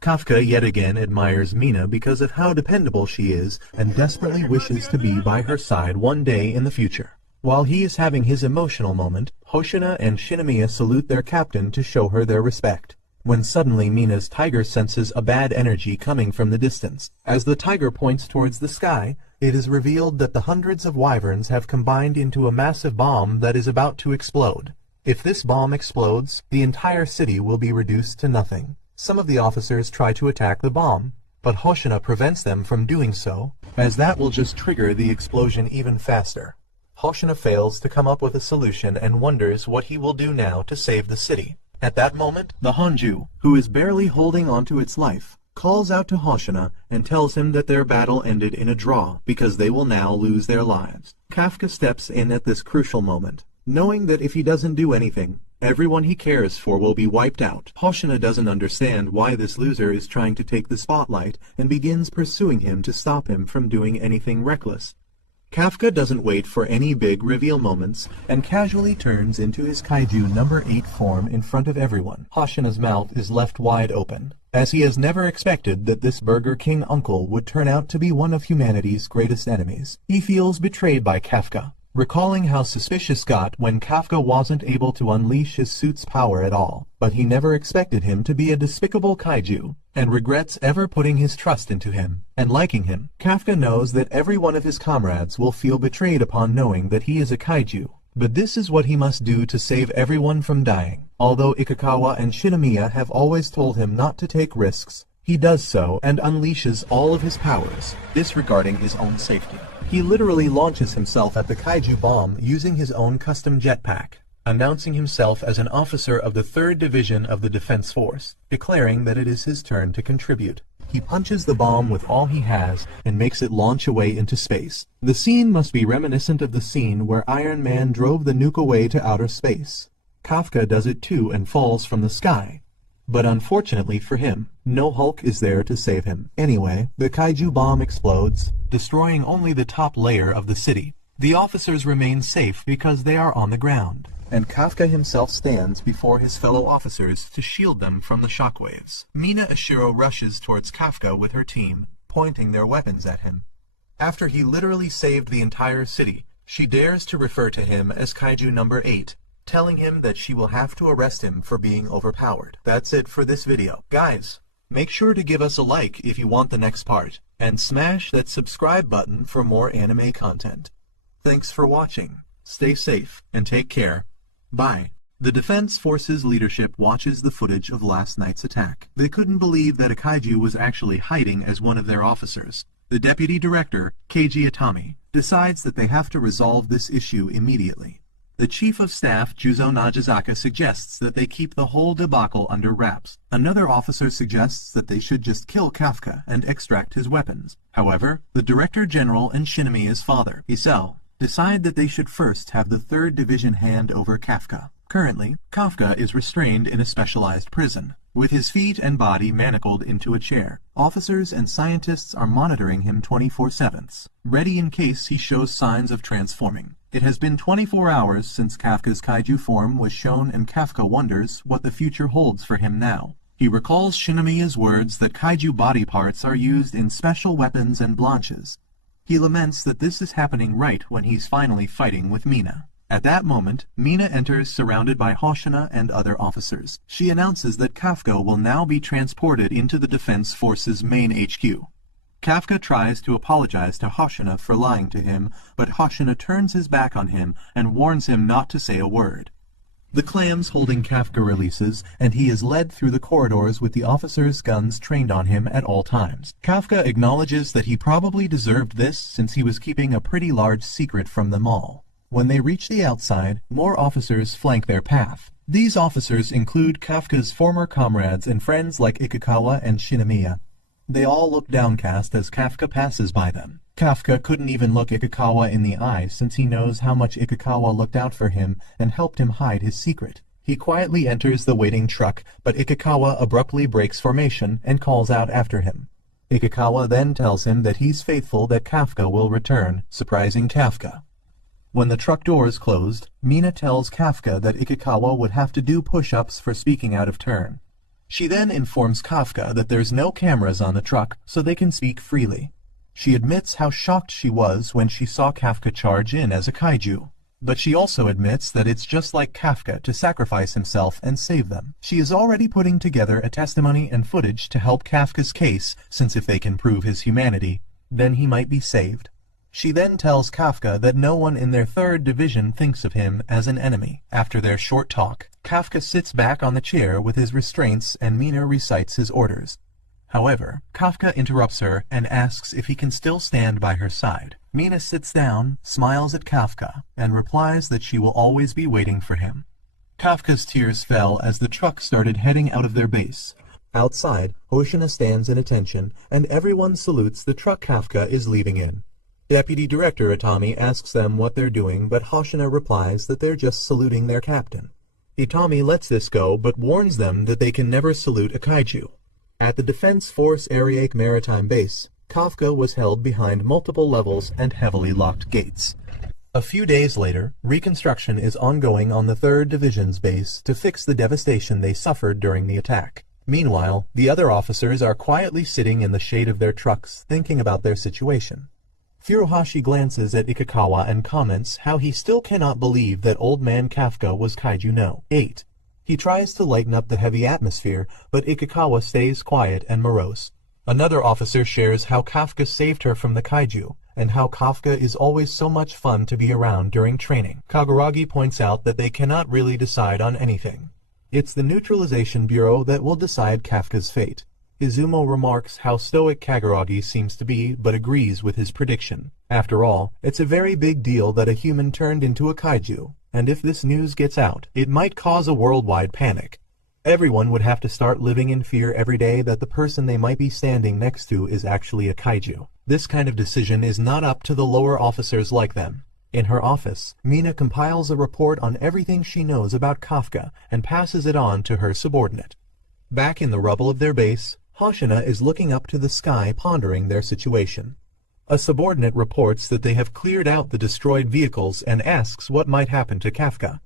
Kafka yet again admires Mina because of how dependable she is and desperately wishes to be by her side one day in the future. While he is having his emotional moment, Hoshina and Shinomiya salute their captain to show her their respect. When suddenly Mina's tiger senses a bad energy coming from the distance. As the tiger points towards the sky, it is revealed that the hundreds of wyverns have combined into a massive bomb that is about to explode. If this bomb explodes, the entire city will be reduced to nothing. Some of the officers try to attack the bomb, but Hoshina prevents them from doing so, as that will just trigger the explosion even faster. Hoshina fails to come up with a solution and wonders what he will do now to save the city. At that moment, the Hanju, who is barely holding onto its life, calls out to Hoshina and tells him that their battle ended in a draw because they will now lose their lives. Kafka steps in at this crucial moment, knowing that if he doesn't do anything, everyone he cares for will be wiped out. Hoshina doesn't understand why this loser is trying to take the spotlight and begins pursuing him to stop him from doing anything reckless. Kafka doesn't wait for any big reveal moments and casually turns into his kaiju number 8 form in front of everyone. Hoshina's mouth is left wide open, as he has never expected that this Burger King uncle would turn out to be one of humanity's greatest enemies. He feels betrayed by Kafka, recalling how suspicious got when Kafka wasn't able to unleash his suit's power at all, but he never expected him to be a despicable kaiju, and regrets ever putting his trust into him and liking him. Kafka knows that every one of his comrades will feel betrayed upon knowing that he is a kaiju, but this is what he must do to save everyone from dying. Although Ikikawa and Shinomiya have always told him not to take risks, he does so and unleashes all of his powers, disregarding his own safety. He literally launches himself at the kaiju bomb using his own custom jetpack, announcing himself as an officer of the 3rd Division of the Defense Force, declaring that it is his turn to contribute. He punches the bomb with all he has and makes it launch away into space. The scene must be reminiscent of the scene where Iron Man drove the nuke away to outer space. Kafka does it too and falls from the sky. But unfortunately for him, no Hulk is there to save him. Anyway, the kaiju bomb explodes, destroying only the top layer of the city. The officers remain safe because they are on the ground, and Kafka himself stands before his fellow officers to shield them from the shockwaves. Mina Ashiro rushes towards Kafka with her team, pointing their weapons at him. After he literally saved the entire city, she dares to refer to him as Kaiju number 8, telling him that she will have to arrest him for being overpowered. That's it for this video. Guys, make sure to give us a like if you want the next part, and smash that subscribe button for more anime content. Thanks for watching. Stay safe and take care. Bye. The Defense Forces leadership watches the footage of last night's attack. They couldn't believe that a kaiju was actually hiding as one of their officers. The deputy director, Keiji Itami, decides that they have to resolve this issue immediately. The chief of staff, Juzo Najizaka, suggests that they keep the whole debacle under wraps. Another officer suggests that they should just kill Kafka and extract his weapons. However, the director general and Shinomiya's father, Isao, decide that they should first have the 3rd Division hand over Kafka. Currently, Kafka is restrained in a specialized prison, with his feet and body manacled into a chair. Officers and scientists are monitoring him 24/7, ready in case he shows signs of transforming. It has been 24 hours since Kafka's kaiju form was shown, and Kafka wonders what the future holds for him now. He recalls Shinomiya's words that kaiju body parts are used in special weapons and blanches. He laments that this is happening right when he's finally fighting with Mina. At that moment, Mina enters surrounded by Hoshina and other officers. She announces that Kafka will now be transported into the Defense Forces main HQ. Kafka tries to apologize to Hoshina for lying to him, but Hoshina turns his back on him and warns him not to say a word. The clams holding Kafka releases, and he is led through the corridors with the officers' guns trained on him at all times. Kafka acknowledges that he probably deserved this since he was keeping a pretty large secret from them all. When they reach the outside, more officers flank their path. These officers include Kafka's former comrades and friends like Ikikawa and Shinomiya. They all look downcast as Kafka passes by them. Kafka couldn't even look Ikikawa in the eye since he knows how much Ikikawa looked out for him and helped him hide his secret. He quietly enters the waiting truck, but Ikikawa abruptly breaks formation and calls out after him. Ikikawa then tells him that he's faithful that Kafka will return, surprising Kafka. When the truck doors closed, Mina tells Kafka that Ikikawa would have to do push-ups for speaking out of turn. She then informs Kafka that there's no cameras on the truck, so they can speak freely. She admits how shocked she was when she saw Kafka charge in as a kaiju. But she also admits that it's just like Kafka to sacrifice himself and save them. She is already putting together a testimony and footage to help Kafka's case, since if they can prove his humanity, then he might be saved. She then tells Kafka that no one in their third division thinks of him as an enemy. After their short talk, Kafka sits back on the chair with his restraints and Mina recites his orders. However, Kafka interrupts her and asks if he can still stand by her side. Mina sits down, smiles at Kafka, and replies that she will always be waiting for him. Kafka's tears fell as the truck started heading out of their base. Outside, Hoshina stands in attention, and everyone salutes the truck Kafka is leaving in. Deputy Director Itami asks them what they're doing, but Hoshina replies that they're just saluting their captain. Itami lets this go, but warns them that they can never salute a kaiju. At the Defense Force Ariake Maritime Base, Kafka was held behind multiple levels and heavily locked gates. A few days later, reconstruction is ongoing on the 3rd Division's base to fix the devastation they suffered during the attack. Meanwhile, the other officers are quietly sitting in the shade of their trucks thinking about their situation. Furuhashi glances at Ikikawa and comments how he still cannot believe that Old Man Kafka was Kaiju no 8. He tries to lighten up the heavy atmosphere, but Ikikawa stays quiet and morose. Another officer shares how Kafka saved her from the kaiju, and how Kafka is always so much fun to be around during training. Kaguragi points out that they cannot really decide on anything. It's the Neutralization Bureau that will decide Kafka's fate. Izumo remarks how stoic Kaguragi seems to be, but agrees with his prediction. After all, it's a very big deal that a human turned into a kaiju, and if this news gets out, it might cause a worldwide panic. Everyone would have to start living in fear every day that the person they might be standing next to is actually a kaiju. This kind of decision is not up to the lower officers like them. In her office, Mina compiles a report on everything she knows about Kafka and passes it on to her subordinate. Back in the rubble of their base, Hoshina is looking up to the sky pondering their situation. A subordinate reports that they have cleared out the destroyed vehicles and asks what might happen to Kafka.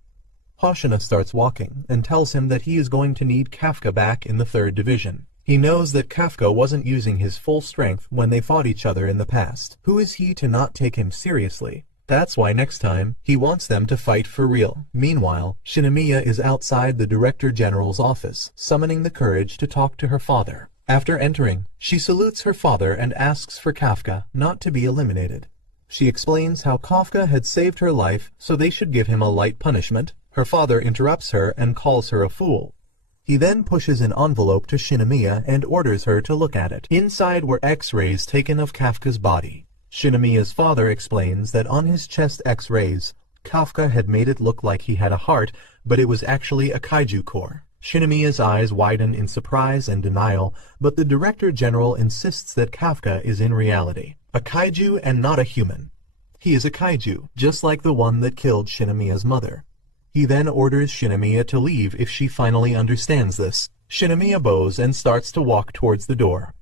Hoshina starts walking and tells him that he is going to need Kafka back in the 3rd Division. He knows that Kafka wasn't using his full strength when they fought each other in the past. Who is he to not take him seriously? That's why next time, he wants them to fight for real. Meanwhile, Shinomiya is outside the Director General's office, summoning the courage to talk to her father. After entering, she salutes her father and asks for Kafka not to be eliminated. She explains how Kafka had saved her life, so they should give him a light punishment. Her father interrupts her and calls her a fool. He then pushes an envelope to Shinomiya and orders her to look at it. Inside were X-rays taken of Kafka's body. Shinomiya's father explains that on his chest X-rays, Kafka had made it look like he had a heart, but it was actually a kaiju core. Shinomiya's eyes widen in surprise and denial, but the Director General insists that Kafka is in reality a kaiju and not a human. He is a kaiju, just like the one that killed Shinomiya's mother. He then orders Shinomiya to leave if she finally understands this. Shinomiya bows and starts to walk towards the door.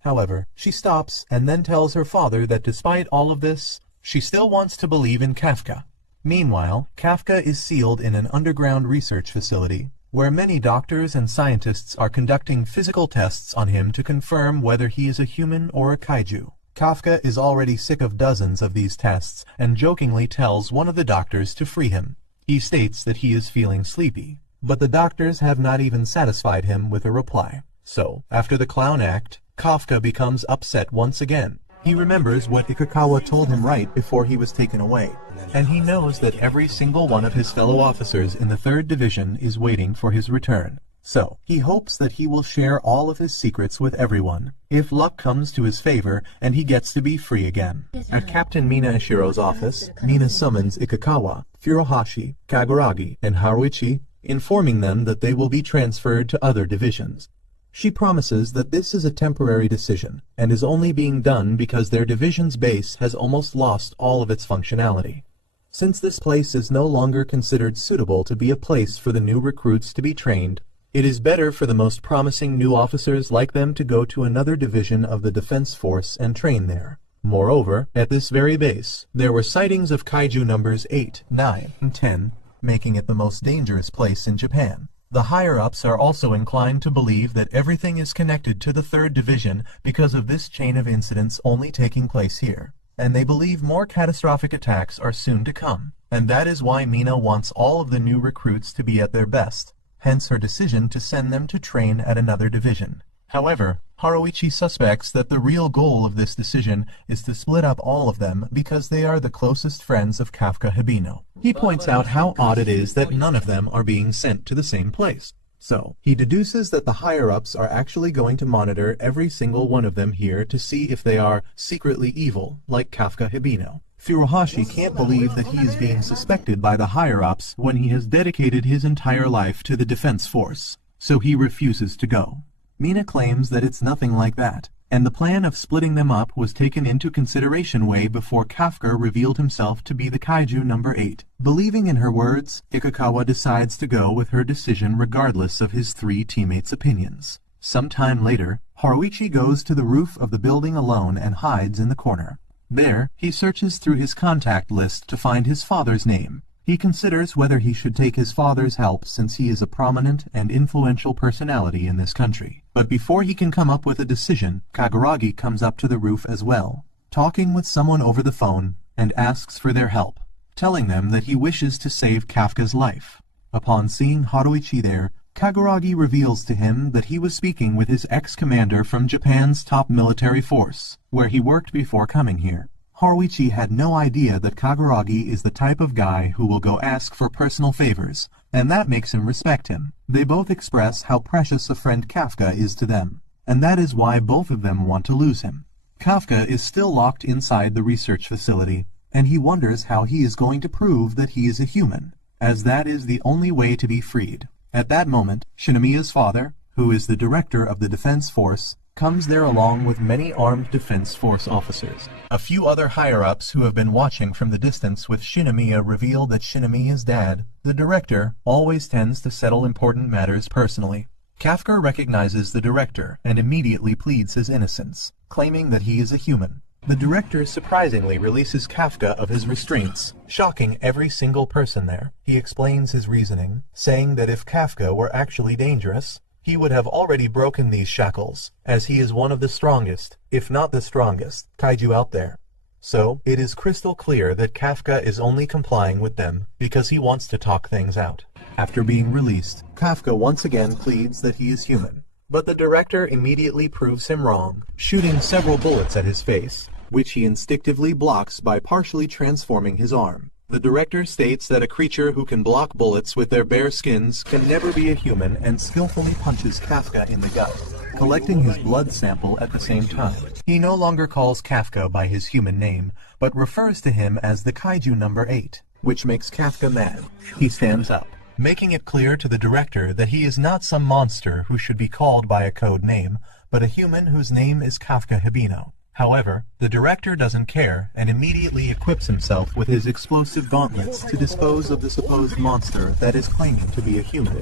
However, she stops and then tells her father that despite all of this, she still wants to believe in Kafka. Meanwhile, Kafka is sealed in an underground research facility, where many doctors and scientists are conducting physical tests on him to confirm whether he is a human or a kaiju. Kafka is already sick of dozens of these tests and jokingly tells one of the doctors to free him. He states that he is feeling sleepy, but the doctors have not even satisfied him with a reply. So, after the clown act, Kafka becomes upset once again. He remembers what Ikikawa told him right before he was taken away, and he knows that every single one of his fellow officers in the 3rd Division is waiting for his return. So, he hopes that he will share all of his secrets with everyone, if luck comes to his favor and he gets to be free again. At Captain Mina Ashiro's office, Mina summons Ikikawa, Furuhashi, Kaguragi, and Haruichi, informing them that they will be transferred to other divisions. She promises that this is a temporary decision, and is only being done because their division's base has almost lost all of its functionality. Since this place is no longer considered suitable to be a place for the new recruits to be trained, it is better for the most promising new officers like them to go to another division of the Defense Force and train there. Moreover, at this very base, there were sightings of kaiju numbers 8, 9, and 10, making it the most dangerous place in Japan. The higher-ups are also inclined to believe that everything is connected to the 3rd Division because of this chain of incidents only taking place here. And they believe more catastrophic attacks are soon to come. And that is why Mina wants all of the new recruits to be at their best, hence her decision to send them to train at another division. However, Haruichi suspects that the real goal of this decision is to split up all of them because they are the closest friends of Kafka Hibino. He points out how odd it is that none of them are being sent to the same place. So, he deduces that the higher-ups are actually going to monitor every single one of them here to see if they are secretly evil, like Kafka Hibino. Furuhashi can't believe that he is being suspected by the higher-ups when he has dedicated his entire life to the defense force, so he refuses to go. Mina claims that it's nothing like that, and the plan of splitting them up was taken into consideration way before Kafka revealed himself to be the kaiju number 8. Believing in her words, Ikakawa decides to go with her decision regardless of his 3 teammates' opinions. Sometime later, Haruichi goes to the roof of the building alone and hides in the corner. There, he searches through his contact list to find his father's name. He considers whether he should take his father's help since he is a prominent and influential personality in this country. But before he can come up with a decision, Kaguragi comes up to the roof as well, talking with someone over the phone, and asks for their help, telling them that he wishes to save Kafka's life. Upon seeing Haruichi there, Kaguragi reveals to him that he was speaking with his ex-commander from Japan's top military force, where he worked before coming here. Haruichi had no idea that Kaguragi is the type of guy who will go ask for personal favors, and that makes him respect him. They both express how precious a friend Kafka is to them, and that is why both of them want to lose him. Kafka is still locked inside the research facility, and he wonders how he is going to prove that he is a human, as that is the only way to be freed. At that moment, Shinomiya's father, who is the director of the defense force, comes there along with many armed defense force officers. A few other higher-ups who have been watching from the distance with Shinomiya reveal that Shinomiya's dad, the director, always tends to settle important matters personally. Kafka recognizes the director and immediately pleads his innocence, claiming that he is a human. The director surprisingly releases Kafka of his restraints, shocking every single person there. He explains his reasoning, saying that if Kafka were actually dangerous, he would have already broken these shackles, as he is one of the strongest, if not the strongest, kaiju out there. So, it is crystal clear that Kafka is only complying with them because he wants to talk things out. After being released, Kafka once again pleads that he is human, but the director immediately proves him wrong, shooting several bullets at his face, which he instinctively blocks by partially transforming his arm. The director states that a creature who can block bullets with their bare skins can never be a human and skillfully punches Kafka in the gut, collecting his blood sample at the same time. He no longer calls Kafka by his human name, but refers to him as the kaiju number 8, which makes Kafka mad. He stands up, making it clear to the director that he is not some monster who should be called by a code name, but a human whose name is Kafka Hibino. However, the director doesn't care and immediately equips himself with his explosive gauntlets to dispose of the supposed monster that is claiming to be a human.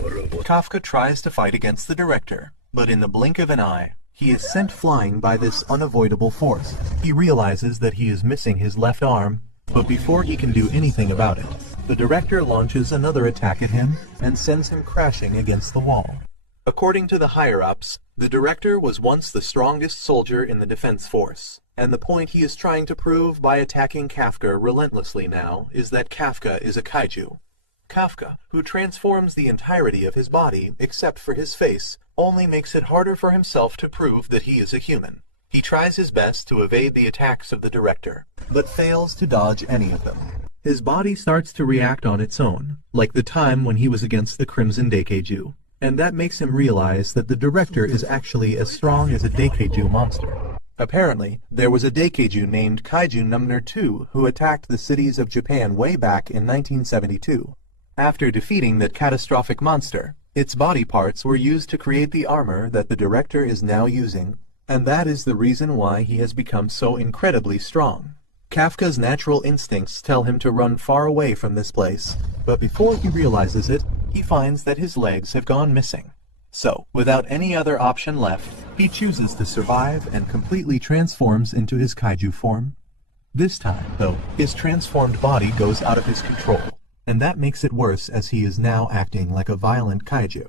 Kafka tries to fight against the director, but in the blink of an eye, he is sent flying by this unavoidable force. He realizes that he is missing his left arm, but before he can do anything about it, the director launches another attack at him and sends him crashing against the wall. According to the higher-ups, the director was once the strongest soldier in the defense force, and the point he is trying to prove by attacking Kafka relentlessly now is that Kafka is a kaiju. Kafka, who transforms the entirety of his body except for his face, only makes it harder for himself to prove that he is a human. He tries his best to evade the attacks of the director, but fails to dodge any of them. His body starts to react on its own, like the time when he was against the Crimson Daikeiju. And that makes him realize that the director is actually as strong as a Daikeiju monster. Apparently, there was a Daikeiju named Kaiju Number 2 who attacked the cities of Japan way back in 1972. After defeating that catastrophic monster, its body parts were used to create the armor that the director is now using, and that is the reason why he has become so incredibly strong. Kafka's natural instincts tell him to run far away from this place, but before he realizes it, he finds that his legs have gone missing. So, without any other option left, he chooses to survive and completely transforms into his kaiju form. This time, though, his transformed body goes out of his control, and that makes it worse as he is now acting like a violent kaiju.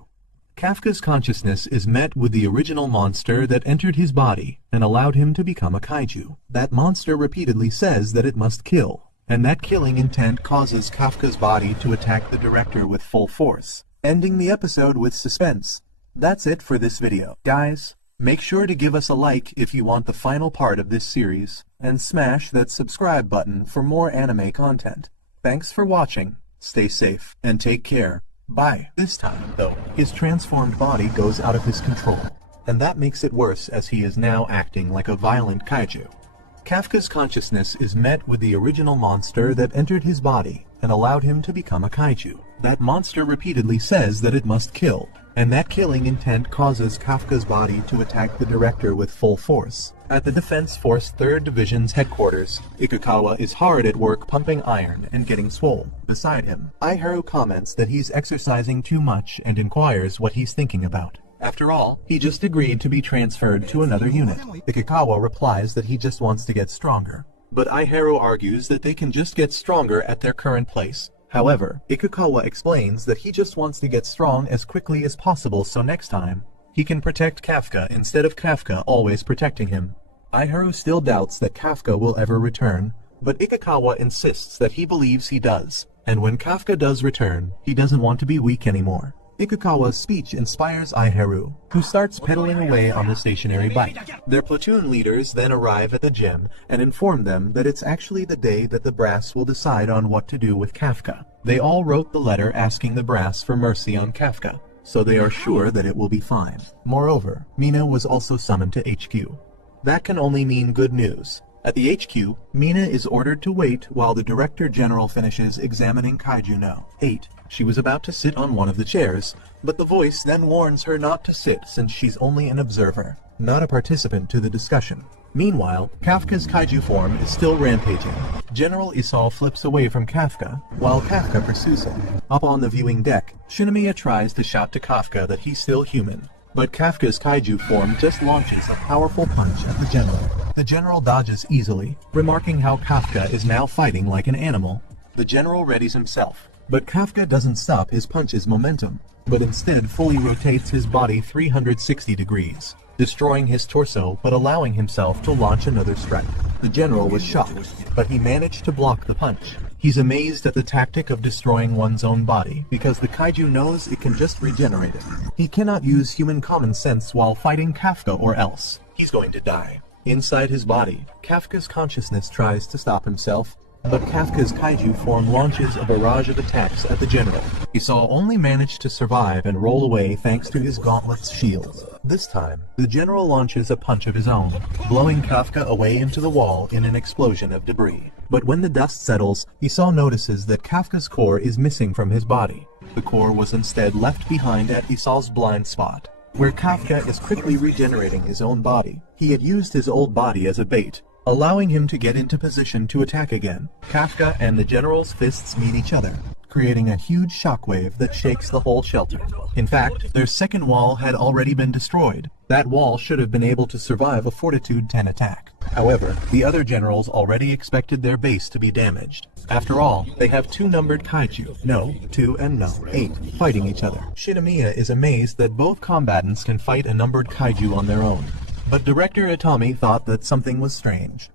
Kafka's consciousness is met with the original monster that entered his body and allowed him to become a kaiju. That monster repeatedly says that it must kill, and that killing intent causes Kafka's body to attack the director with full force, ending the episode with suspense. That's it for this video. Guys, make sure to give us a like if you want the final part of this series, and smash that subscribe button for more anime content. Thanks for watching, stay safe, and take care. Bye. This time, though, his transformed body goes out of his control, and that makes it worse as he is now acting like a violent kaiju. Kafka's consciousness is met with the original monster that entered his body and allowed him to become a kaiju. That monster repeatedly says that it must kill, and that killing intent causes Kafka's body to attack the director with full force. At the Defense Force 3rd Division's headquarters, Ikukawa is hard at work pumping iron and getting swole. Beside him, Iharu comments that he's exercising too much and inquires what he's thinking about. After all, he just agreed to be transferred to another unit. Ikukawa replies that he just wants to get stronger, but Iharu argues that they can just get stronger at their current place. However, Ikukawa explains that he just wants to get strong as quickly as possible so next time, he can protect Kafka instead of Kafka always protecting him. Iharu still doubts that Kafka will ever return, but Ikukawa insists that he believes he does, and when Kafka does return, he doesn't want to be weak anymore. Ikukawa's speech inspires Iharu, who starts pedaling away on the stationary bike. Their platoon leaders then arrive at the gym and inform them that it's actually the day that the brass will decide on what to do with Kafka. They all wrote the letter asking the brass for mercy on Kafka, so they are sure that it will be fine. Moreover, Mina was also summoned to HQ. That can only mean good news. At the HQ, Mina is ordered to wait while the Director General finishes examining Kaiju No. 8. She was about to sit on one of the chairs, but the voice then warns her not to sit since she's only an observer, not a participant to the discussion. Meanwhile, Kafka's kaiju form is still rampaging. General Isao flips away from Kafka, while Kafka pursues him. Up on the viewing deck, Shinomiya tries to shout to Kafka that he's still human, but Kafka's kaiju form just launches a powerful punch at the general. The general dodges easily, remarking how Kafka is now fighting like an animal. The general readies himself, but Kafka doesn't stop his punch's momentum, but instead fully rotates his body 360 degrees, destroying his torso but allowing himself to launch another strike. The general was shocked, but he managed to block the punch. He's amazed at the tactic of destroying one's own body, because the kaiju knows it can just regenerate it. He cannot use human common sense while fighting Kafka or else he's going to die. Inside his body, Kafka's consciousness tries to stop himself, but Kafka's kaiju form launches a barrage of attacks at the general. Isao only managed to survive and roll away thanks to his gauntlet's shield. This time, the general launches a punch of his own, blowing Kafka away into the wall in an explosion of debris. But when the dust settles, Isao notices that Kafka's core is missing from his body. The core was instead left behind at Isao's blind spot, where Kafka is quickly regenerating his own body. He had used his old body as a bait, allowing him to get into position to attack again. Kafka and the general's fists meet each other, creating a huge shockwave that shakes the whole shelter. In fact, their second wall had already been destroyed. That wall should have been able to survive a Fortitude 10 attack. However, the other generals already expected their base to be damaged. After all, they have two numbered kaiju, No. 2 and No. 8, fighting each other. Shinomiya is amazed that both combatants can fight a numbered kaiju on their own. But Director Itami thought that something was strange.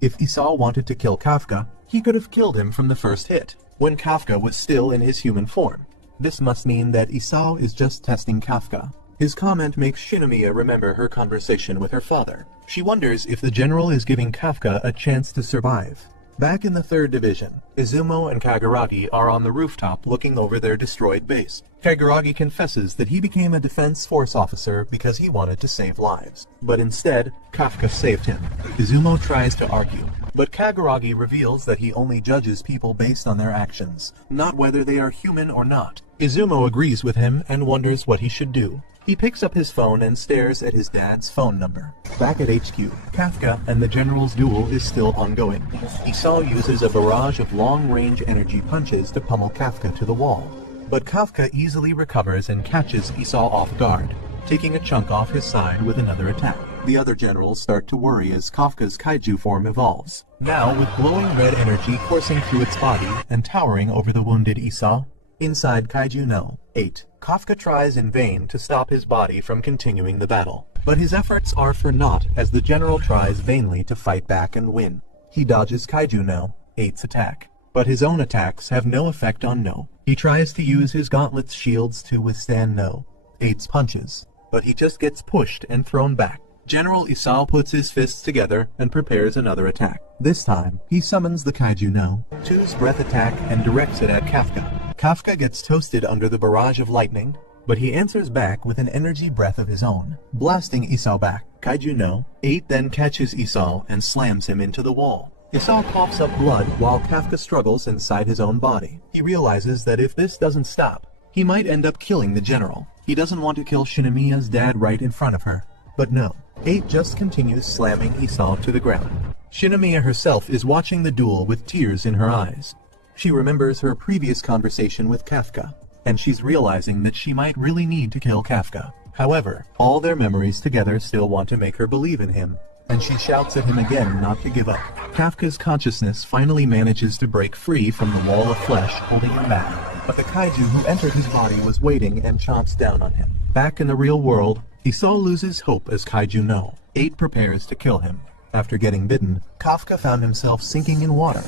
If Isao wanted to kill Kafka, he could have killed him from the first hit, when Kafka was still in his human form. This must mean that Isao is just testing Kafka. His comment makes Shinomiya remember her conversation with her father. She wonders if the general is giving Kafka a chance to survive. Back in the 3rd Division, Izumo and Kaguragi are on the rooftop looking over their destroyed base. Kaguragi confesses that he became a Defense Force officer because he wanted to save lives. But instead, Kafka saved him. Izumo tries to argue, but Kaguragi reveals that he only judges people based on their actions, not whether they are human or not. Izumo agrees with him and wonders what he should do. He picks up his phone and stares at his dad's phone number. Back at HQ, Kafka and the general's duel is still ongoing. Isao uses a barrage of long-range energy punches to pummel Kafka to the wall. But Kafka easily recovers and catches Isao off guard, taking a chunk off his side with another attack. The other generals start to worry as Kafka's kaiju form evolves, now with glowing red energy coursing through its body and towering over the wounded Isao. Inside Kaiju No. 8. Kafka tries in vain to stop his body from continuing the battle, but his efforts are for naught as the general tries vainly to fight back and win. He dodges Kaiju No. 8's attack, but his own attacks have no effect on No. He tries to use his gauntlet's shields to withstand No. 8's punches, but he just gets pushed and thrown back. General Isao puts his fists together and prepares another attack. This time, he summons the Kaiju No. 2's breath attack and directs it at Kafka. Kafka gets toasted under the barrage of lightning, but he answers back with an energy breath of his own, blasting Isao back. Kaiju No. 8 then catches Isao and slams him into the wall. Isao coughs up blood while Kafka struggles inside his own body. He realizes that if this doesn't stop, he might end up killing the general. He doesn't want to kill Shinomiya's dad right in front of her. But no, 8 just continues slamming Isao to the ground. Shinomiya herself is watching the duel with tears in her eyes. She remembers her previous conversation with Kafka, and she's realizing that she might really need to kill Kafka. However, all their memories together still want to make her believe in him, and she shouts at him again not to give up. Kafka's consciousness finally manages to break free from the wall of flesh holding him back, but the kaiju who entered his body was waiting and chomps down on him. Back in the real world, Isao loses hope as Kaiju No. 8 prepares to kill him. After getting bitten, Kafka found himself sinking in water.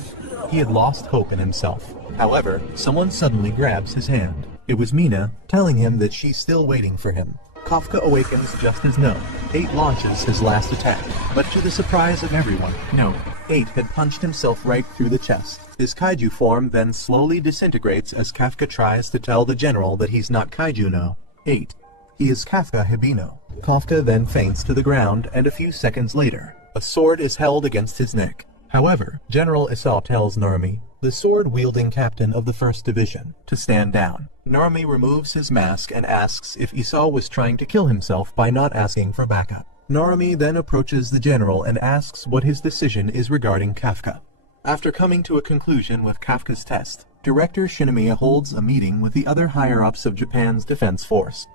He had lost hope in himself. However, someone suddenly grabs his hand. It was Mina, telling him that she's still waiting for him. Kafka awakens just as No. 8 launches his last attack, but to the surprise of everyone, No. 8 had punched himself right through the chest. His kaiju form then slowly disintegrates as Kafka tries to tell the general that he's not Kaiju No. 8. He is Kafka Hibino. Kafka then faints to the ground, and a few seconds later, a sword is held against his neck. However, General Isao tells Narumi, the sword-wielding captain of the 1st Division, to stand down. Narumi removes his mask and asks if Isao was trying to kill himself by not asking for backup. Narumi then approaches the general and asks what his decision is regarding Kafka. After coming to a conclusion with Kafka's test, Director Shinomiya holds a meeting with the other higher-ups of Japan's defense force.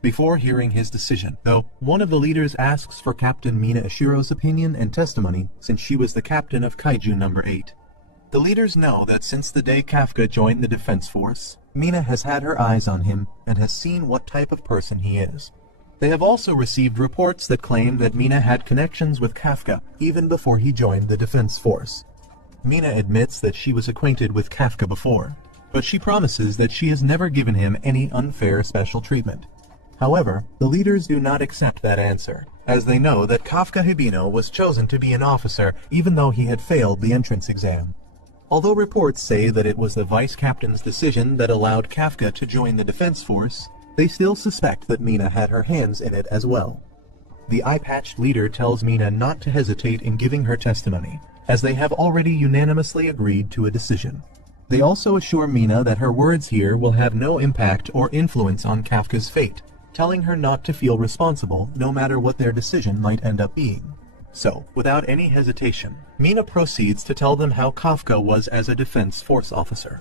Before hearing his decision, though, one of the leaders asks for Captain Mina Ishiro's opinion and testimony since she was the captain of Kaiju No. 8. The leaders know that since the day Kafka joined the defense force, Mina has had her eyes on him and has seen what type of person he is. They have also received reports that claim that Mina had connections with Kafka even before he joined the defense force. Mina admits that she was acquainted with Kafka before, but she promises that she has never given him any unfair special treatment. However, the leaders do not accept that answer, as they know that Kafka Hibino was chosen to be an officer even though he had failed the entrance exam. Although reports say that it was the vice captain's decision that allowed Kafka to join the defense force, they still suspect that Mina had her hands in it as well. The eye-patched leader tells Mina not to hesitate in giving her testimony, as they have already unanimously agreed to a decision. They also assure Mina that her words here will have no impact or influence on Kafka's fate, telling her not to feel responsible no matter what their decision might end up being. So, without any hesitation, Mina proceeds to tell them how Kafka was as a defense force officer.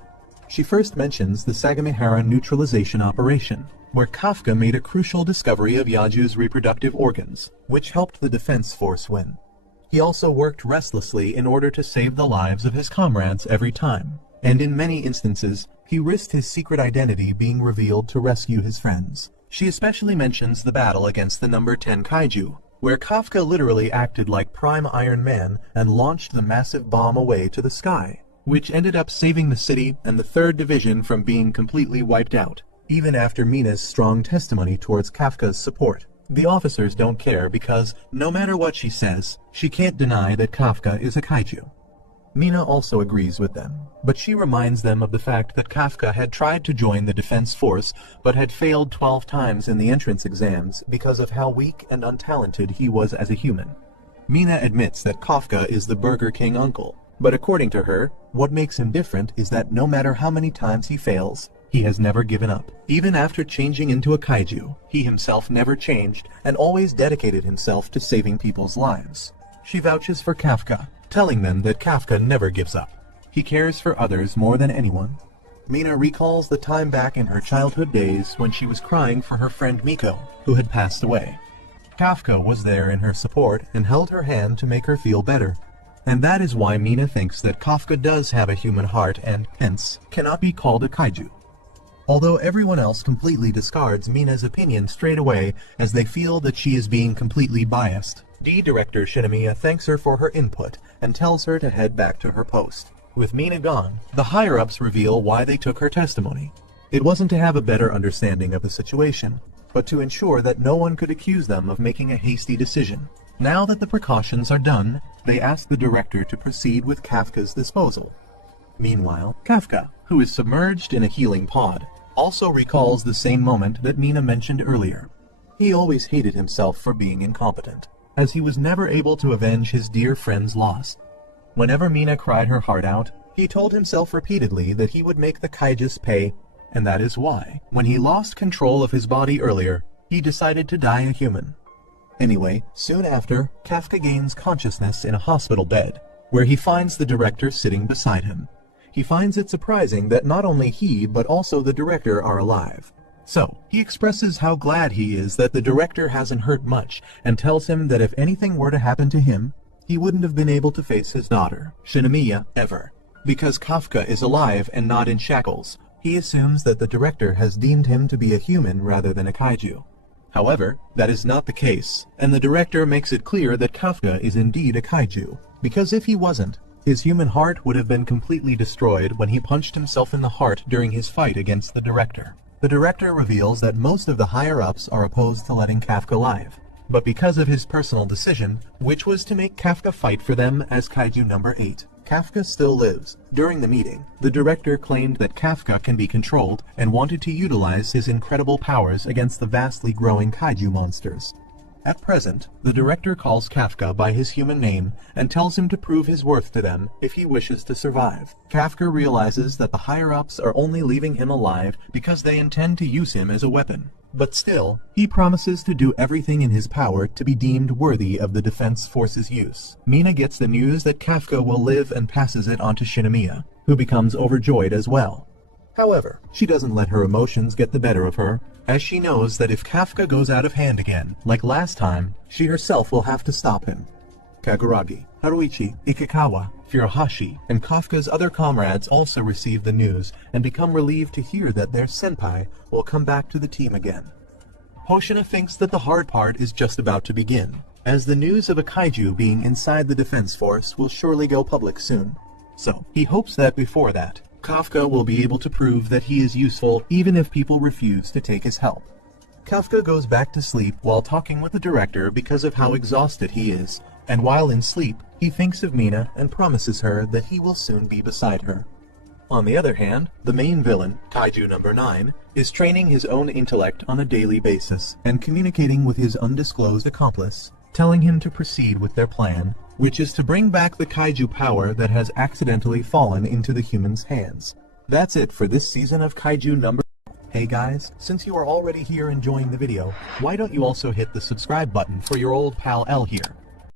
She first mentions the Sagamihara neutralization operation, where Kafka made a crucial discovery of Yaju's reproductive organs, which helped the defense force win. He also worked restlessly in order to save the lives of his comrades every time, and in many instances, he risked his secret identity being revealed to rescue his friends. She especially mentions the battle against the number 10 kaiju, where Kafka literally acted like Prime Iron Man and launched the massive bomb away to the sky, which ended up saving the city and the 3rd Division from being completely wiped out, even after Mina's strong testimony towards Kafka's support. The officers don't care because, no matter what she says, she can't deny that Kafka is a kaiju. Mina also agrees with them, but she reminds them of the fact that Kafka had tried to join the defense force but had failed 12 times in the entrance exams because of how weak and untalented he was as a human. Mina admits that Kafka is the Burger King uncle, but according to her, what makes him different is that no matter how many times he fails, he has never given up. Even after changing into a kaiju, he himself never changed and always dedicated himself to saving people's lives. She vouches for Kafka, telling them that Kafka never gives up. He cares for others more than anyone. Mina recalls the time back in her childhood days when she was crying for her friend Miko, who had passed away. Kafka was there in her support and held her hand to make her feel better. And that is why Mina thinks that Kafka does have a human heart and, hence, cannot be called a kaiju. although everyone else completely discards Mina's opinion straight away as they feel that she is being completely biased. Director Shinomiya thanks her for her input and tells her to head back to her post. With Mina gone, the higher-ups reveal why they took her testimony. It wasn't to have a better understanding of the situation, but to ensure that no one could accuse them of making a hasty decision. Now that the precautions are done, they ask the director to proceed with Kafka's disposal. Meanwhile, Kafka, who is submerged in a healing pod, also recalls the same moment that Mina mentioned earlier. He always hated himself for being incompetent, as he was never able to avenge his dear friend's loss. Whenever Mina cried her heart out, he told himself repeatedly that he would make the kaijus pay, and that is why, when he lost control of his body earlier, he decided to die a human. Anyway, soon after, Kafka gains consciousness in a hospital bed, where he finds the director sitting beside him. He finds it surprising that not only he, but also the director are alive. So, he expresses how glad he is that the director hasn't hurt much, and tells him that if anything were to happen to him, he wouldn't have been able to face his daughter, Shinomiya, ever. Because Kafka is alive and not in shackles, he assumes that the director has deemed him to be a human rather than a kaiju. However, that is not the case, and the director makes it clear that Kafka is indeed a kaiju, because if he wasn't, his human heart would have been completely destroyed when he punched himself in the heart during his fight against the director. The director reveals that most of the higher-ups are opposed to letting Kafka live, but because of his personal decision, which was to make Kafka fight for them as Kaiju number 8, Kafka still lives. During the meeting, the director claimed that Kafka can be controlled and wanted to utilize his incredible powers against the vastly growing kaiju monsters. At present, the director calls Kafka by his human name and tells him to prove his worth to them if he wishes to survive. Kafka realizes that the higher-ups are only leaving him alive because they intend to use him as a weapon. But still, he promises to do everything in his power to be deemed worthy of the Defense Force's use. Mina gets the news that Kafka will live and passes it on to Shinomiya, who becomes overjoyed as well. However, she doesn't let her emotions get the better of her, as she knows that if Kafka goes out of hand again, like last time, she herself will have to stop him. Kaguragi, Haruichi, Ikikawa, Furuhashi, and Kafka's other comrades also receive the news and become relieved to hear that their senpai will come back to the team again. Hoshina thinks that the hard part is just about to begin, as the news of a kaiju being inside the Defense Force will surely go public soon. So, he hopes that before that, Kafka will be able to prove that he is useful even if people refuse to take his help. Kafka goes back to sleep while talking with the director because of how exhausted he is, and while in sleep, he thinks of Mina and promises her that he will soon be beside her. On the other hand, the main villain, Kaiju number 9, is training his own intellect on a daily basis and communicating with his undisclosed accomplice, telling him to proceed with their plan, which is to bring back the kaiju power that has accidentally fallen into the humans' hands. That's it for this season of Kaiju number. Hey guys, since you are already here enjoying the video, why don't you also hit the subscribe button for your old pal L here?